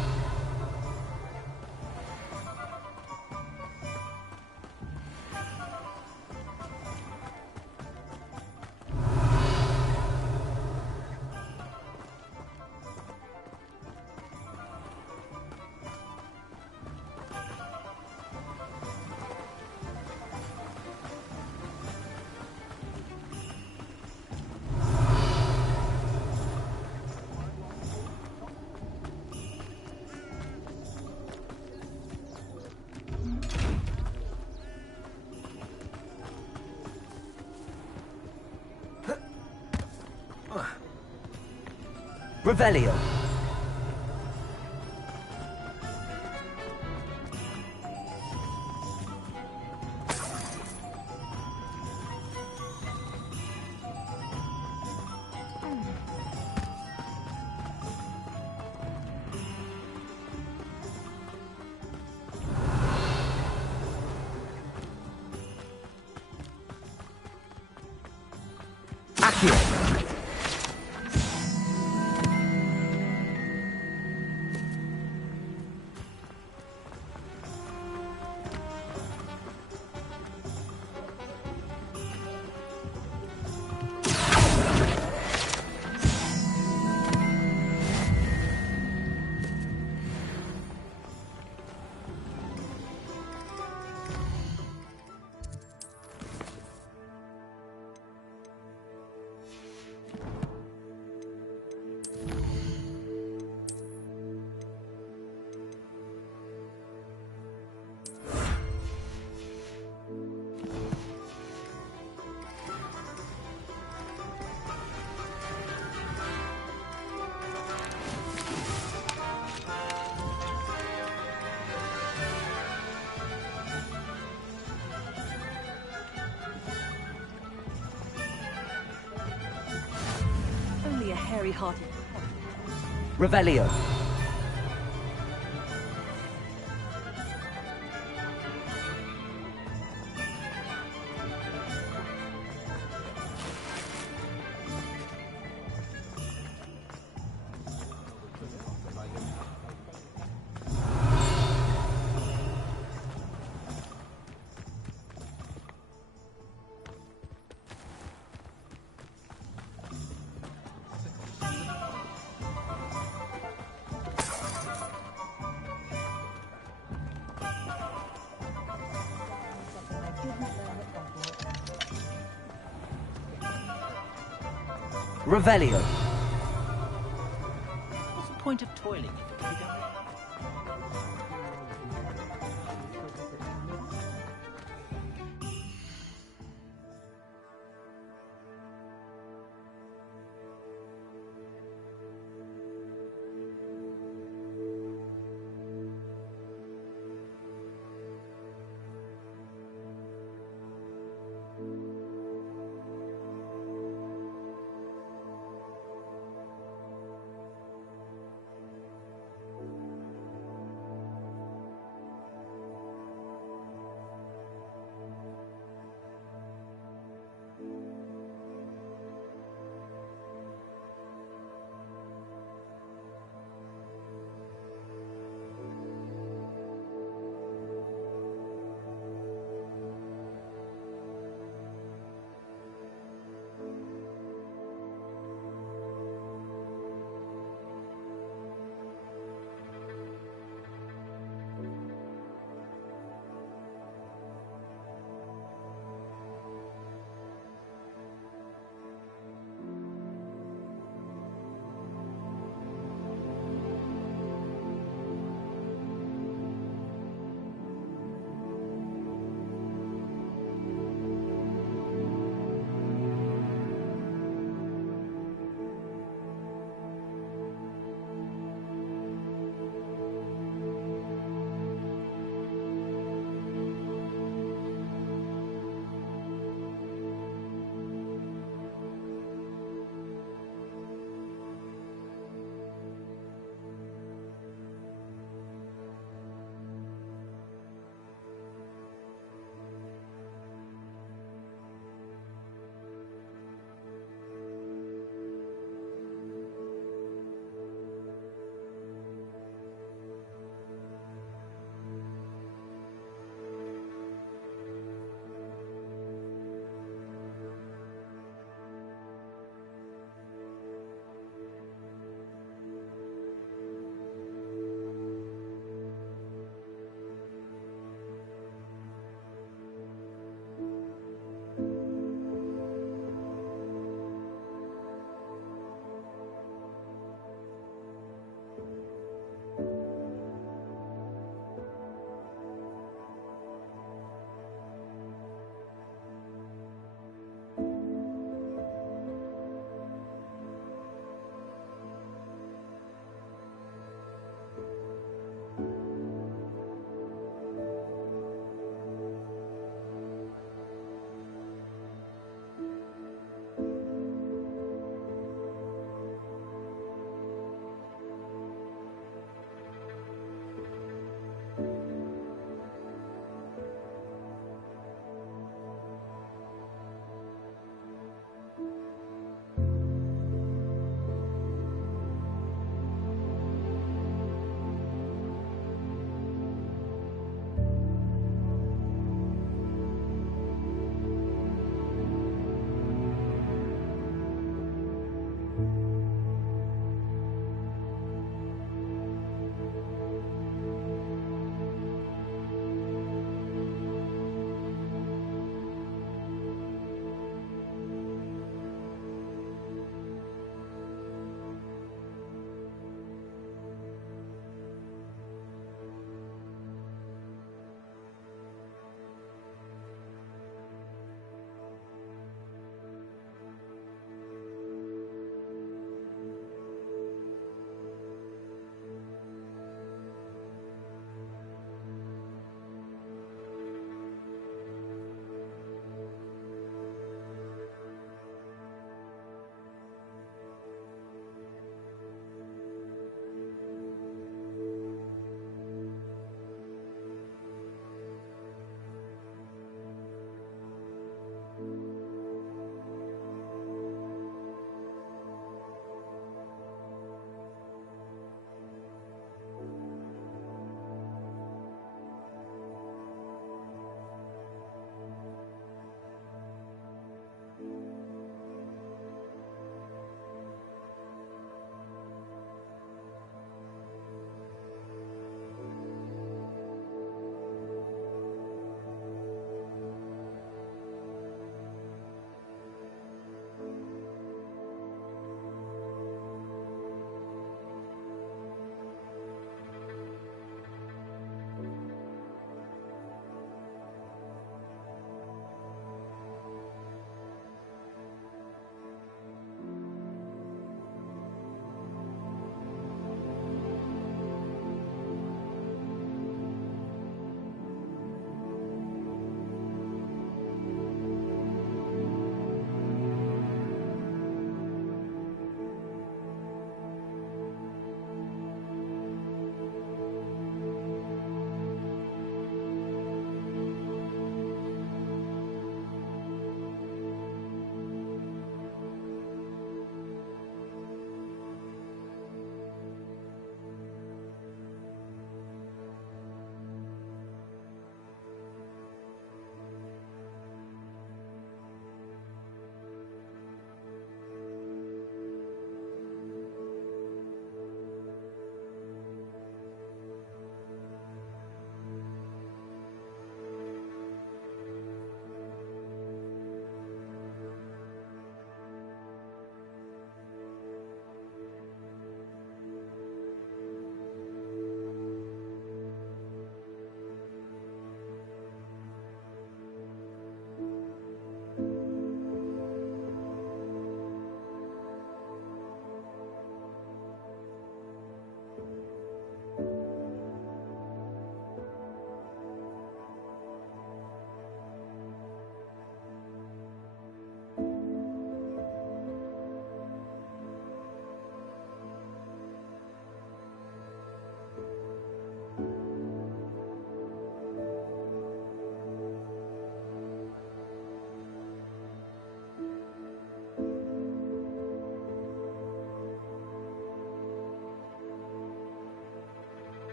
Revelio. Accio. Only a hairy-hearted. Revelio. Revelio. What's the point of toiling if it can be done?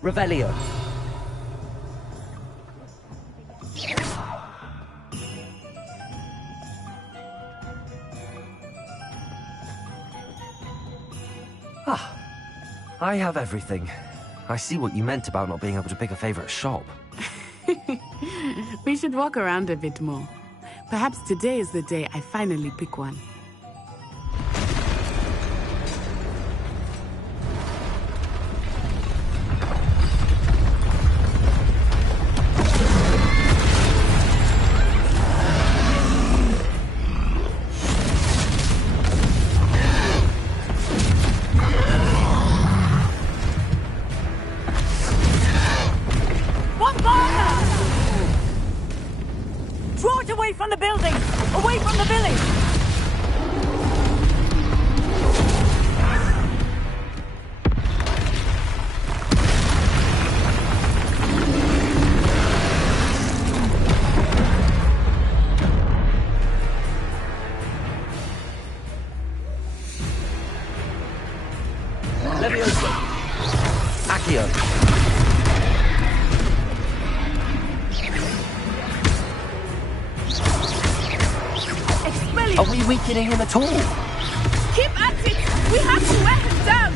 Revelio. Ah, I have everything. I see what you meant about not being able to pick a favorite shop. We should walk around a bit more. Perhaps today is the day I finally pick one. Draw it away from the building! Away from the village! Leviosa. Accio. Are we weakening him at all? Keep at it! We have to wear him down!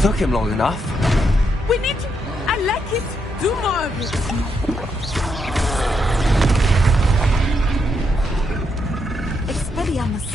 Took him long enough. We need to... I like it. Do more of it. Expelliarmus.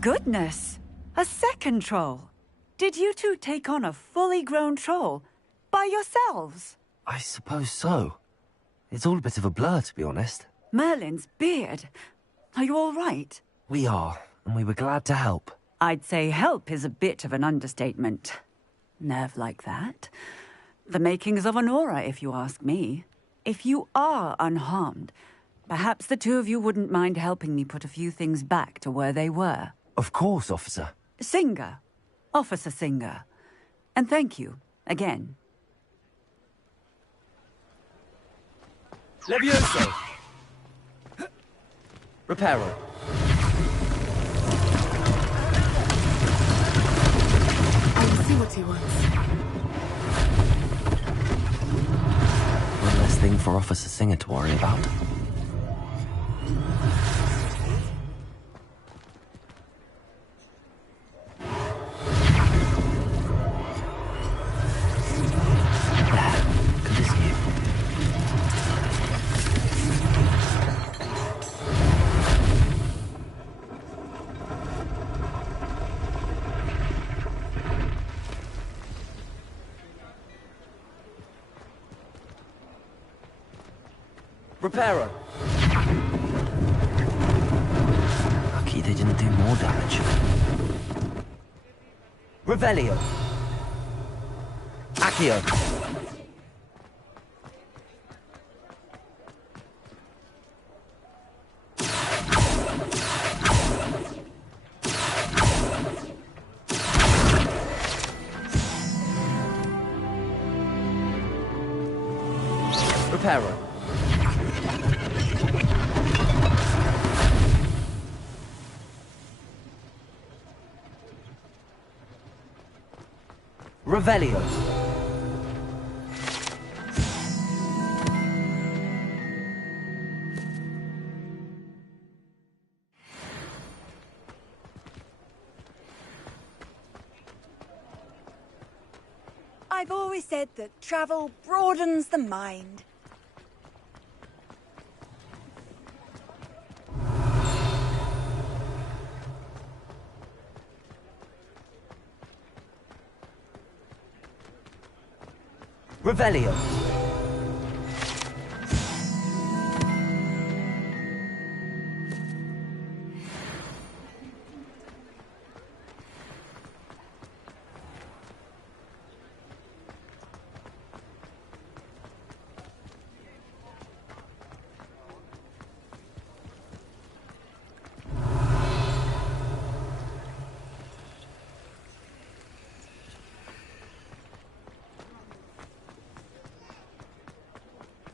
Goodness! A second troll! Did you two take on a fully grown troll? By yourselves? I suppose so. It's all a bit of a blur, to be honest. Merlin's beard. Are you all right? We are, and we were glad to help. I'd say help is a bit of an understatement. Nerve like that. The makings of an aura, if you ask me. If you are unharmed, perhaps the two of you wouldn't mind helping me put a few things back to where they were. Of course, officer. Singer. Officer Singer. And thank you, again. Levioso! Reparo. I will see what he wants. One less thing for Officer Singer to worry about. Reparo. Lucky they didn't do more damage. Revelio. Accio. Reparo. Revelio. I've always said that travel broadens the mind. Revelio.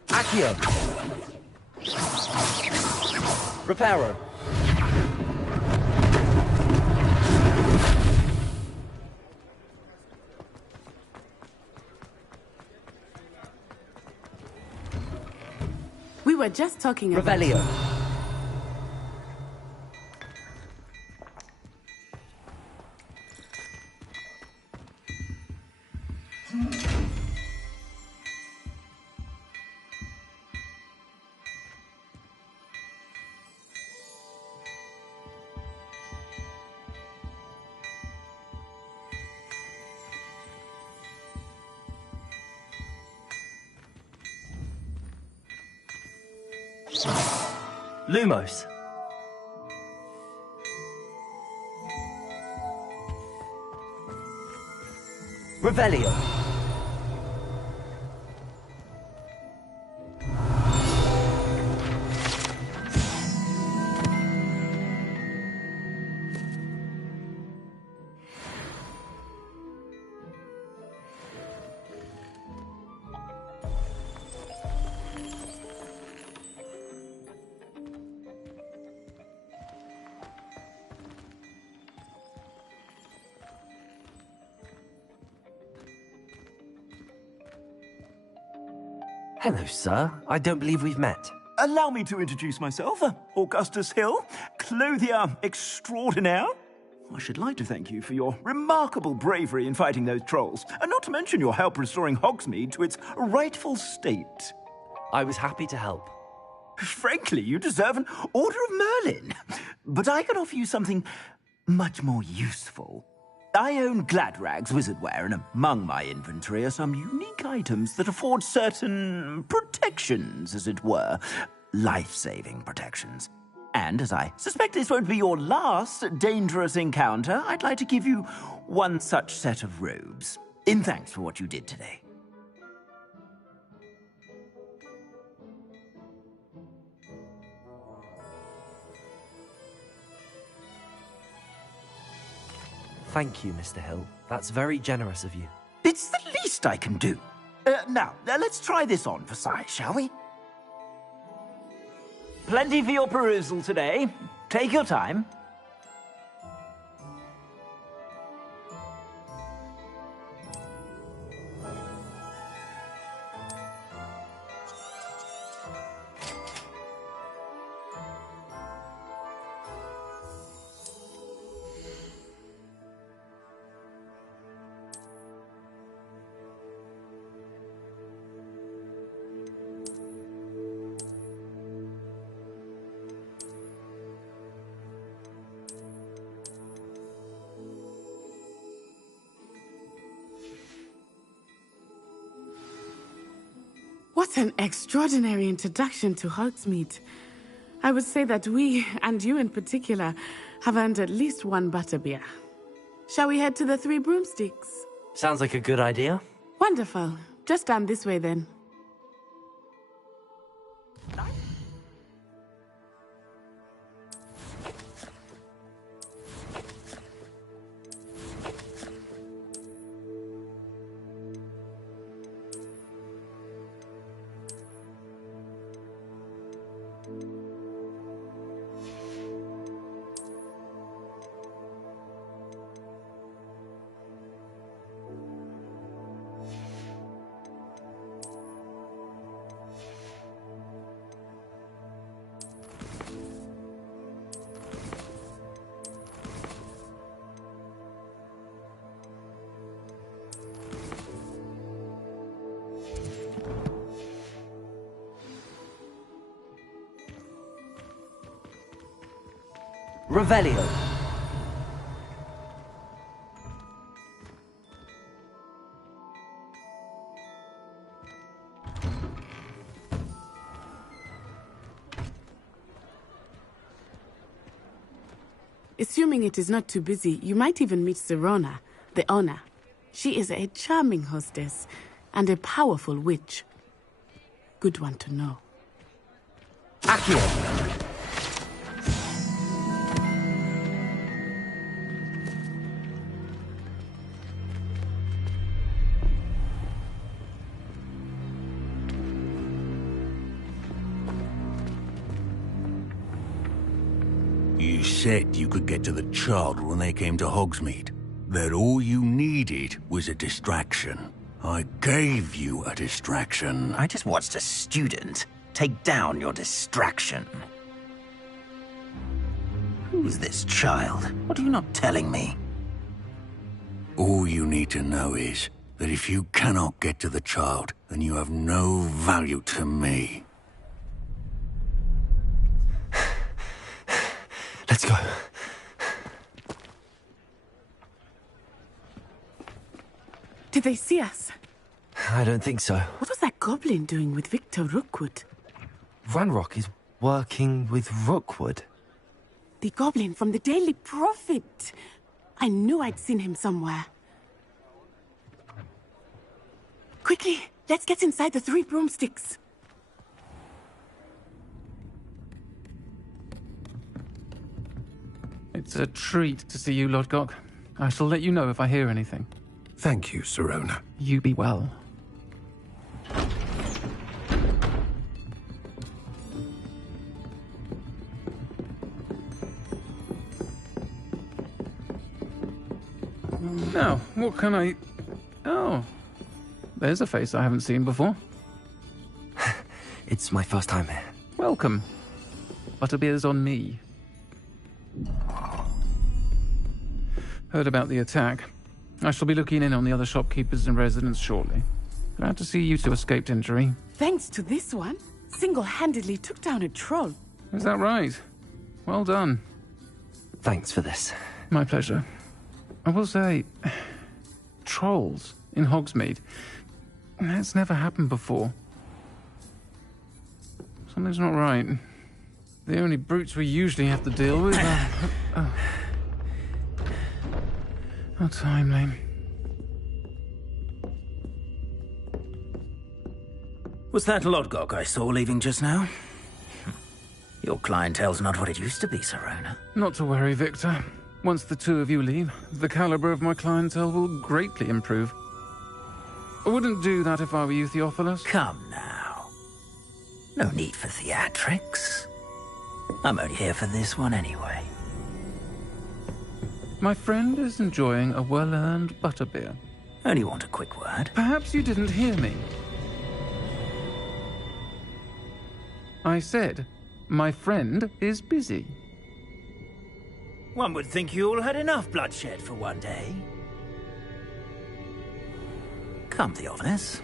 Accio. Reparo. We were just talking about... Revelio. Lumos. Revelio. Hello, sir. I don't believe we've met. Allow me to introduce myself, Augustus Hill, clothier extraordinaire. I should like to thank you for your remarkable bravery in fighting those trolls, and not to mention your help restoring Hogsmeade to its rightful state. I was happy to help. Frankly, you deserve an Order of Merlin. But I can offer you something much more useful. I own Gladrag's wizardware, and among my inventory are some unique items that afford certain protections, as it were. Life-saving protections. And as I suspect this won't be your last dangerous encounter, I'd like to give you one such set of robes, in thanks for what you did today. Thank you, Mr. Hill. That's very generous of you. It's the least I can do. Now, let's try this on for size, shall we? Plenty for your perusal today. Take your time. What an extraordinary introduction to Hogsmeade. I would say that we, and you in particular, have earned at least one butterbeer. Shall we head to the Three Broomsticks? Sounds like a good idea. Wonderful. Just down this way then. Revelio. Assuming it is not too busy, you might even meet Sirona, the owner. She is a charming hostess and a powerful witch. Good one to know. Accio. You said you could get to the child when they came to Hogsmeade. That all you needed was a distraction. I gave you a distraction. I just watched a student take down your distraction. Who's this child? What are you not telling me? All you need to know is that if you cannot get to the child, then you have no value to me. Let's go. Did they see us? I don't think so. What was that goblin doing with Victor Rookwood? Ranrock is working with Rookwood. The goblin from the Daily Prophet. I knew I'd seen him somewhere. Quickly, let's get inside the 3 broomsticks. It's a treat to see you, Lodgok. I shall let you know if I hear anything. Thank you, Sirona. You be well. Now, what can I... Oh, there's a face I haven't seen before. It's my first time here. Welcome. Butterbeer's on me. Heard about the attack. I shall be looking in on the other shopkeepers and residents shortly. Glad to see you two escaped injury. Thanks to this one, single-handedly took down a troll. Is that right? Well done. Thanks for this. My pleasure. I will say, trolls in Hogsmeade. That's never happened before. Something's not right. The only brutes we usually have to deal with are... How timely. Was that Lodgok I saw leaving just now? Your clientele's not what it used to be, Sirona. Not to worry, Victor. Once the two of you leave, the caliber of my clientele will greatly improve. I wouldn't do that if I were you, Theophilus. Come now. No need for theatrics. I'm only here for this one anyway. My friend is enjoying a well-earned butterbeer. Only want a quick word. Perhaps you didn't hear me. I said, my friend is busy. One would think you all had enough bloodshed for one day. Come, Theophilus.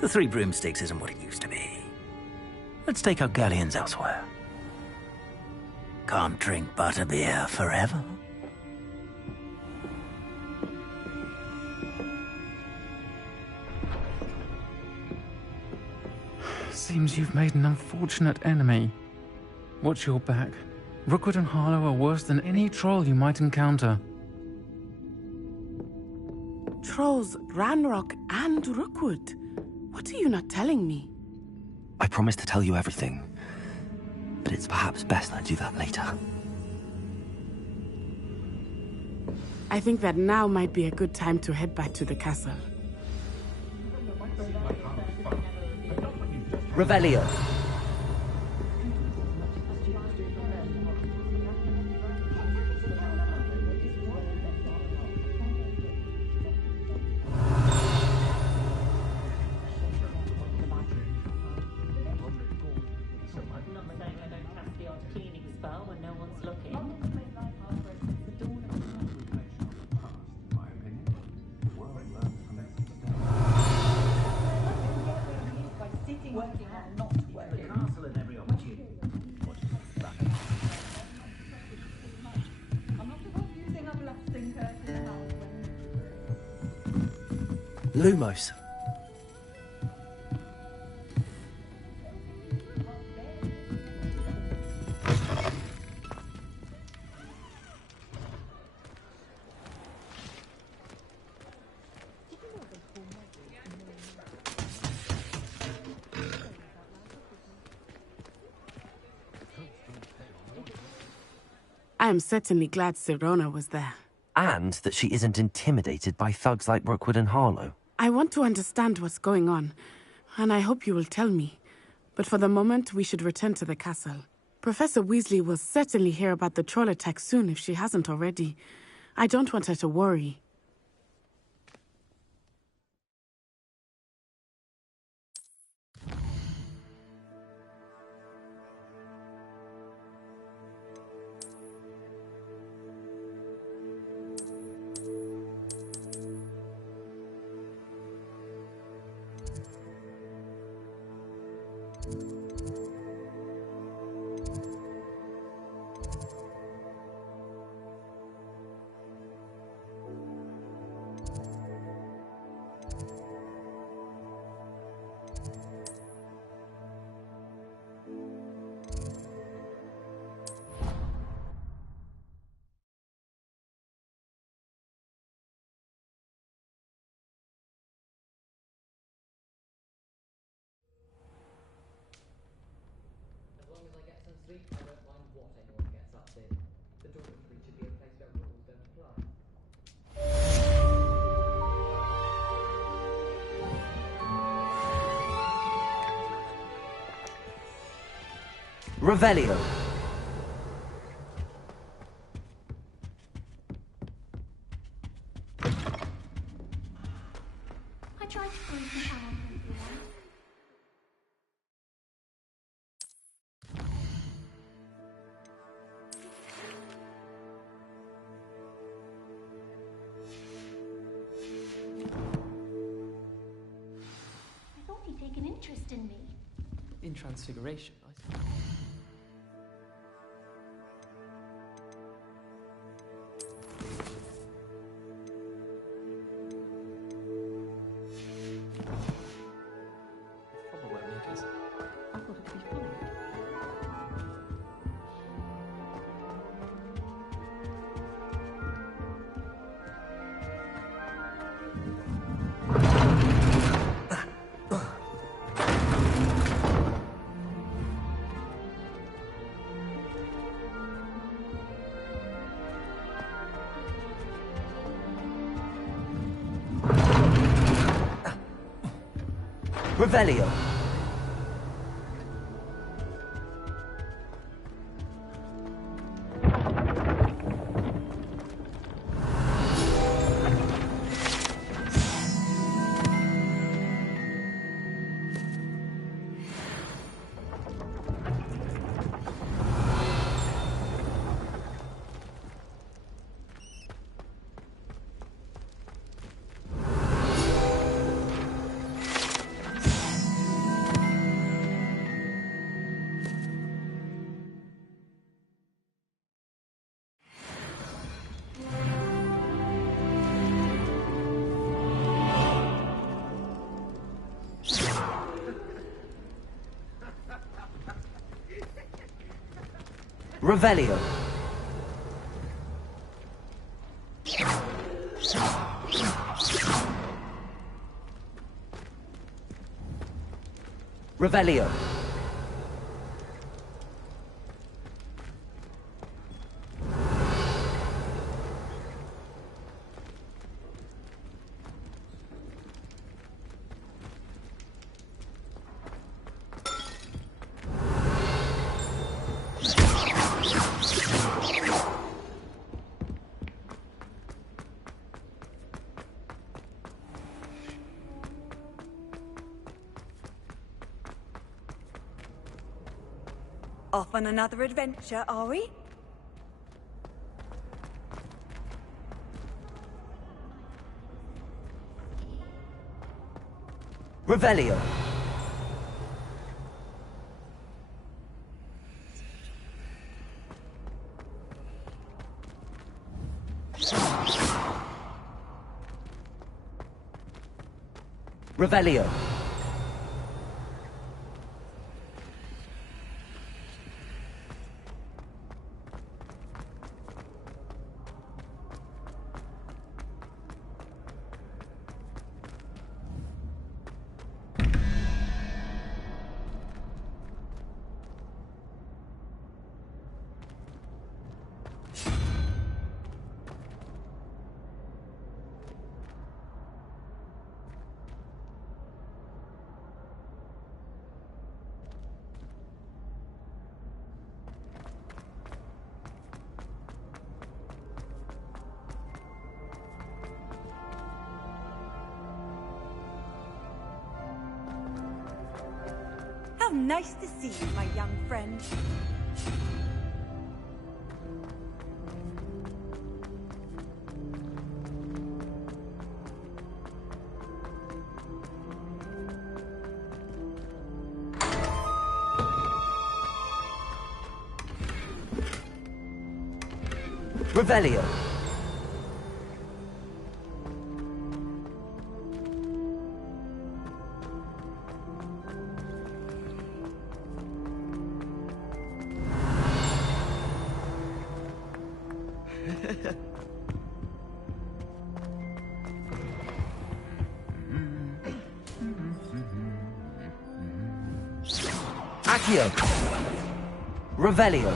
The 3 broomsticks isn't what it used to be. Let's take our galleons elsewhere. Can't drink butterbeer forever. Seems you've made an unfortunate enemy. Watch your back. Rookwood and Harlow are worse than any troll you might encounter. Trolls, Ranrock, and Rookwood. What are you not telling me? I promise to tell you everything, but it's perhaps best I do that later. I think that now might be a good time to head back to the castle. Revelio. Lumos. I am certainly glad Sirona was there. And that she isn't intimidated by thugs like Brookwood and Harlow. I want to understand what's going on, and I hope you will tell me. But for the moment, we should return to the castle. Professor Weasley will certainly hear about the troll attack soon if she hasn't already. I don't want her to worry. Revelio. I tried to find some power from you. I thought he'd take an interest in me. In Transfiguration, I suppose. Probably won't make us. I thought it'd be funny. Revelio. Revelio. Revelio. Off on another adventure, are we? Revelio. Revelio. How nice to see you, my young friend. Revelio. Accio. Revelio.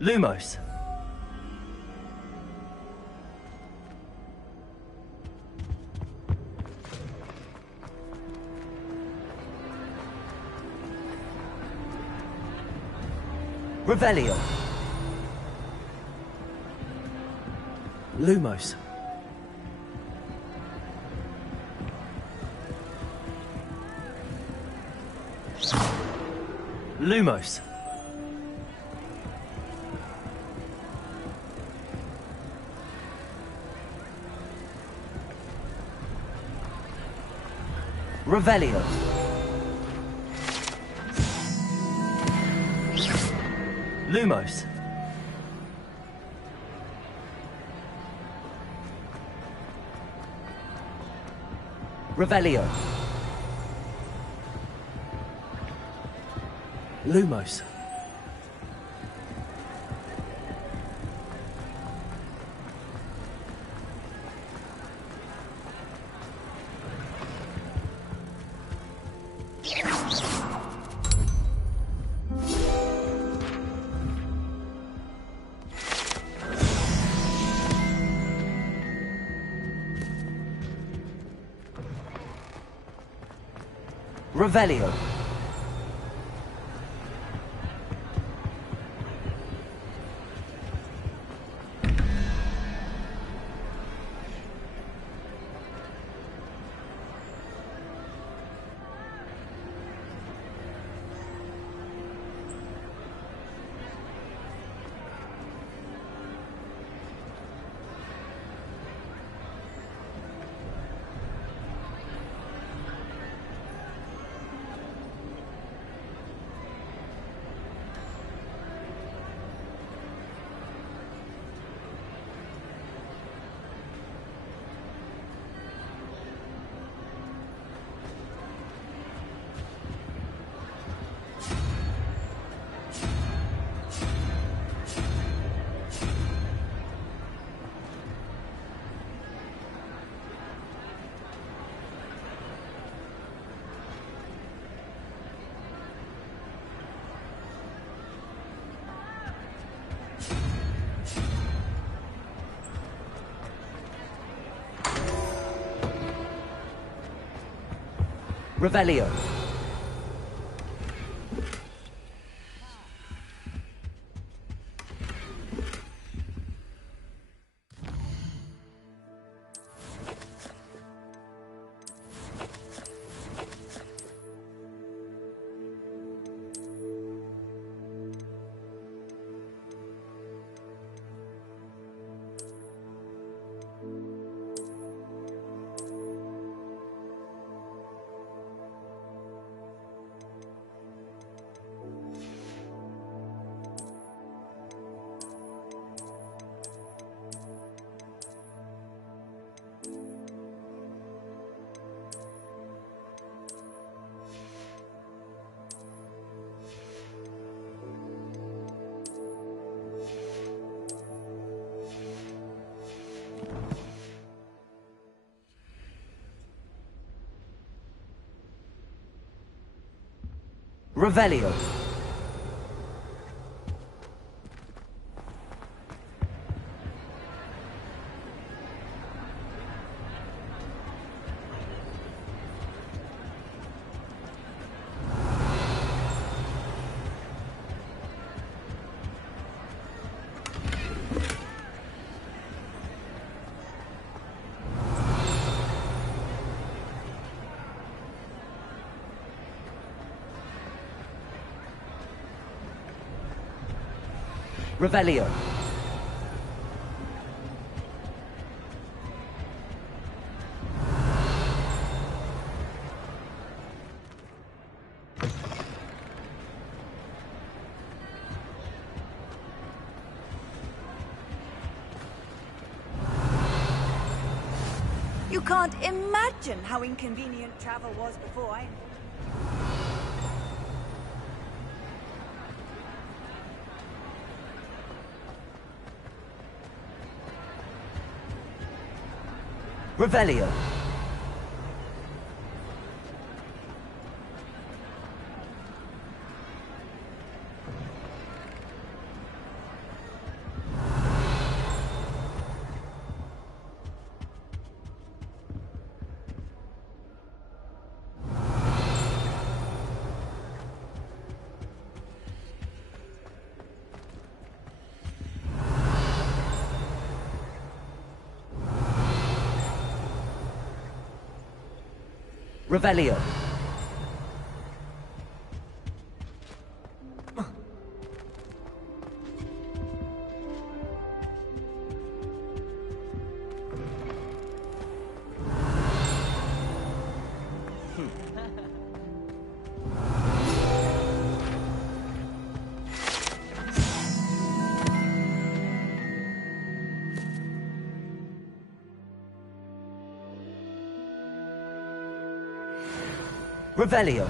Lumos. Revelio. Lumos. Lumos. Revelio. Lumos. Revelio. Lumos. Revelio. Revelio. Revelio. Revelio. You can't imagine how inconvenient travel was before I... Revelio. Revelio. Revelio.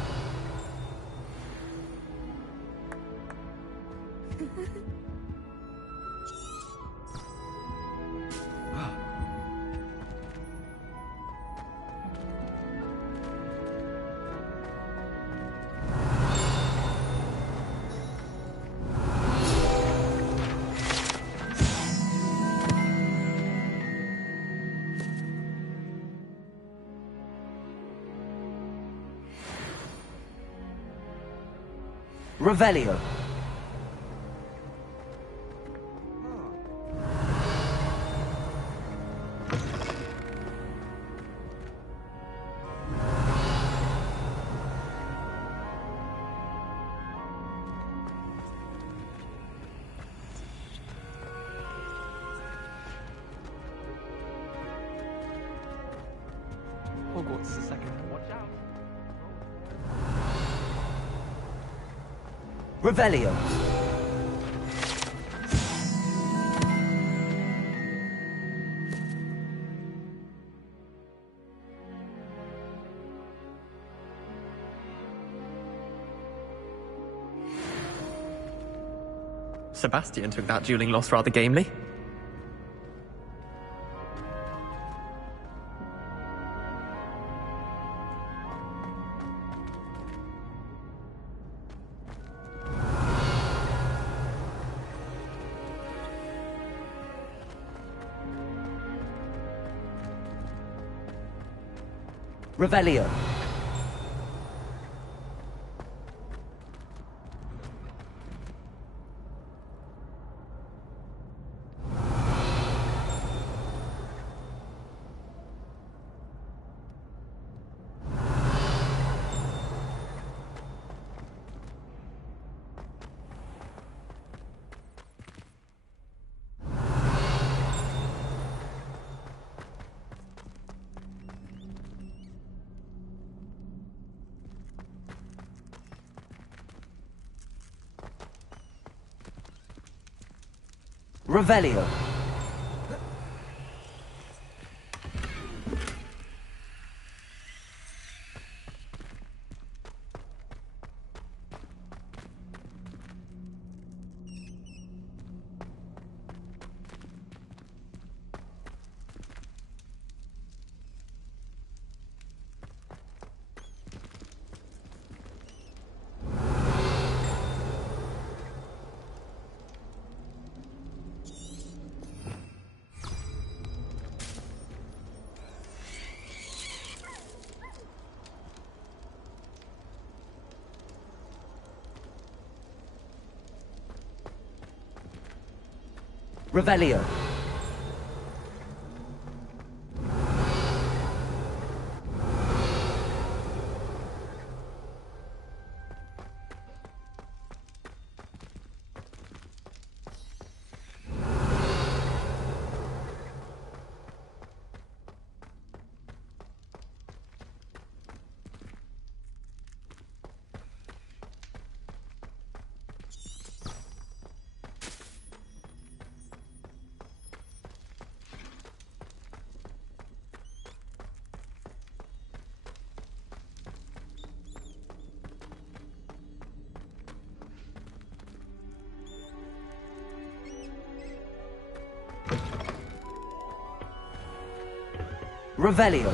Revelio. Hogwarts a second. Watch out. Revelio. Sebastian took that dueling loss rather gamely. Revelio. Revelio. Revelio. Revelio.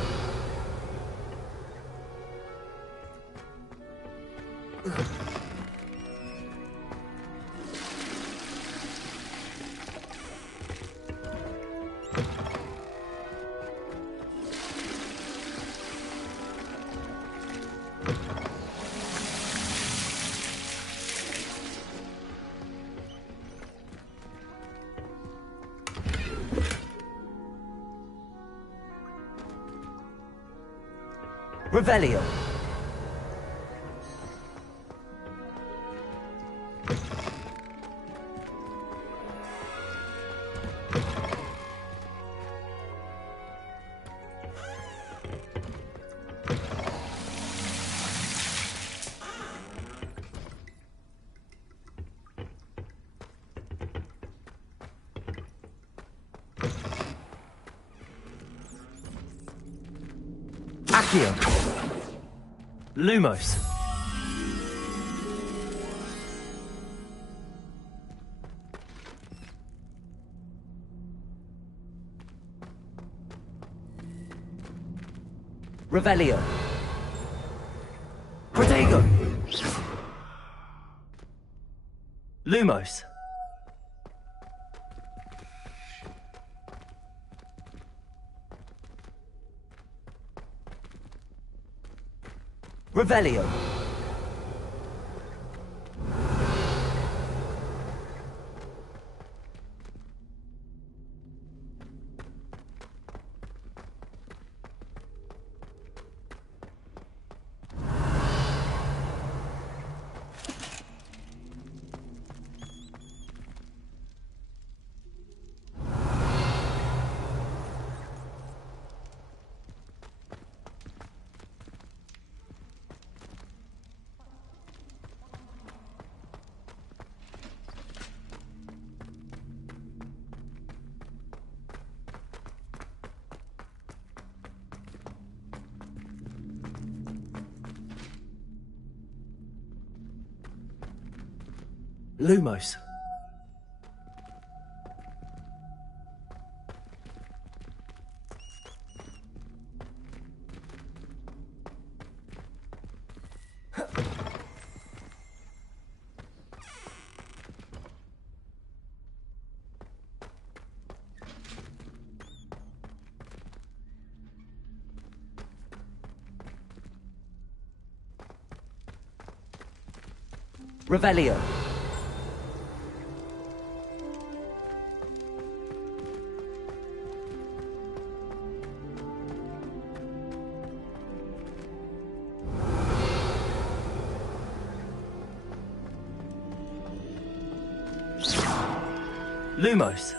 Revelio. Accio. Lumos. Revelio. Protego. Lumos. Revelio. Lumos. Revelio. Lumos.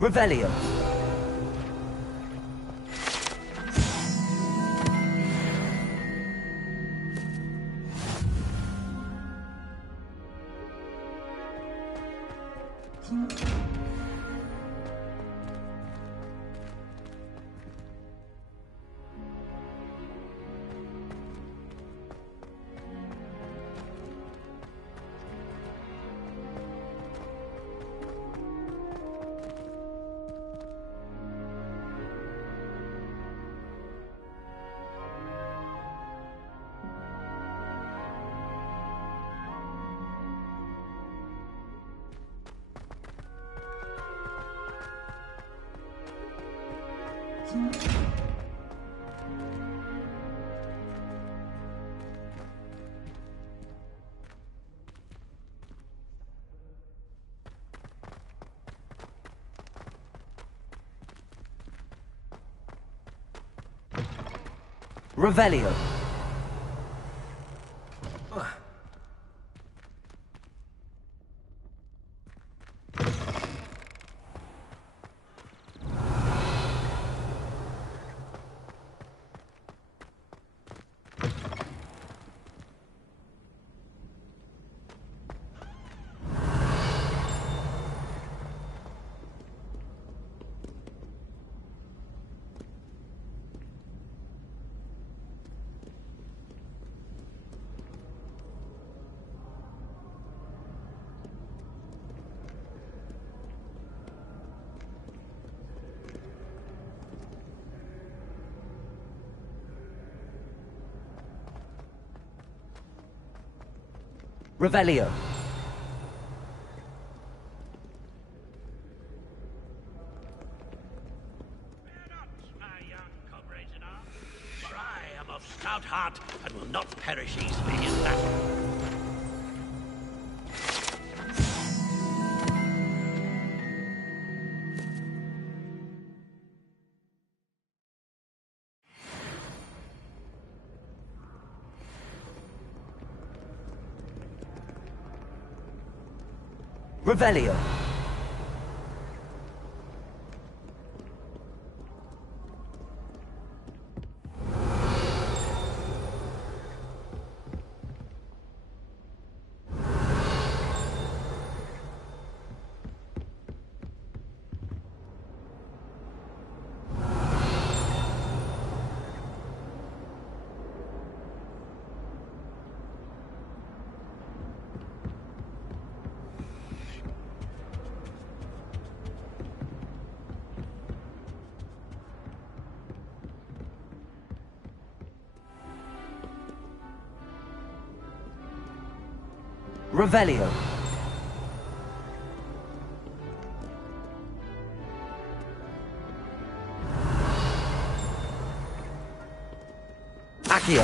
Revelio. Revelio. Revelio. For I am of stout heart and will not perish easily in battle. Revelio. Revelio. Accio.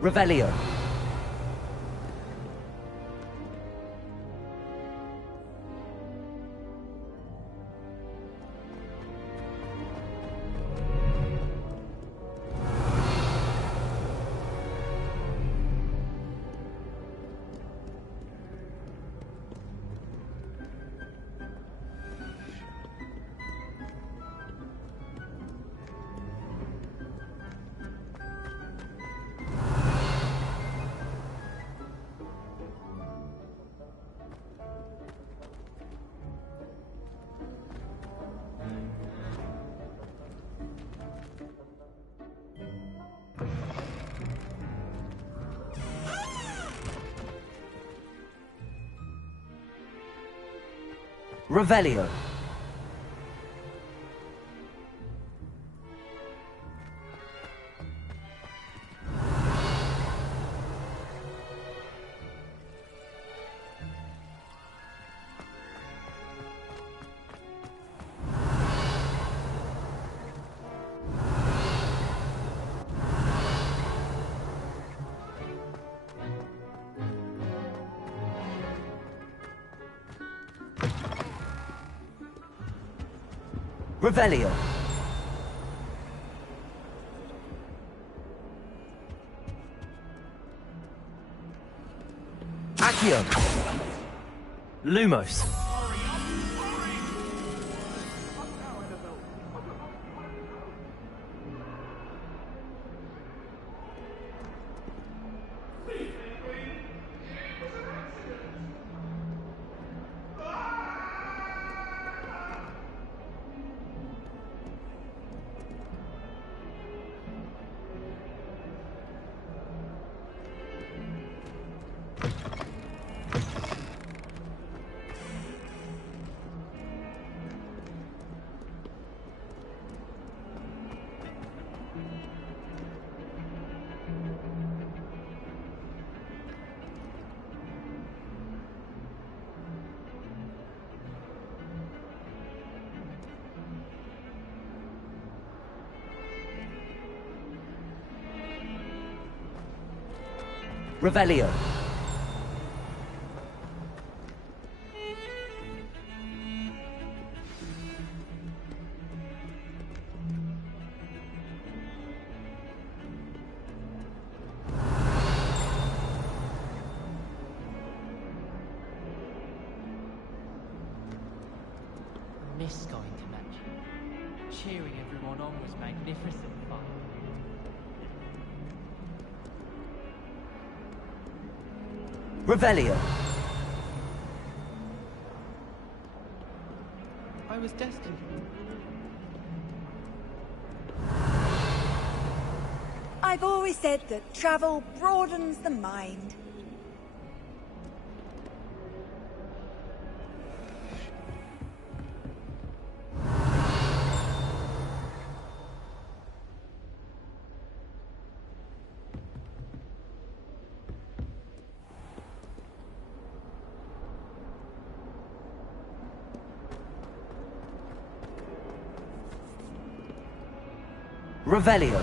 Revelio. Revelio. Revelio. Accio. Lumos. Revelio. Miss going to match. Cheering everyone on was magnificent fun. Revelio. I was destined. I've always said that travel broadens the mind. Revelio.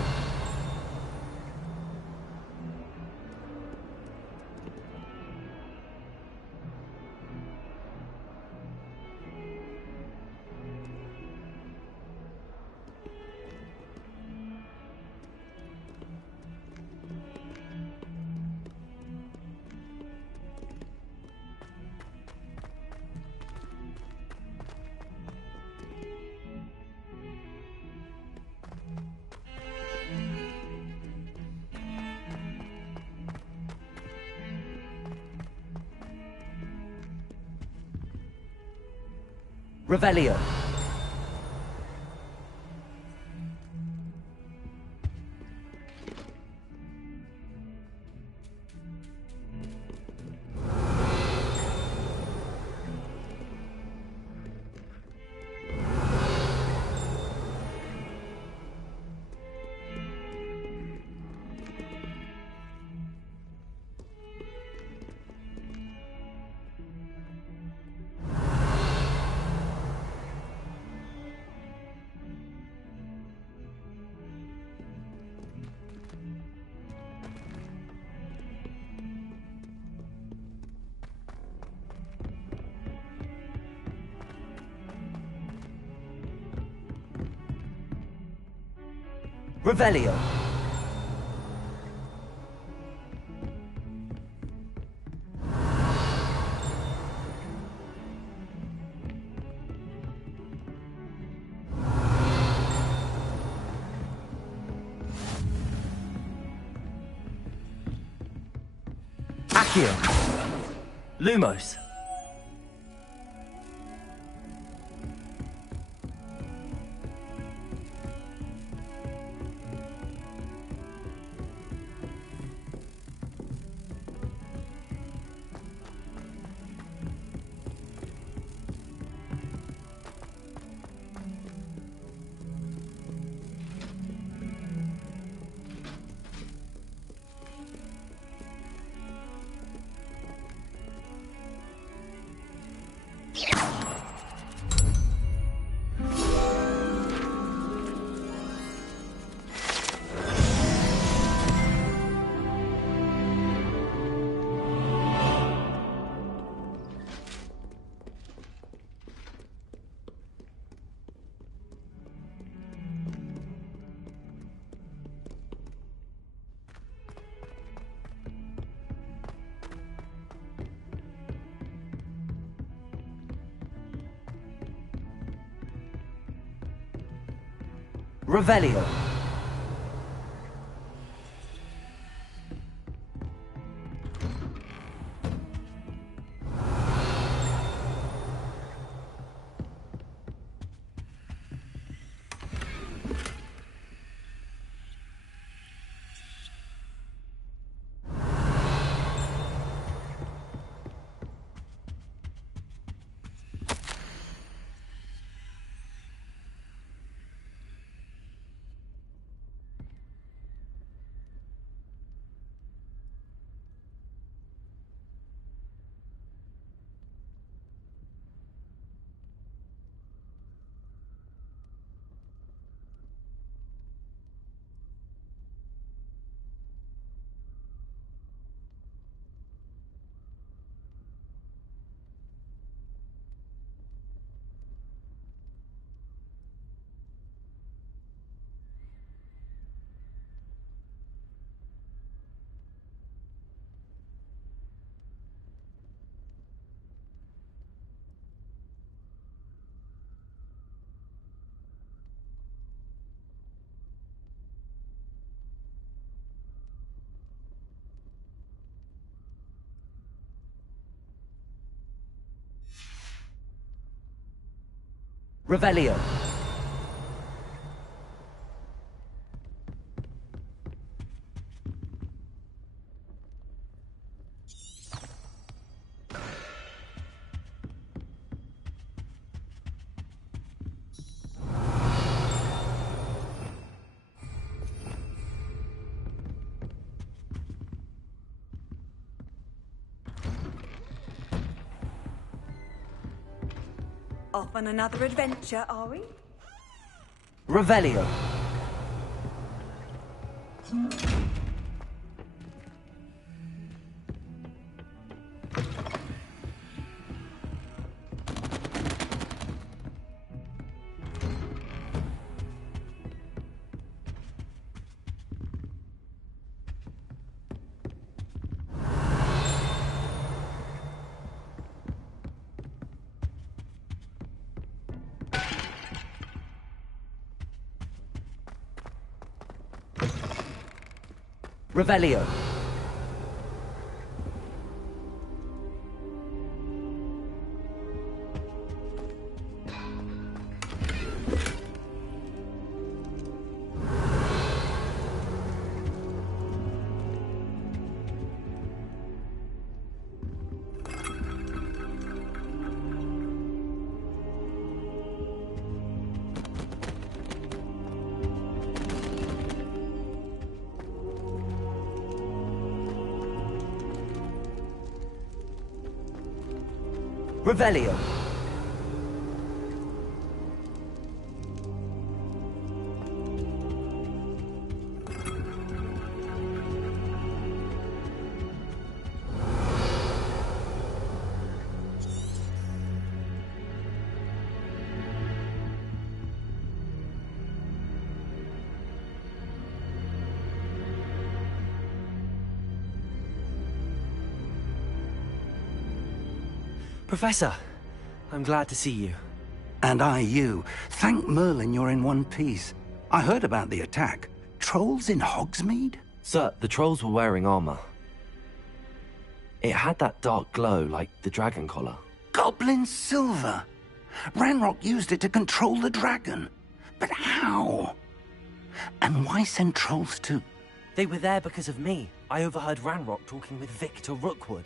Revelio. Revelio. Accio. Lumos. Revelio. Revelio. Off on another adventure, are we? Revelio. Revelio. Revelio. Professor, I'm glad to see you. And I you. Thank Merlin you're in one piece. I heard about the attack. Trolls in Hogsmeade? Sir, the trolls were wearing armor. It had that dark glow like the dragon collar. Goblin silver! Ranrock used it to control the dragon. But how? And why send trolls to... They were there because of me. I overheard Ranrock talking with Victor Rookwood.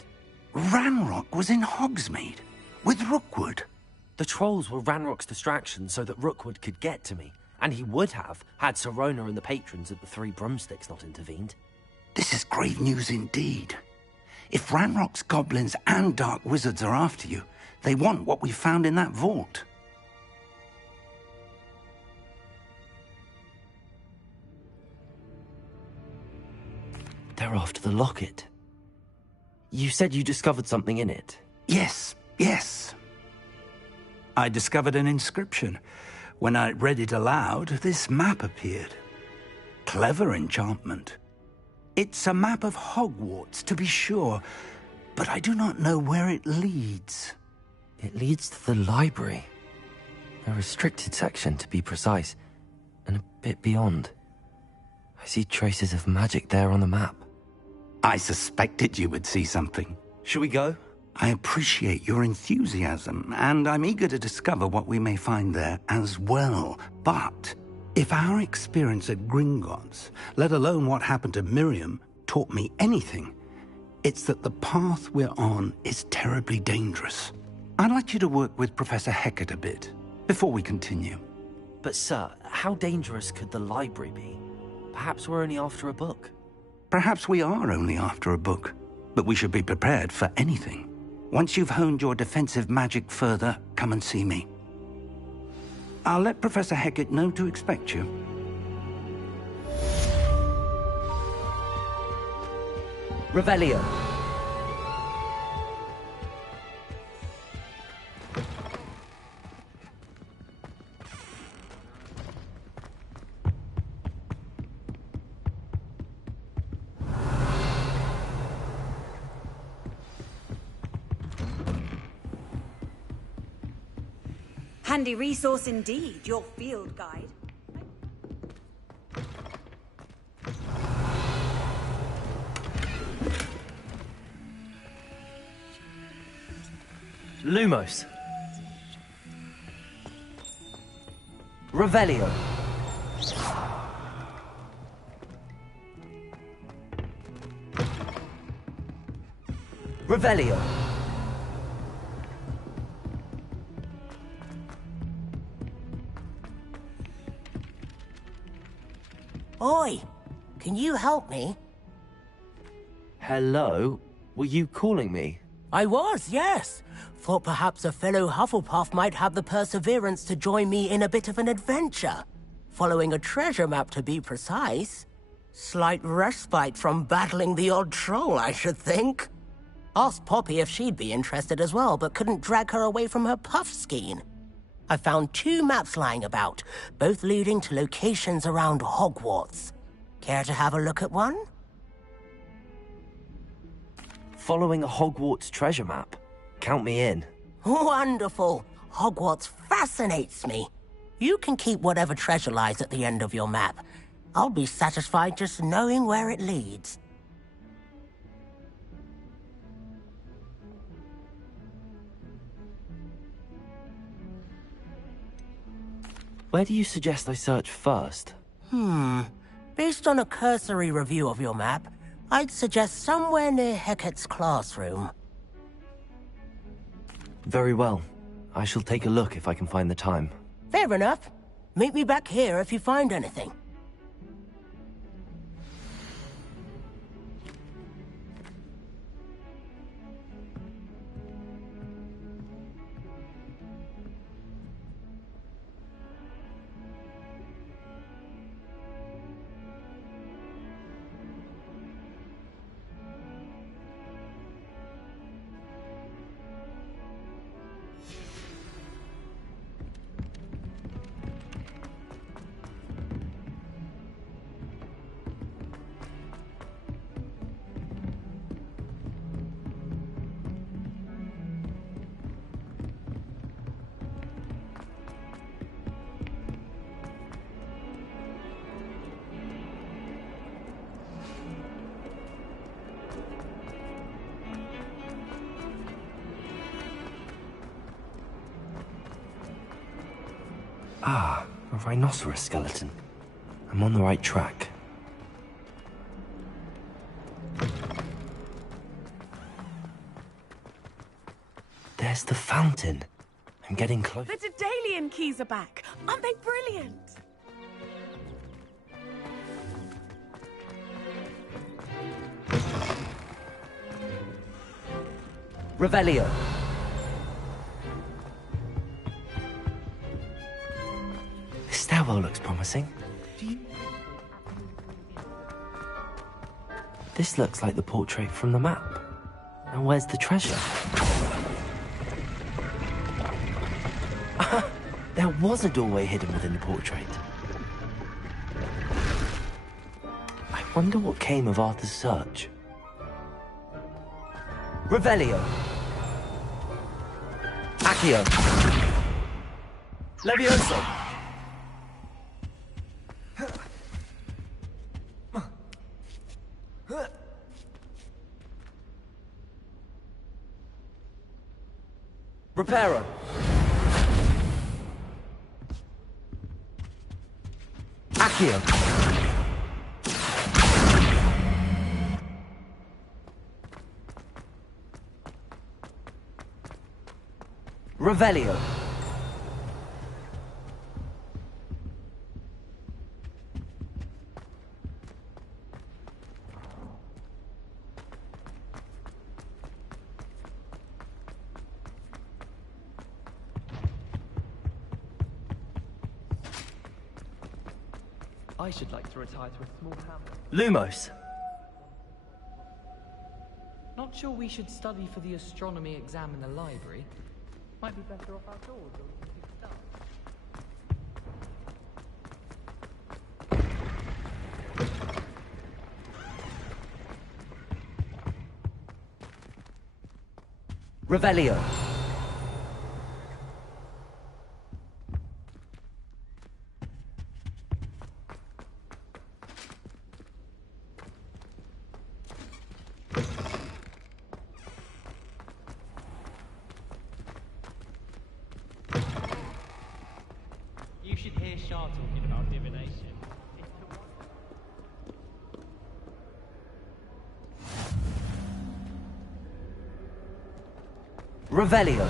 Ranrock was in Hogsmeade? With Rookwood? The trolls were Ranrock's distraction so that Rookwood could get to me. And he would have, had Sirona and the patrons at the Three Broomsticks not intervened. This is grave news indeed. If Ranrock's goblins and dark wizards are after you, they want what we found in that vault. They're after the locket. You said you discovered something in it. Yes, yes. I discovered an inscription. When I read it aloud, this map appeared. Clever enchantment. It's a map of Hogwarts, to be sure, but I do not know where it leads. It leads to the library. A restricted section, to be precise, and a bit beyond. I see traces of magic there on the map. I suspected you would see something. Shall we go? I appreciate your enthusiasm, and I'm eager to discover what we may find there as well. But if our experience at Gringotts, let alone what happened to Miriam, taught me anything, it's that the path we're on is terribly dangerous. I'd like you to work with Professor Hecat a bit, before we continue. But sir, how dangerous could the library be? Perhaps we're only after a book. Perhaps we are only after a book, but we should be prepared for anything. Once you've honed your defensive magic further, come and see me. I'll let Professor Hecat know to expect you. Revelio. Handy resource indeed, your field guide. Lumos. Revelio. Revelio. Oi! Can you help me? Hello? Were you calling me? I was, yes. Thought perhaps a fellow Hufflepuff might have the perseverance to join me in a bit of an adventure. Following a treasure map, to be precise. Slight respite from battling the odd troll, I should think. Asked Poppy if she'd be interested as well, but couldn't drag her away from her puff skein. I found 2 maps lying about, both leading to locations around Hogwarts. Care to have a look at one? Following a Hogwarts treasure map? Count me in. Wonderful. Hogwarts fascinates me. You can keep whatever treasure lies at the end of your map. I'll be satisfied just knowing where it leads. Where do you suggest I search first? Based on a cursory review of your map, I'd suggest somewhere near Hecat's classroom. Very well. I shall take a look if I can find the time. Fair enough. Meet me back here if you find anything. Ah, a rhinoceros skeleton. I'm on the right track. There's the fountain. I'm getting close. The Daedalian keys are back. Aren't they brilliant? Revelio. This stairwell looks promising. This looks like the portrait from the map. Now where's the treasure? There was a doorway hidden within the portrait. I wonder what came of Arthur's search. Revelio. Accio. Levioso. Reparo. Accio. Revelio. I should like to retire to a small hamlet. Lumos. Not sure we should study for the astronomy exam in the library. Might be better off outdoors or we can pick stuff. Revelio. You should hear Shah talking about divination. Revelio.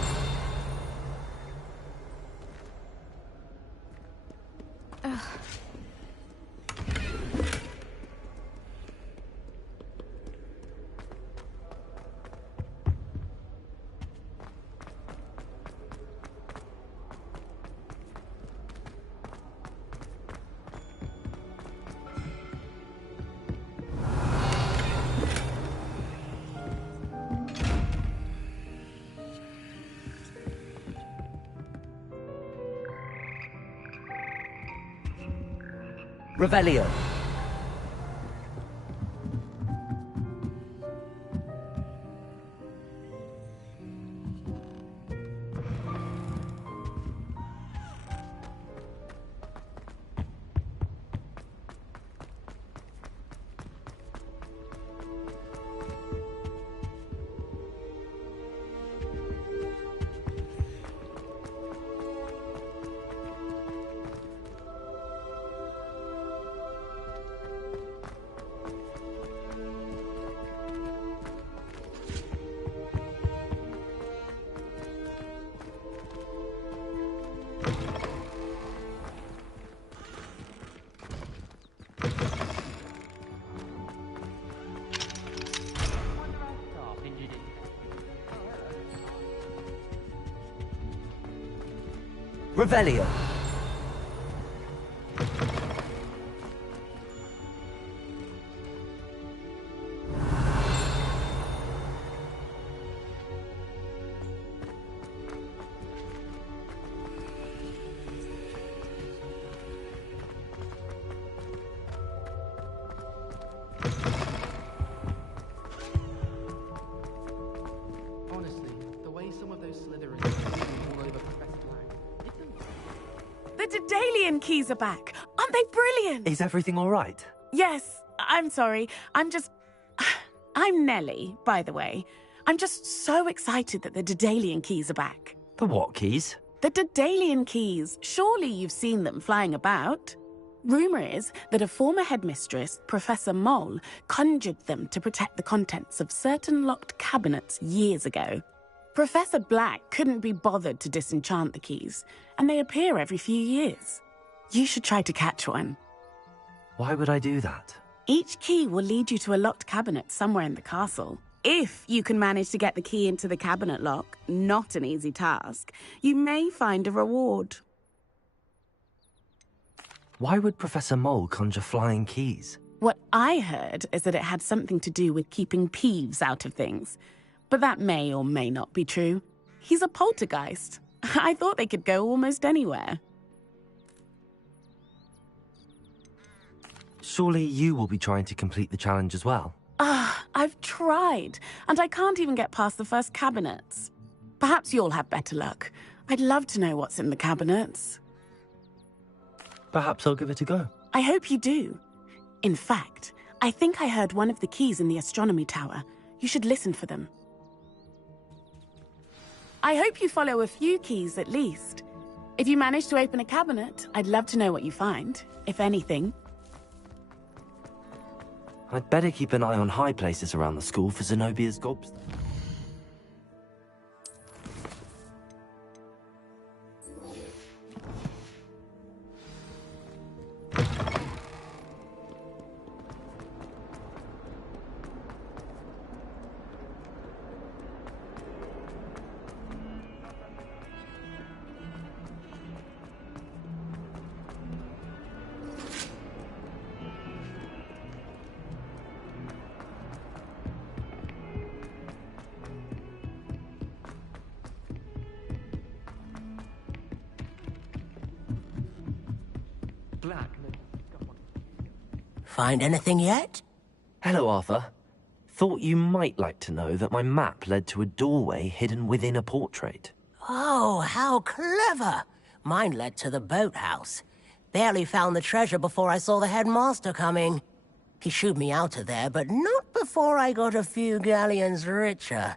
Revelio. Revelio. Honestly, the way some of those Slytherins are all over Professor Black, it doesn't... The Daedalian keys are back. Aren't they brilliant? Is everything all right? Yes, I'm sorry. I'm Nellie, by the way. I'm just so excited that the Daedalian keys are back. The what keys? The Daedalian keys. Surely you've seen them flying about. Rumour is that a former headmistress, Professor Mole, conjured them to protect the contents of certain locked cabinets years ago. Professor Black couldn't be bothered to disenchant the keys, and they appear every few years. You should try to catch one. Why would I do that? Each key will lead you to a locked cabinet somewhere in the castle. If you can manage to get the key into the cabinet lock, not an easy task, you may find a reward. Why would Professor Mole conjure flying keys? What I heard is that it had something to do with keeping Peeves out of things. But that may or may not be true. He's a poltergeist. I thought they could go almost anywhere. Surely you will be trying to complete the challenge as well? I've tried, and I can't even get past the first cabinets. Perhaps you'll have better luck. I'd love to know what's in the cabinets. Perhaps I'll give it a go. I hope you do. In fact, I think I heard one of the keys in the astronomy tower. You should listen for them. I hope you follow a few keys at least. If you manage to open a cabinet, I'd love to know what you find, if anything. I'd better keep an eye on high places around the school for Zenobia's gobsters. Find anything yet? Hello, Arthur. Thought you might like to know that my map led to a doorway hidden within a portrait. Oh, how clever! Mine led to the boathouse. Barely found the treasure before I saw the headmaster coming. He shooed me out of there, but not before I got a few galleons richer.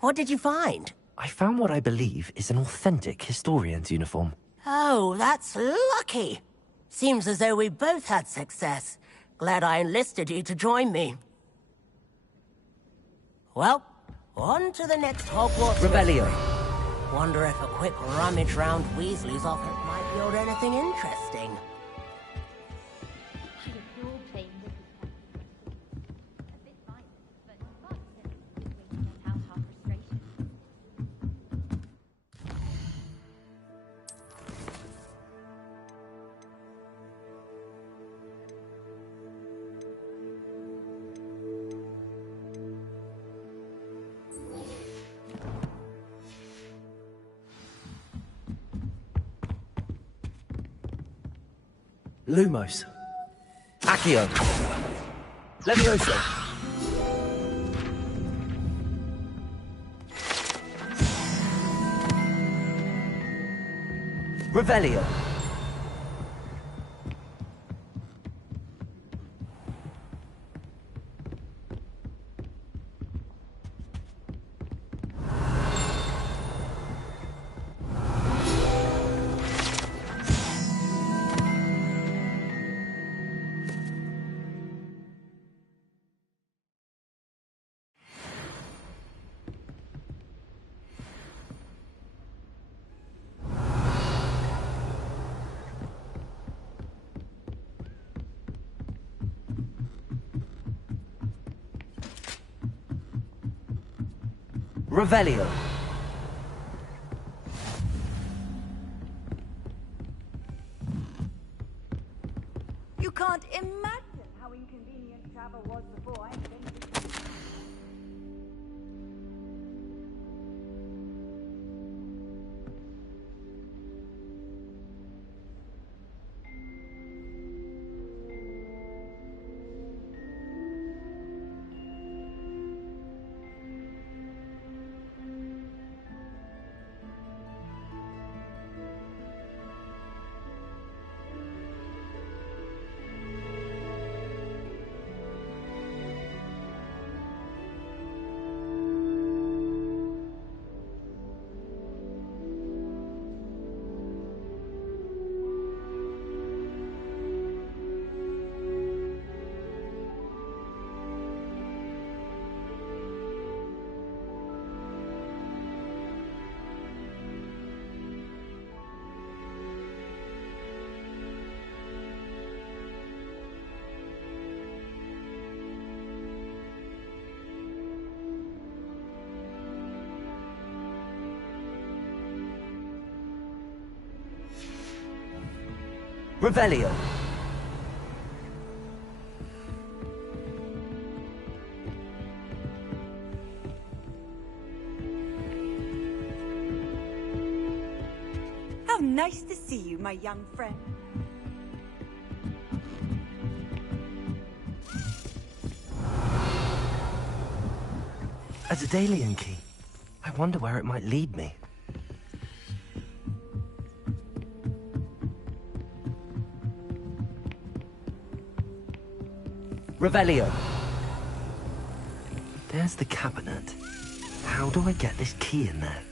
What did you find? I found what I believe is an authentic historian's uniform. Oh, that's lucky. Seems as though we both had success. Glad I enlisted you to join me. Well, on to the next Hogwarts Revelio. Wonder if a quick rummage round Weasley's office might yield anything interesting. Lumos. Accio. Levioso. Revelio. Revelio. You can't imagine how inconvenient travel was before I invented it. Revelio. How nice to see you, my young friend. A Daedalian key. I wonder where it might lead me. Revelio. There's the cabinet. How do I get this key in there?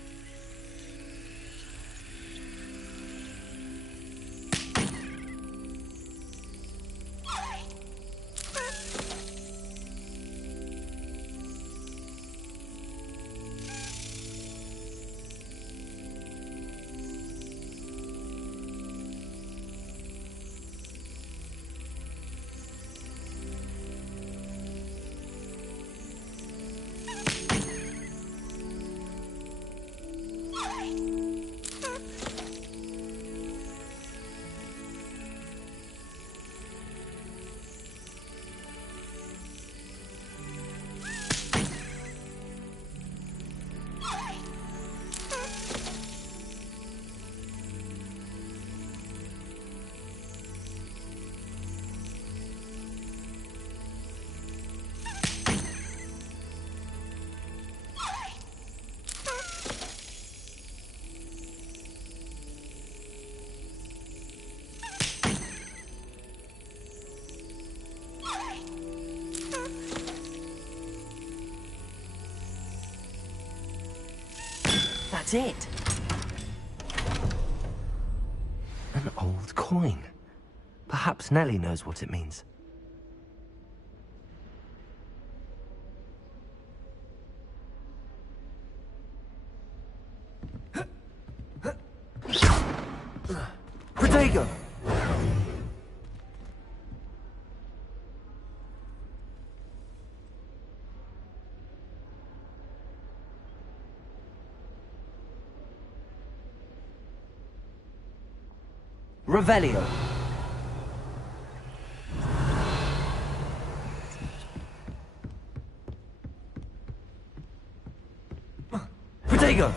That's it. An old coin. Perhaps Nellie knows what it means. Protego! Revelio. Protego!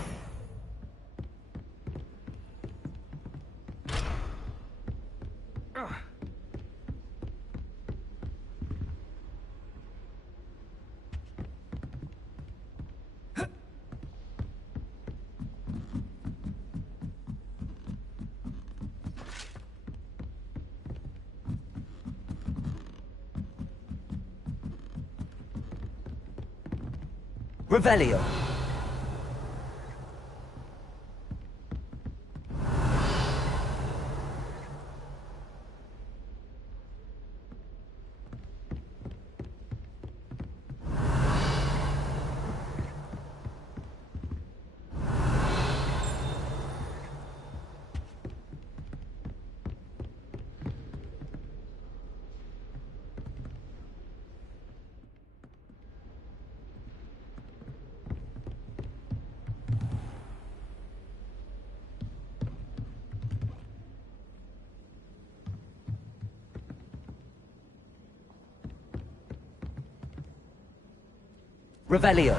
Revelio. Revelio.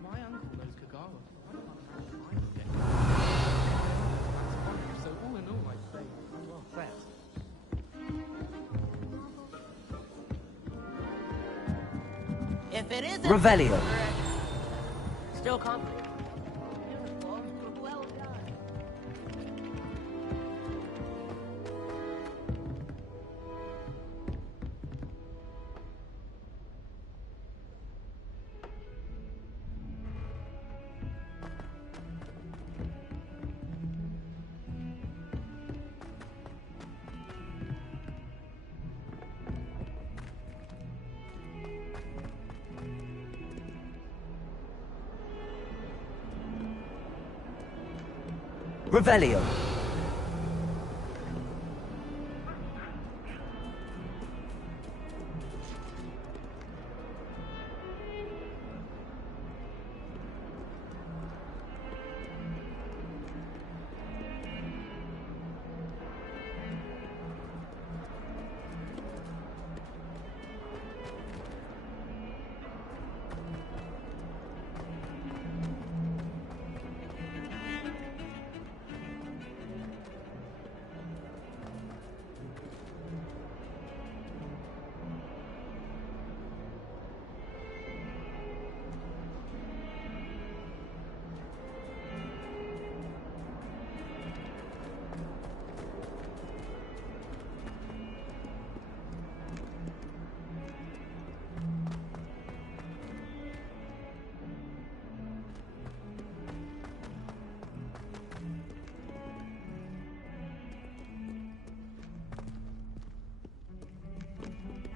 My uncle knows Kagawa. So all in all, I'd say, well, fair. If it isn't... Revelio. Still confident. Revelio.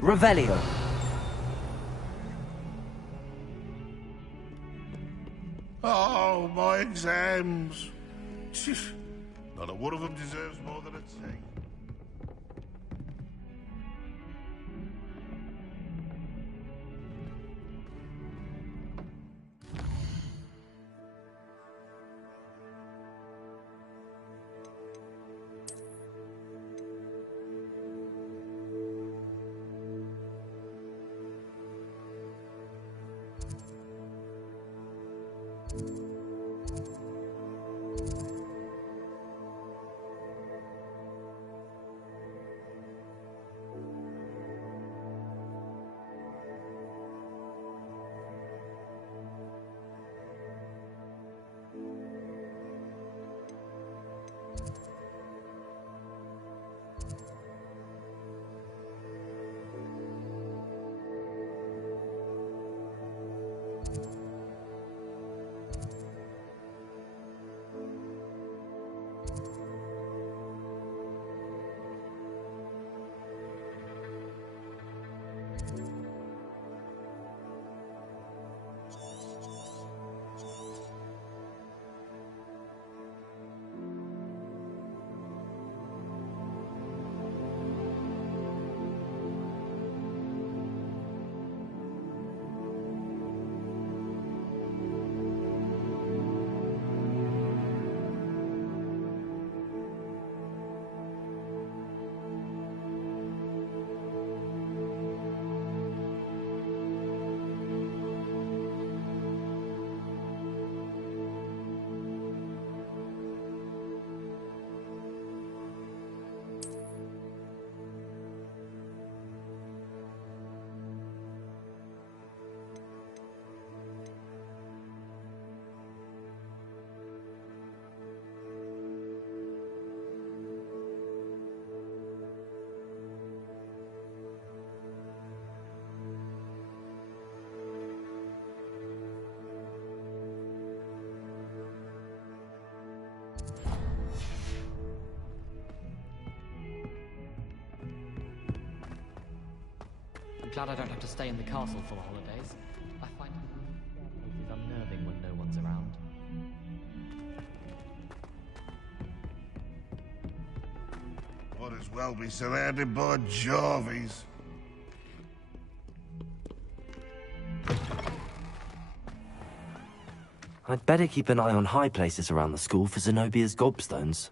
Revelio. Oh, my exams. Not a one of them deserves more than a C. I'm glad I don't have to stay in the castle for the holidays. I find staircases unnerving when no one's around. Might as well be surrounded by Jarvies. I'd better keep an eye on high places around the school for Zenobia's gobstones.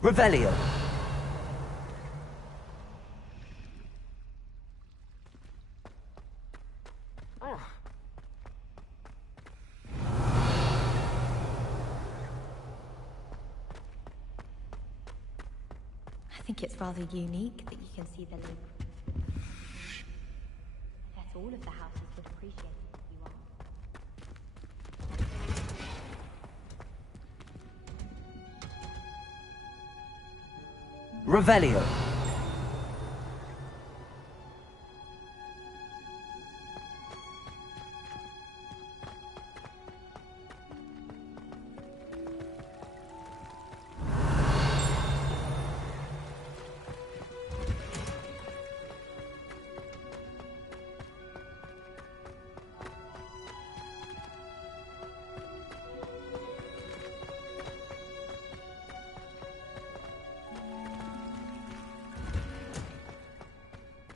Revelio! I think it's rather unique that you can see the lake. I guess all of the houses would appreciate it if you are. Revelio!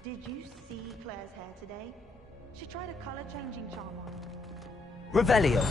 Did you see Claire's hair today? She tried a color changing charm on. Revelio!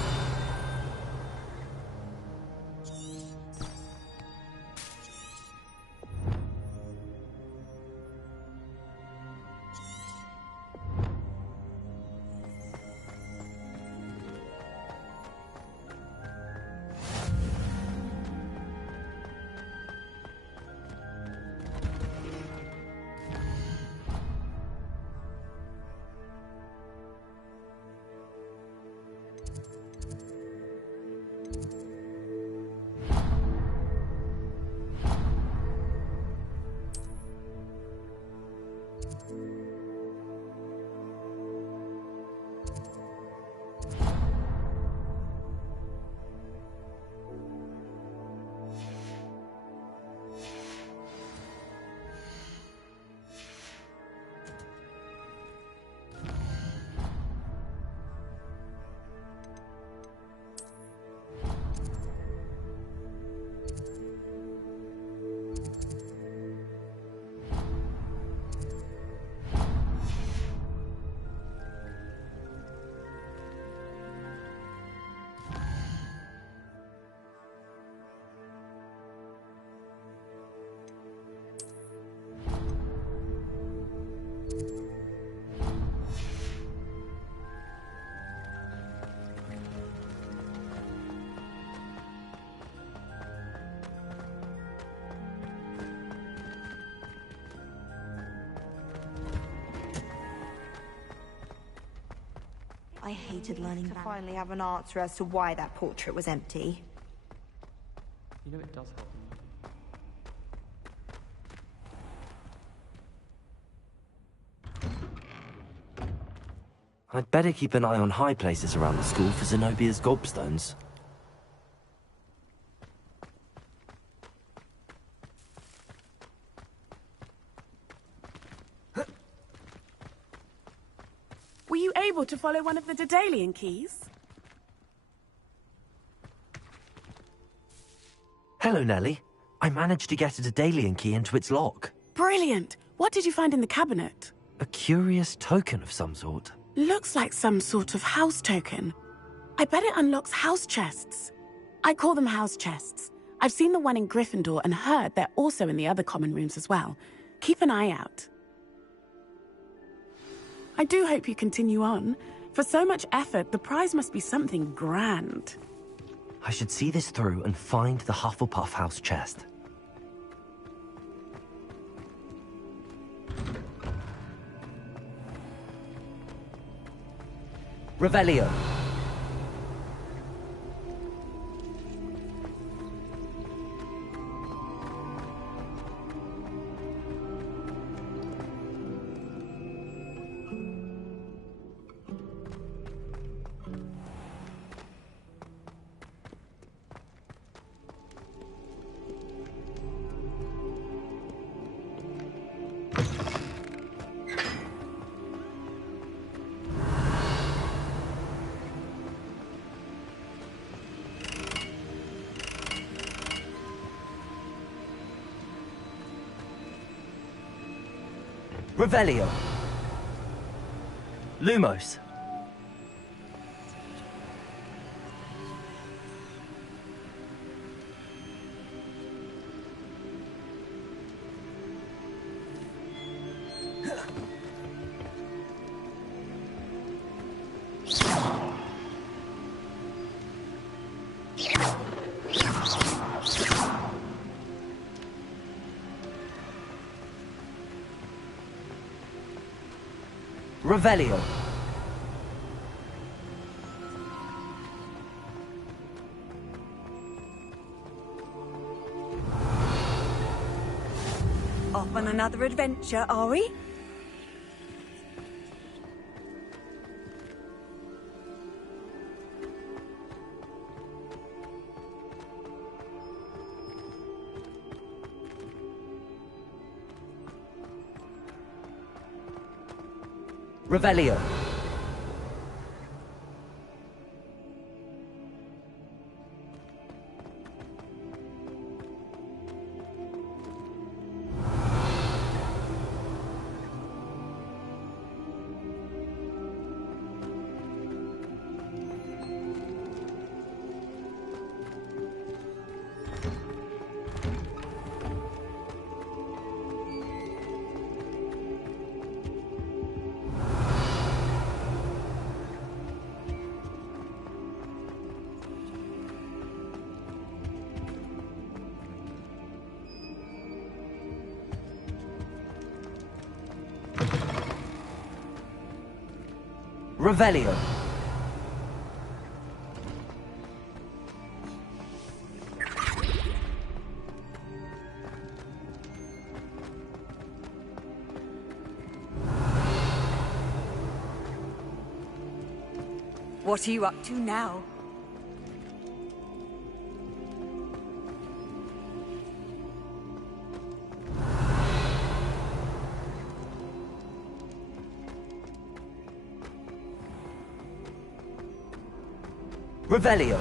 I hated learning to finally have an answer as to why that portrait was empty. You know it does help me. I'd better keep an eye on high places around the school for Zenobia's gobstones. Were you able to follow one of the Daedalian keys? Hello, Nellie. I managed to get a Daedalian key into its lock. Brilliant! What did you find in the cabinet? A curious token of some sort. Looks like some sort of house token. I bet it unlocks house chests. I call them house chests. I've seen the one in Gryffindor and heard they're also in the other common rooms as well. Keep an eye out. I do hope you continue on. For so much effort, the prize must be something grand. I should see this through and find the Hufflepuff house chest. Revelio. Revelio. Lumos. Revelio. Off on another adventure, are we? Revelio. Revelio. What are you up to now? Revelio.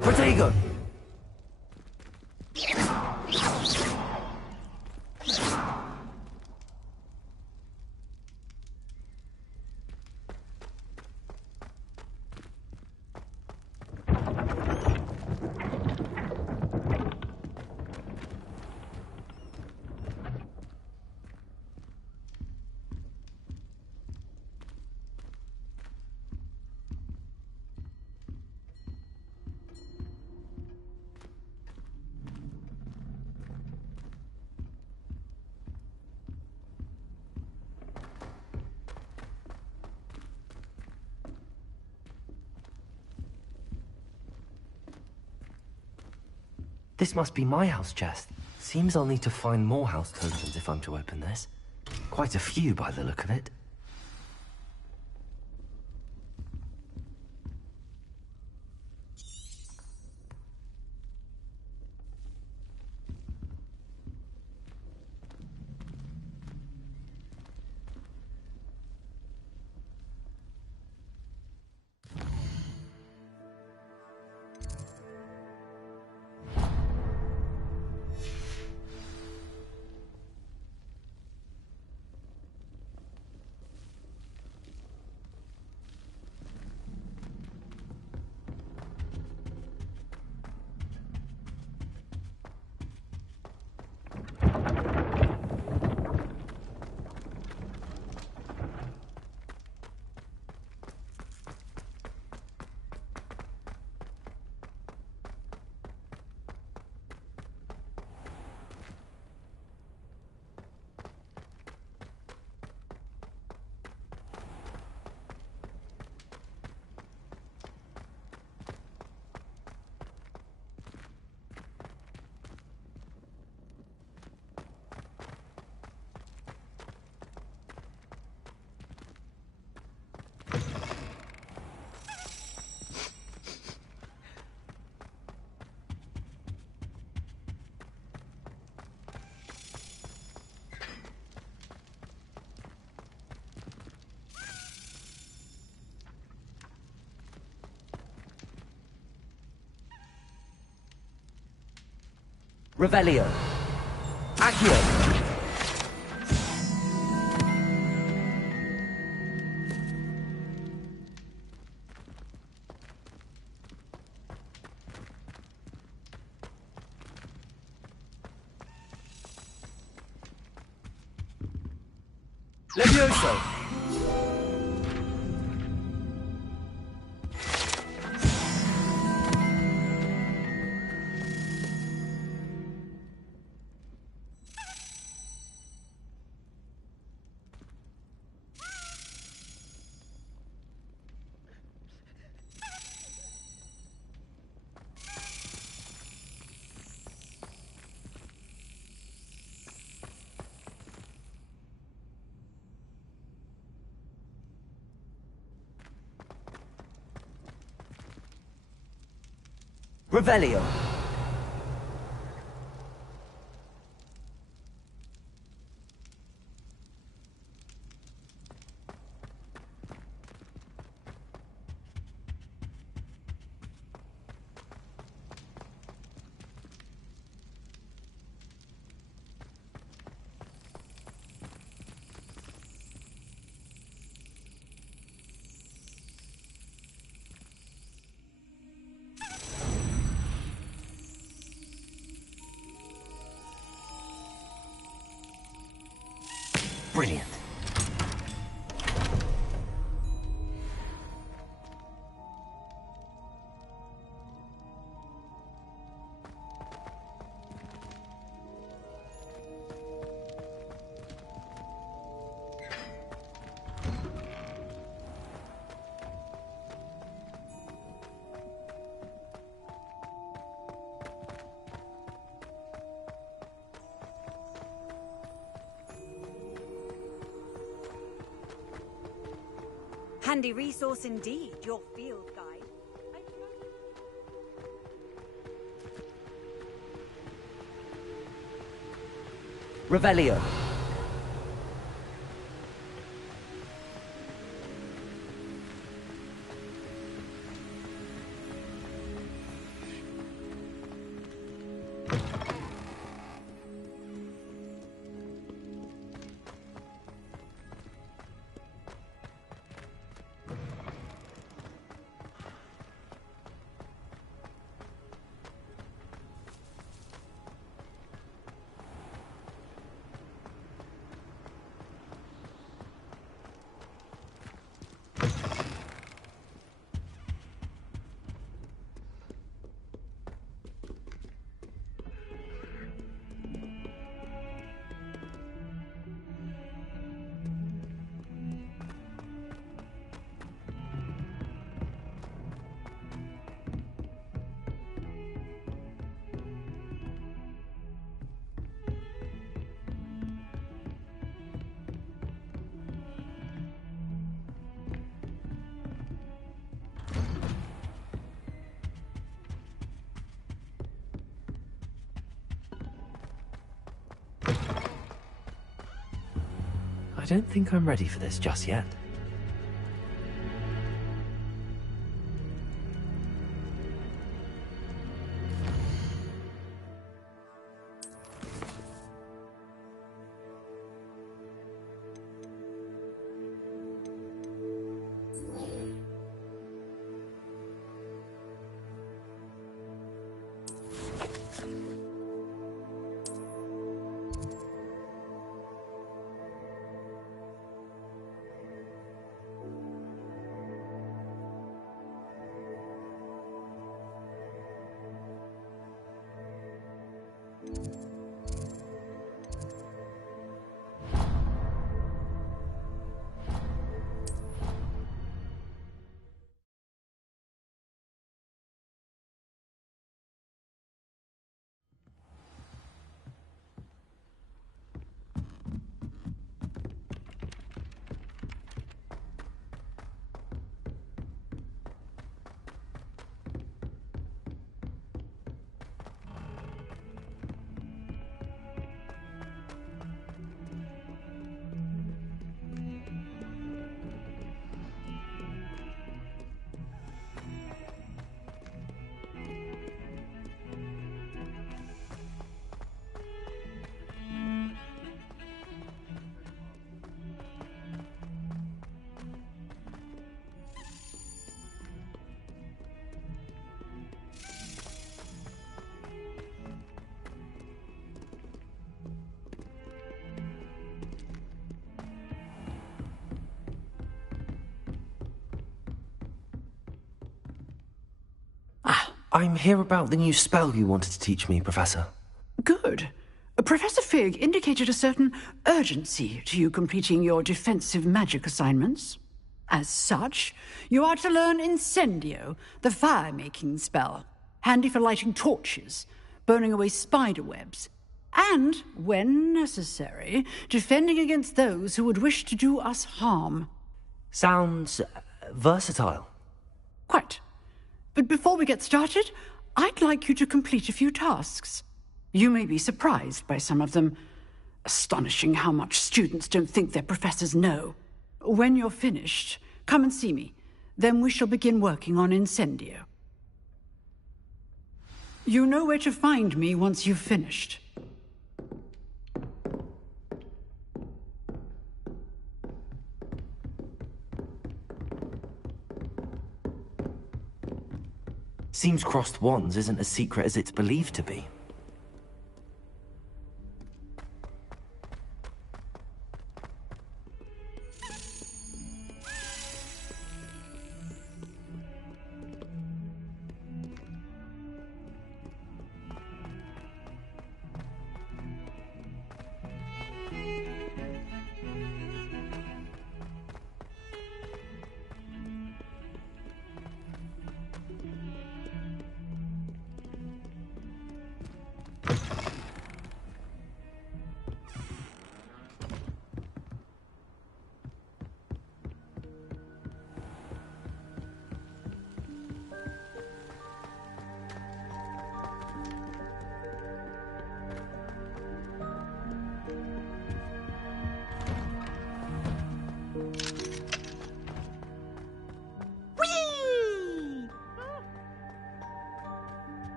Protego. This must be my house chest. Seems I'll need to find more house tokens if I'm to open this. Quite a few by the look of it. Revelio. Accio. Levioso! Revelio. Brilliant. Handy resource indeed, your field guide. Revelio. I don't think I'm ready for this just yet. I'm here about the new spell you wanted to teach me, Professor. Good. Professor Fig indicated a certain urgency to you completing your defensive magic assignments. As such, you are to learn Incendio, the fire-making spell, handy for lighting torches, burning away spider webs, and, when necessary, defending against those who would wish to do us harm. Sounds versatile. Quite. But before we get started, I'd like you to complete a few tasks. You may be surprised by some of them. Astonishing how much students don't think their professors know. When you're finished, come and see me. Then we shall begin working on Incendio. You know where to find me once you've finished. Seems crossed wands isn't as secret as it's believed to be.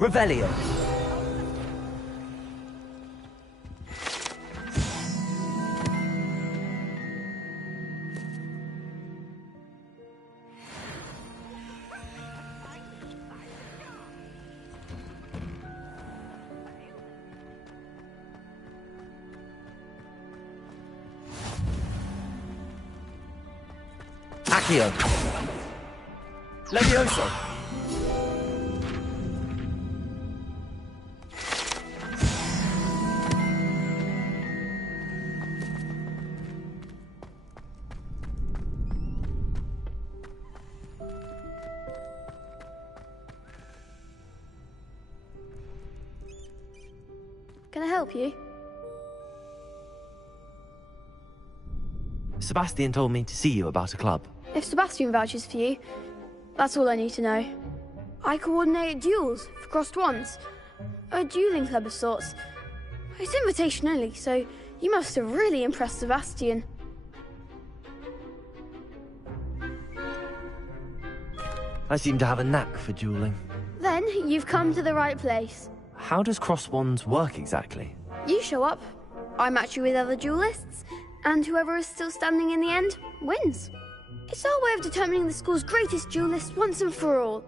Revelio. Accio. Levioso. Can I help you? Sebastian told me to see you about a club. If Sebastian vouches for you, that's all I need to know. I coordinate duels for crossed wands. A dueling club of sorts. It's invitation only, so you must have really impressed Sebastian. I seem to have a knack for dueling. Then you've come to the right place. How does cross wands work exactly? You show up, I match you with other duelists, and whoever is still standing in the end wins. It's our way of determining the school's greatest duelist once and for all.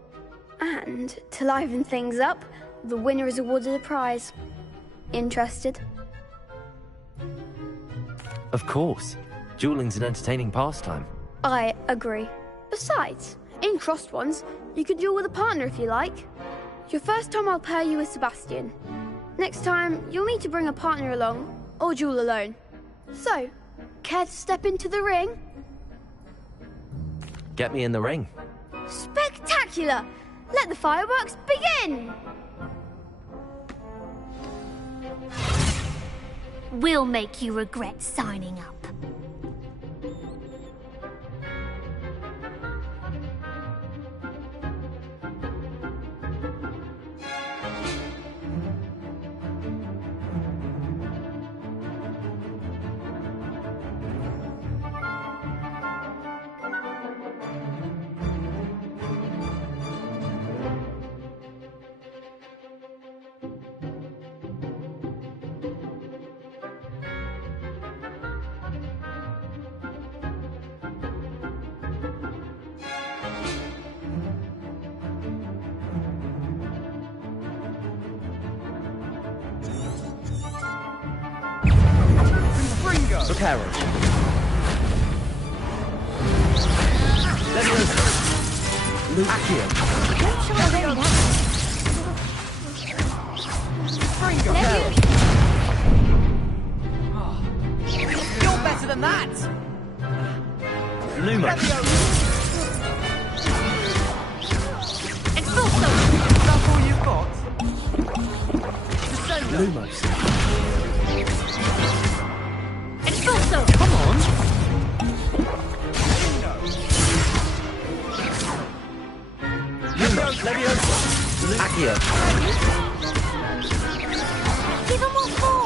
And to liven things up, the winner is awarded a prize. Interested? Of course. Dueling's an entertaining pastime. I agree. Besides, in crossed ones, you can duel with a partner if you like. Your first time I'll pair you with Sebastian. Next time, you'll need to bring a partner along, or duel alone. So, care to step into the ring? Get me in the ring. Spectacular! Let the fireworks begin! We'll make you regret signing up. Reparo. Leviosa. Accio. You're better than that! Lumos. Expulso! That's all you've got? Lumos. Expulso! Come on! Lumos. Leviosa. Accio. Give him what for?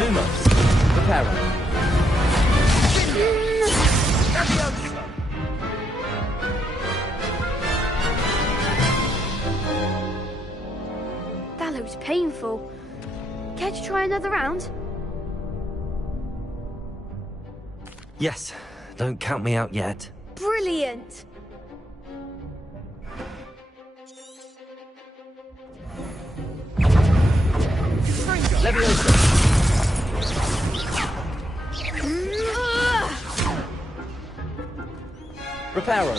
Lumos. Reparo. That looks painful. Care to try another round? Yes, don't count me out yet. Brilliant! Leviosa. Reparo.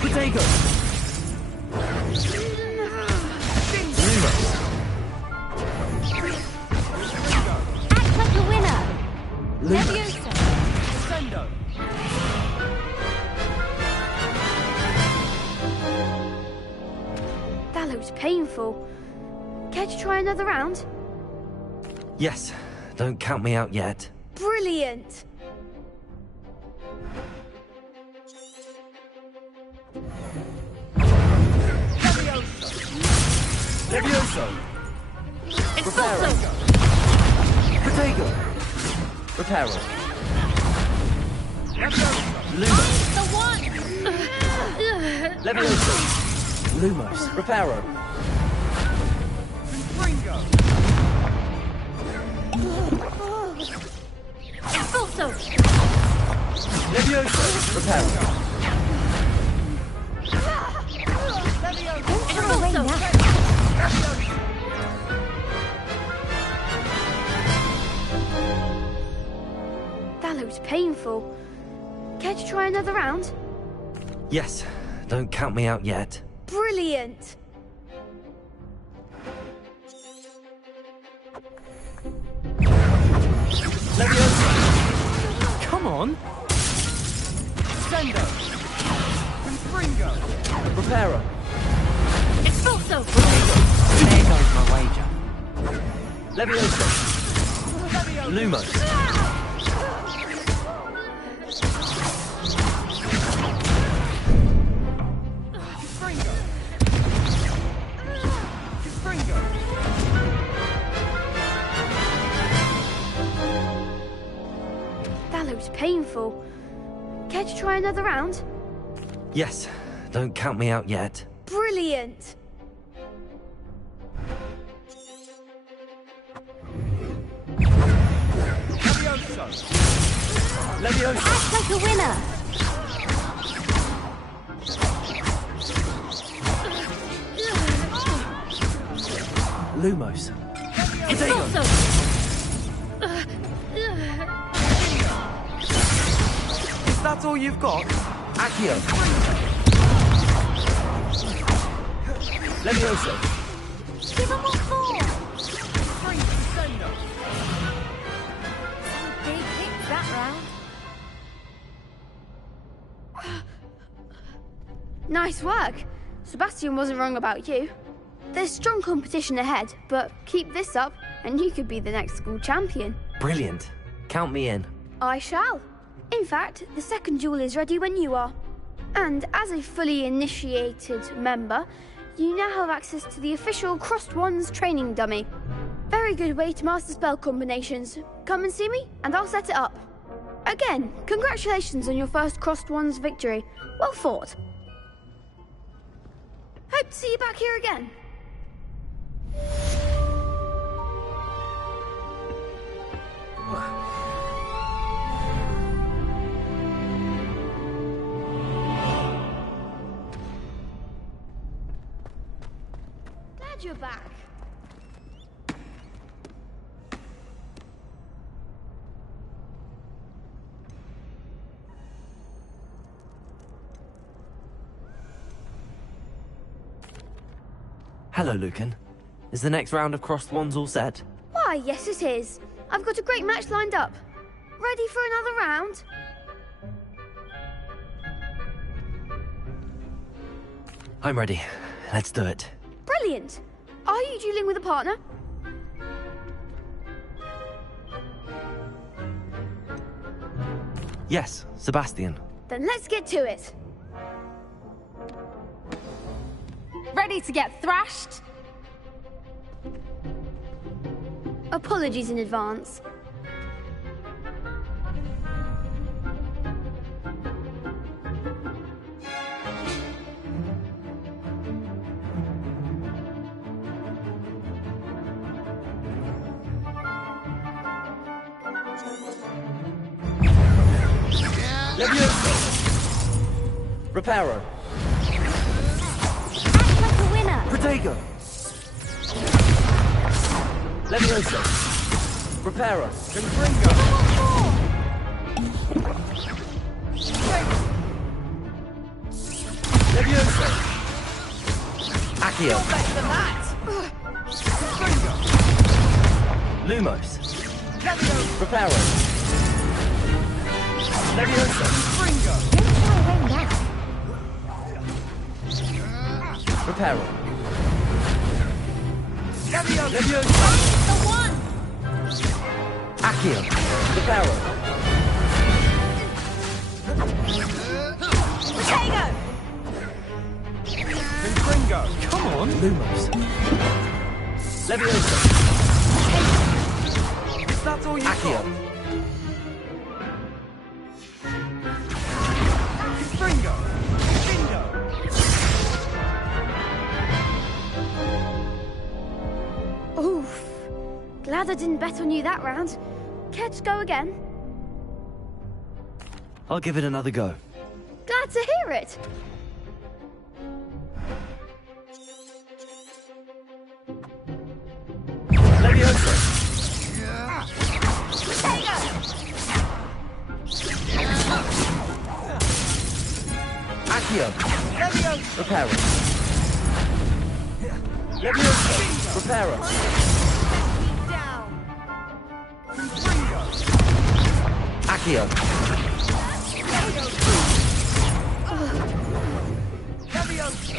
Koryto. Lumos. Act like a winner. Lumos. That looks painful. Care to try another round? Yes, don't count me out yet. Brilliant! Levioso. Reparo. Koryto. Reparo. Lumos. The one! Leviosa. Lumos. Reparo. Expulso! Leviosa. Reparo. Expulso! That looks painful. Care to try another round? Yes, don't count me out yet. Brilliant! Leviosa. Come on. Sendo. Confringo. Reparo. Expulso! There goes my wager. Leviosa. Lumos. That looks painful. Care to try another round? Yes, don't count me out yet. Brilliant! Leviosa. Act like a winner. Lumos. Expulso! Is that all you've got? Accio. Leviosa. Give him what for? Big hits that round. Nice work. Sebastian wasn't wrong about you. There's strong competition ahead, but keep this up and you could be the next school champion. Brilliant. Count me in. I shall. In fact, the second duel is ready when you are. And as a fully initiated member, you now have access to the official Crossed Wands training dummy. Very good way to master spell combinations. Come and see me, and I'll set it up. Again, congratulations on your first Crossed Wands victory. Well fought. Hope to see you back here again. Glad you're back. Hello, Lucan. Is the next round of crossed wands all set? Why, yes it is. I've got a great match lined up. Ready for another round? I'm ready. Let's do it. Brilliant. Are you dueling with a partner? Yes, Sebastian. Then let's get to it. Ready to get thrashed? Apologies in advance. Reparo. Act like a winner. Protego. Levioso. Reparo. Confringo. Levioso. Accio. You're better than that. Confringo. Lumos. Levioso. Reparo. Levioso. Confringo. Reparo. Levioso. Levioso. The one. Accio. Reparo. Protego. Confringo. Come on. Lumos. Levioso. That's all you've Accio. got. Confringo. Bingo. Oof. Glad I didn't bet on you that round. Care to go again? I'll give it another go. Glad to hear it. Levioso. Accio. Levioso. Reparo. Levioso. Reparo. Down. Confringo. Accio. Levioso.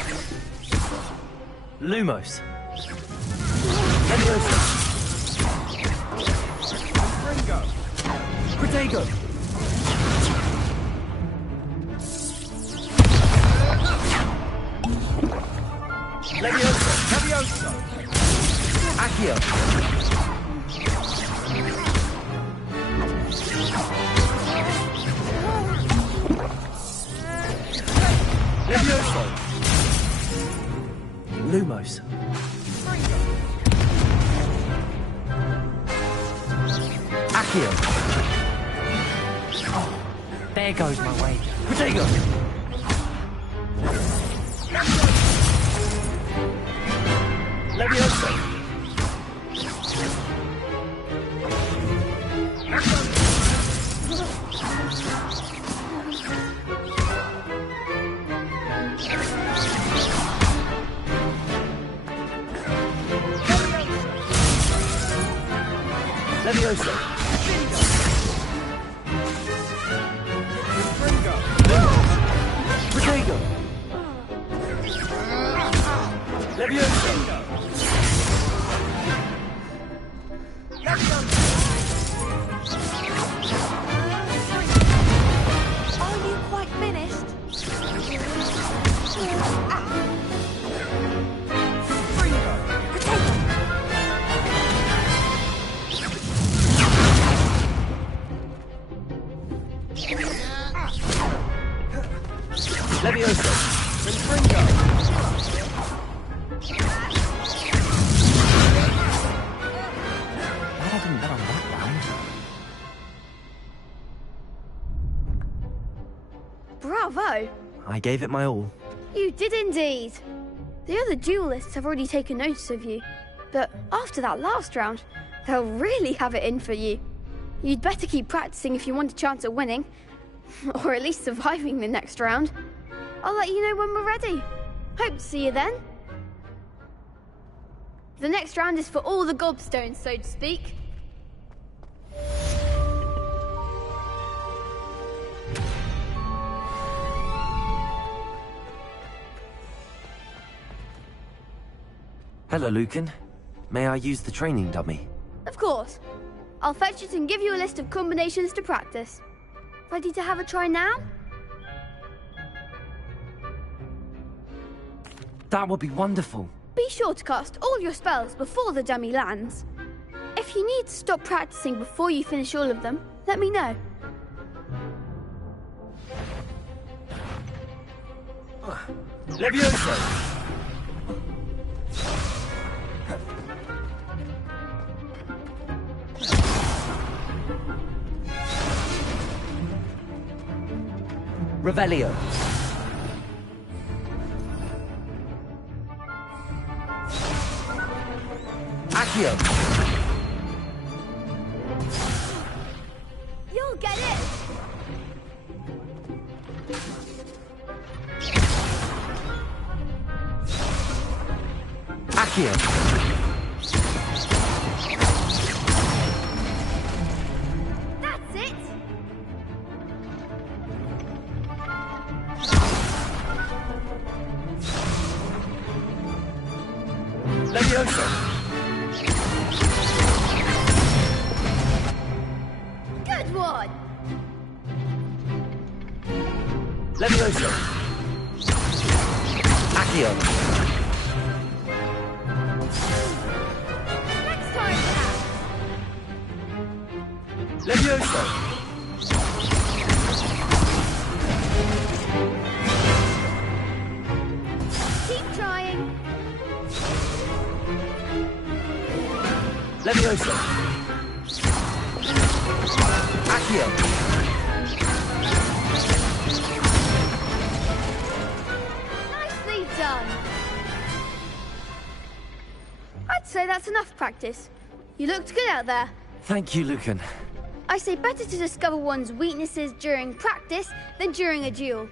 Lumos. Levioso. Confringo. Protego. Levioso. Levioso. Accio. Levioso. Lumos. Accio. Oh, there goes my wager. Protego. Levioso. Levioso. Confringo. Protego. Levioso. Are you quite finished? Levioso. Confringo. Glad I didn't bet on that round. Bravo! I gave it my all. You did indeed. The other duelists have already taken notice of you, but after that last round, they'll really have it in for you. You'd better keep practicing if you want a chance at winning, or at least surviving the next round. I'll let you know when we're ready. Hope to see you then. The next round is for all the gobstones, so to speak. Hello, Lucan. May I use the training dummy? Of course. I'll fetch it and give you a list of combinations to practice. Ready to have a try now? That would be wonderful. Be sure to cast all your spells before the dummy lands. If you need to stop practicing before you finish all of them, let me know. Levioso! Revelio. Accio. You'll get it! Accio. That's it! Levioso. Good one! Levioso. Accio. Next time, perhaps. Levioso. Keep trying. Levioso. Accio. Nicely done. I'd say that's enough practice. You looked good out there. Thank you, Lucan. I say better to discover one's weaknesses during practice than during a duel.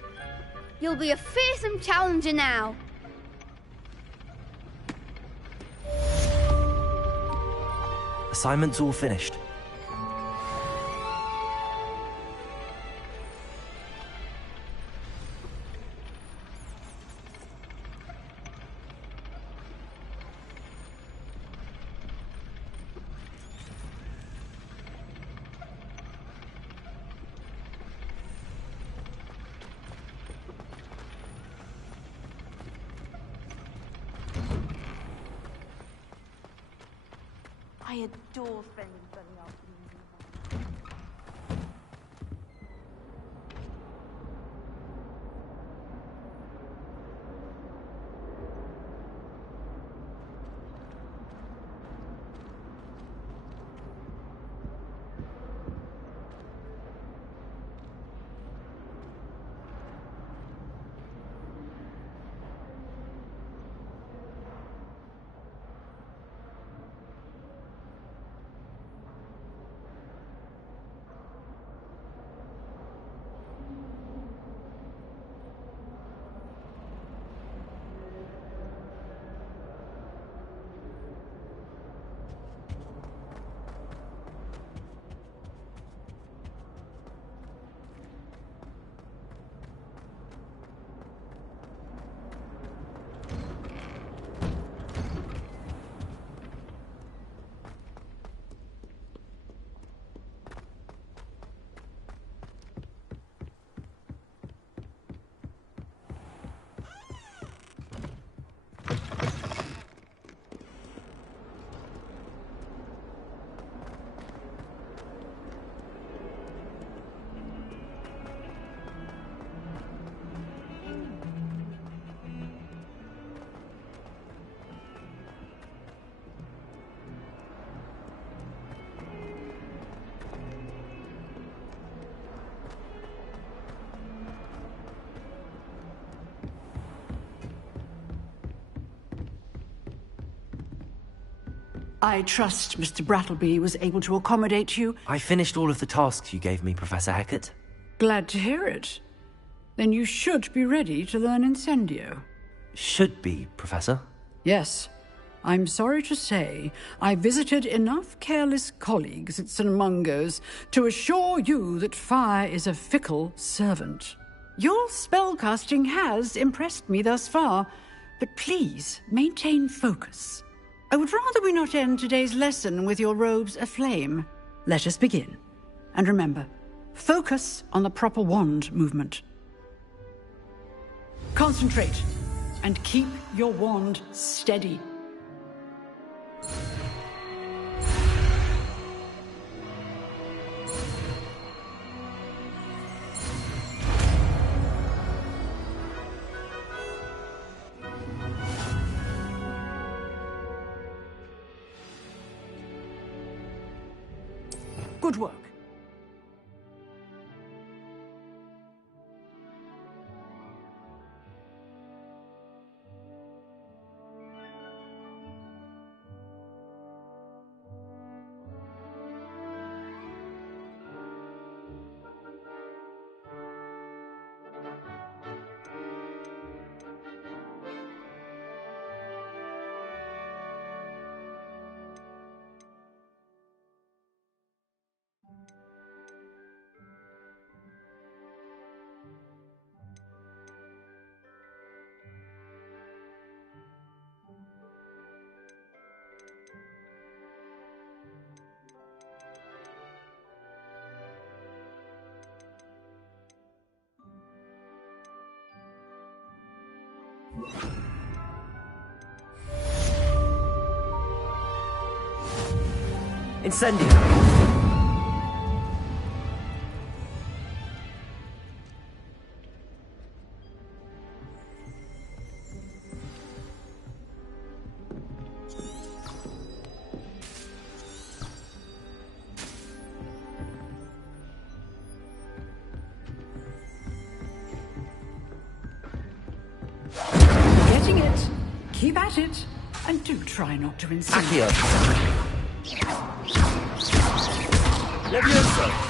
You'll be a fearsome challenger now. Assignment's all finished. I adore spending sunny afternoons in I trust Mr. Brattleby was able to accommodate you. I finished all of the tasks you gave me, Professor Hackett. Glad to hear it. Then you should be ready to learn Incendio. Should be, Professor. Yes. I'm sorry to say I visited enough careless colleagues at St. Mungo's to assure you that fire is a fickle servant. Your spellcasting has impressed me thus far, but please maintain focus. I would rather we not end today's lesson with your robes aflame. Let us begin. And remember, focus on the proper wand movement. Concentrate, and keep your wand steady. Good work. Incendio! Getting it. Keep at it. And do try not to insult. Accio! Levioso!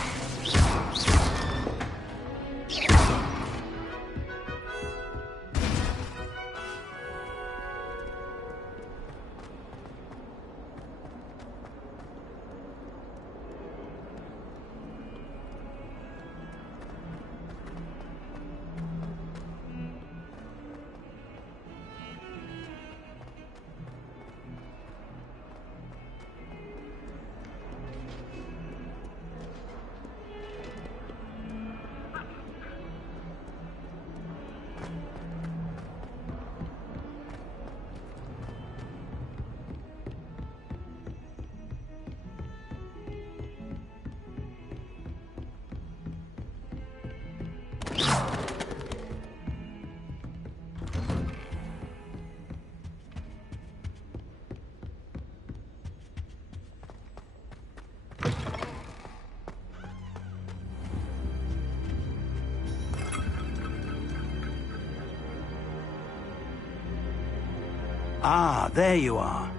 Ah, there you are.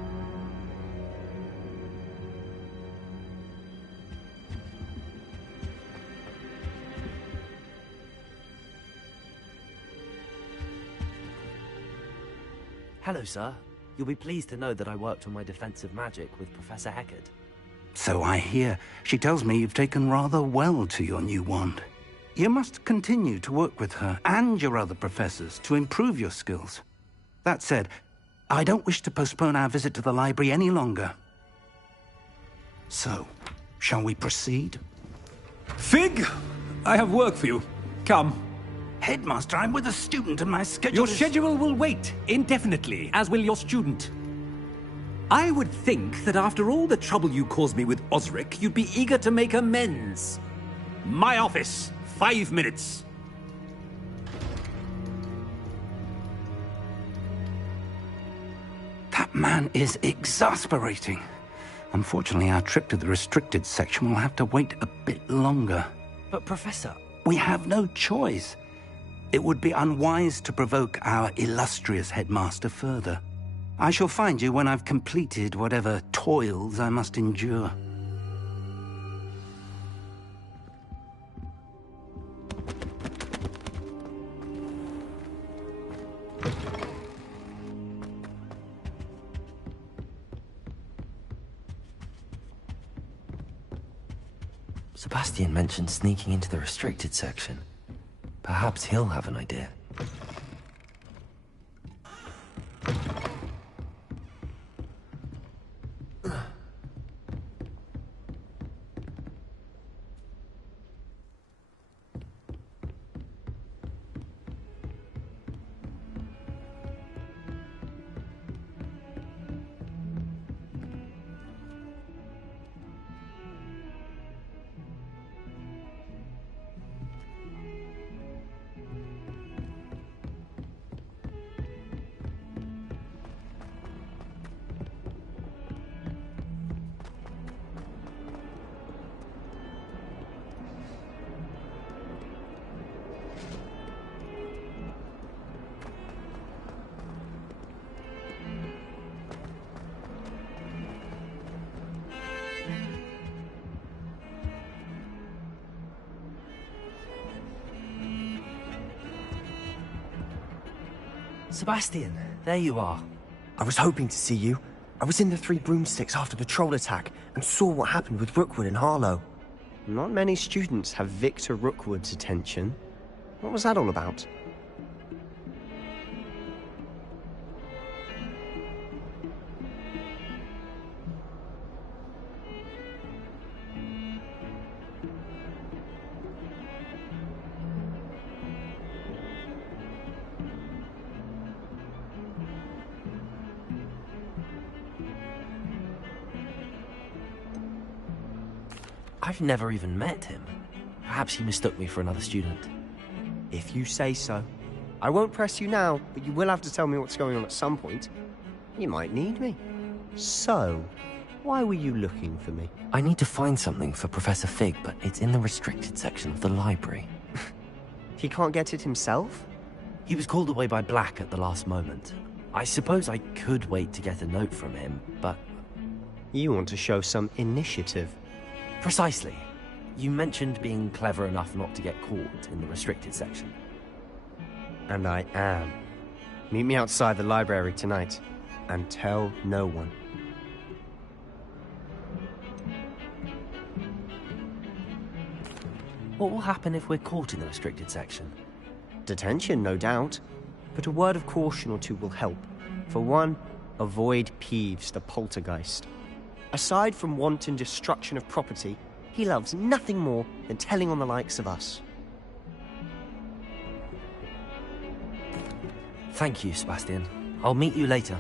Hello, sir. You'll be pleased to know that I worked on my defensive magic with Professor Heckard. So I hear. She tells me you've taken rather well to your new wand. You must continue to work with her and your other professors to improve your skills. That said, I don't wish to postpone our visit to the library any longer. So, shall we proceed? Fig! I have work for you. Come. Headmaster, I'm with a student and my schedule Your schedule will wait indefinitely, as will your student. I would think that after all the trouble you caused me with Osric, you'd be eager to make amends. My office, 5 minutes. That man is exasperating. Unfortunately, our trip to the restricted section will have to wait a bit longer. But, Professor... We have no choice. It would be unwise to provoke our illustrious headmaster further. I shall find you when I've completed whatever toils I must endure. Sebastian mentioned sneaking into the restricted section. Perhaps he'll have an idea. Sebastian, there you are. I was hoping to see you. I was in the Three Broomsticks after the troll attack and saw what happened with Rookwood and Harlow. Not many students have Victor Rookwood's attention. What was that all about? I've never even met him. Perhaps he mistook me for another student. If you say so. I won't press you now, but you will have to tell me what's going on at some point. You might need me. So, why were you looking for me? I need to find something for Professor Fig, but it's in the restricted section of the library. He can't get it himself? He was called away by Black at the last moment. I suppose I could wait to get a note from him, but... You want to show some initiative. Precisely. You mentioned being clever enough not to get caught in the restricted section. And I am. Meet me outside the library tonight, and tell no one. What will happen if we're caught in the restricted section? Detention, no doubt. But a word of caution or two will help. For one, avoid Peeves, the poltergeist. Aside from wanton destruction of property, he loves nothing more than telling on the likes of us. Thank you, Sebastian. I'll meet you later.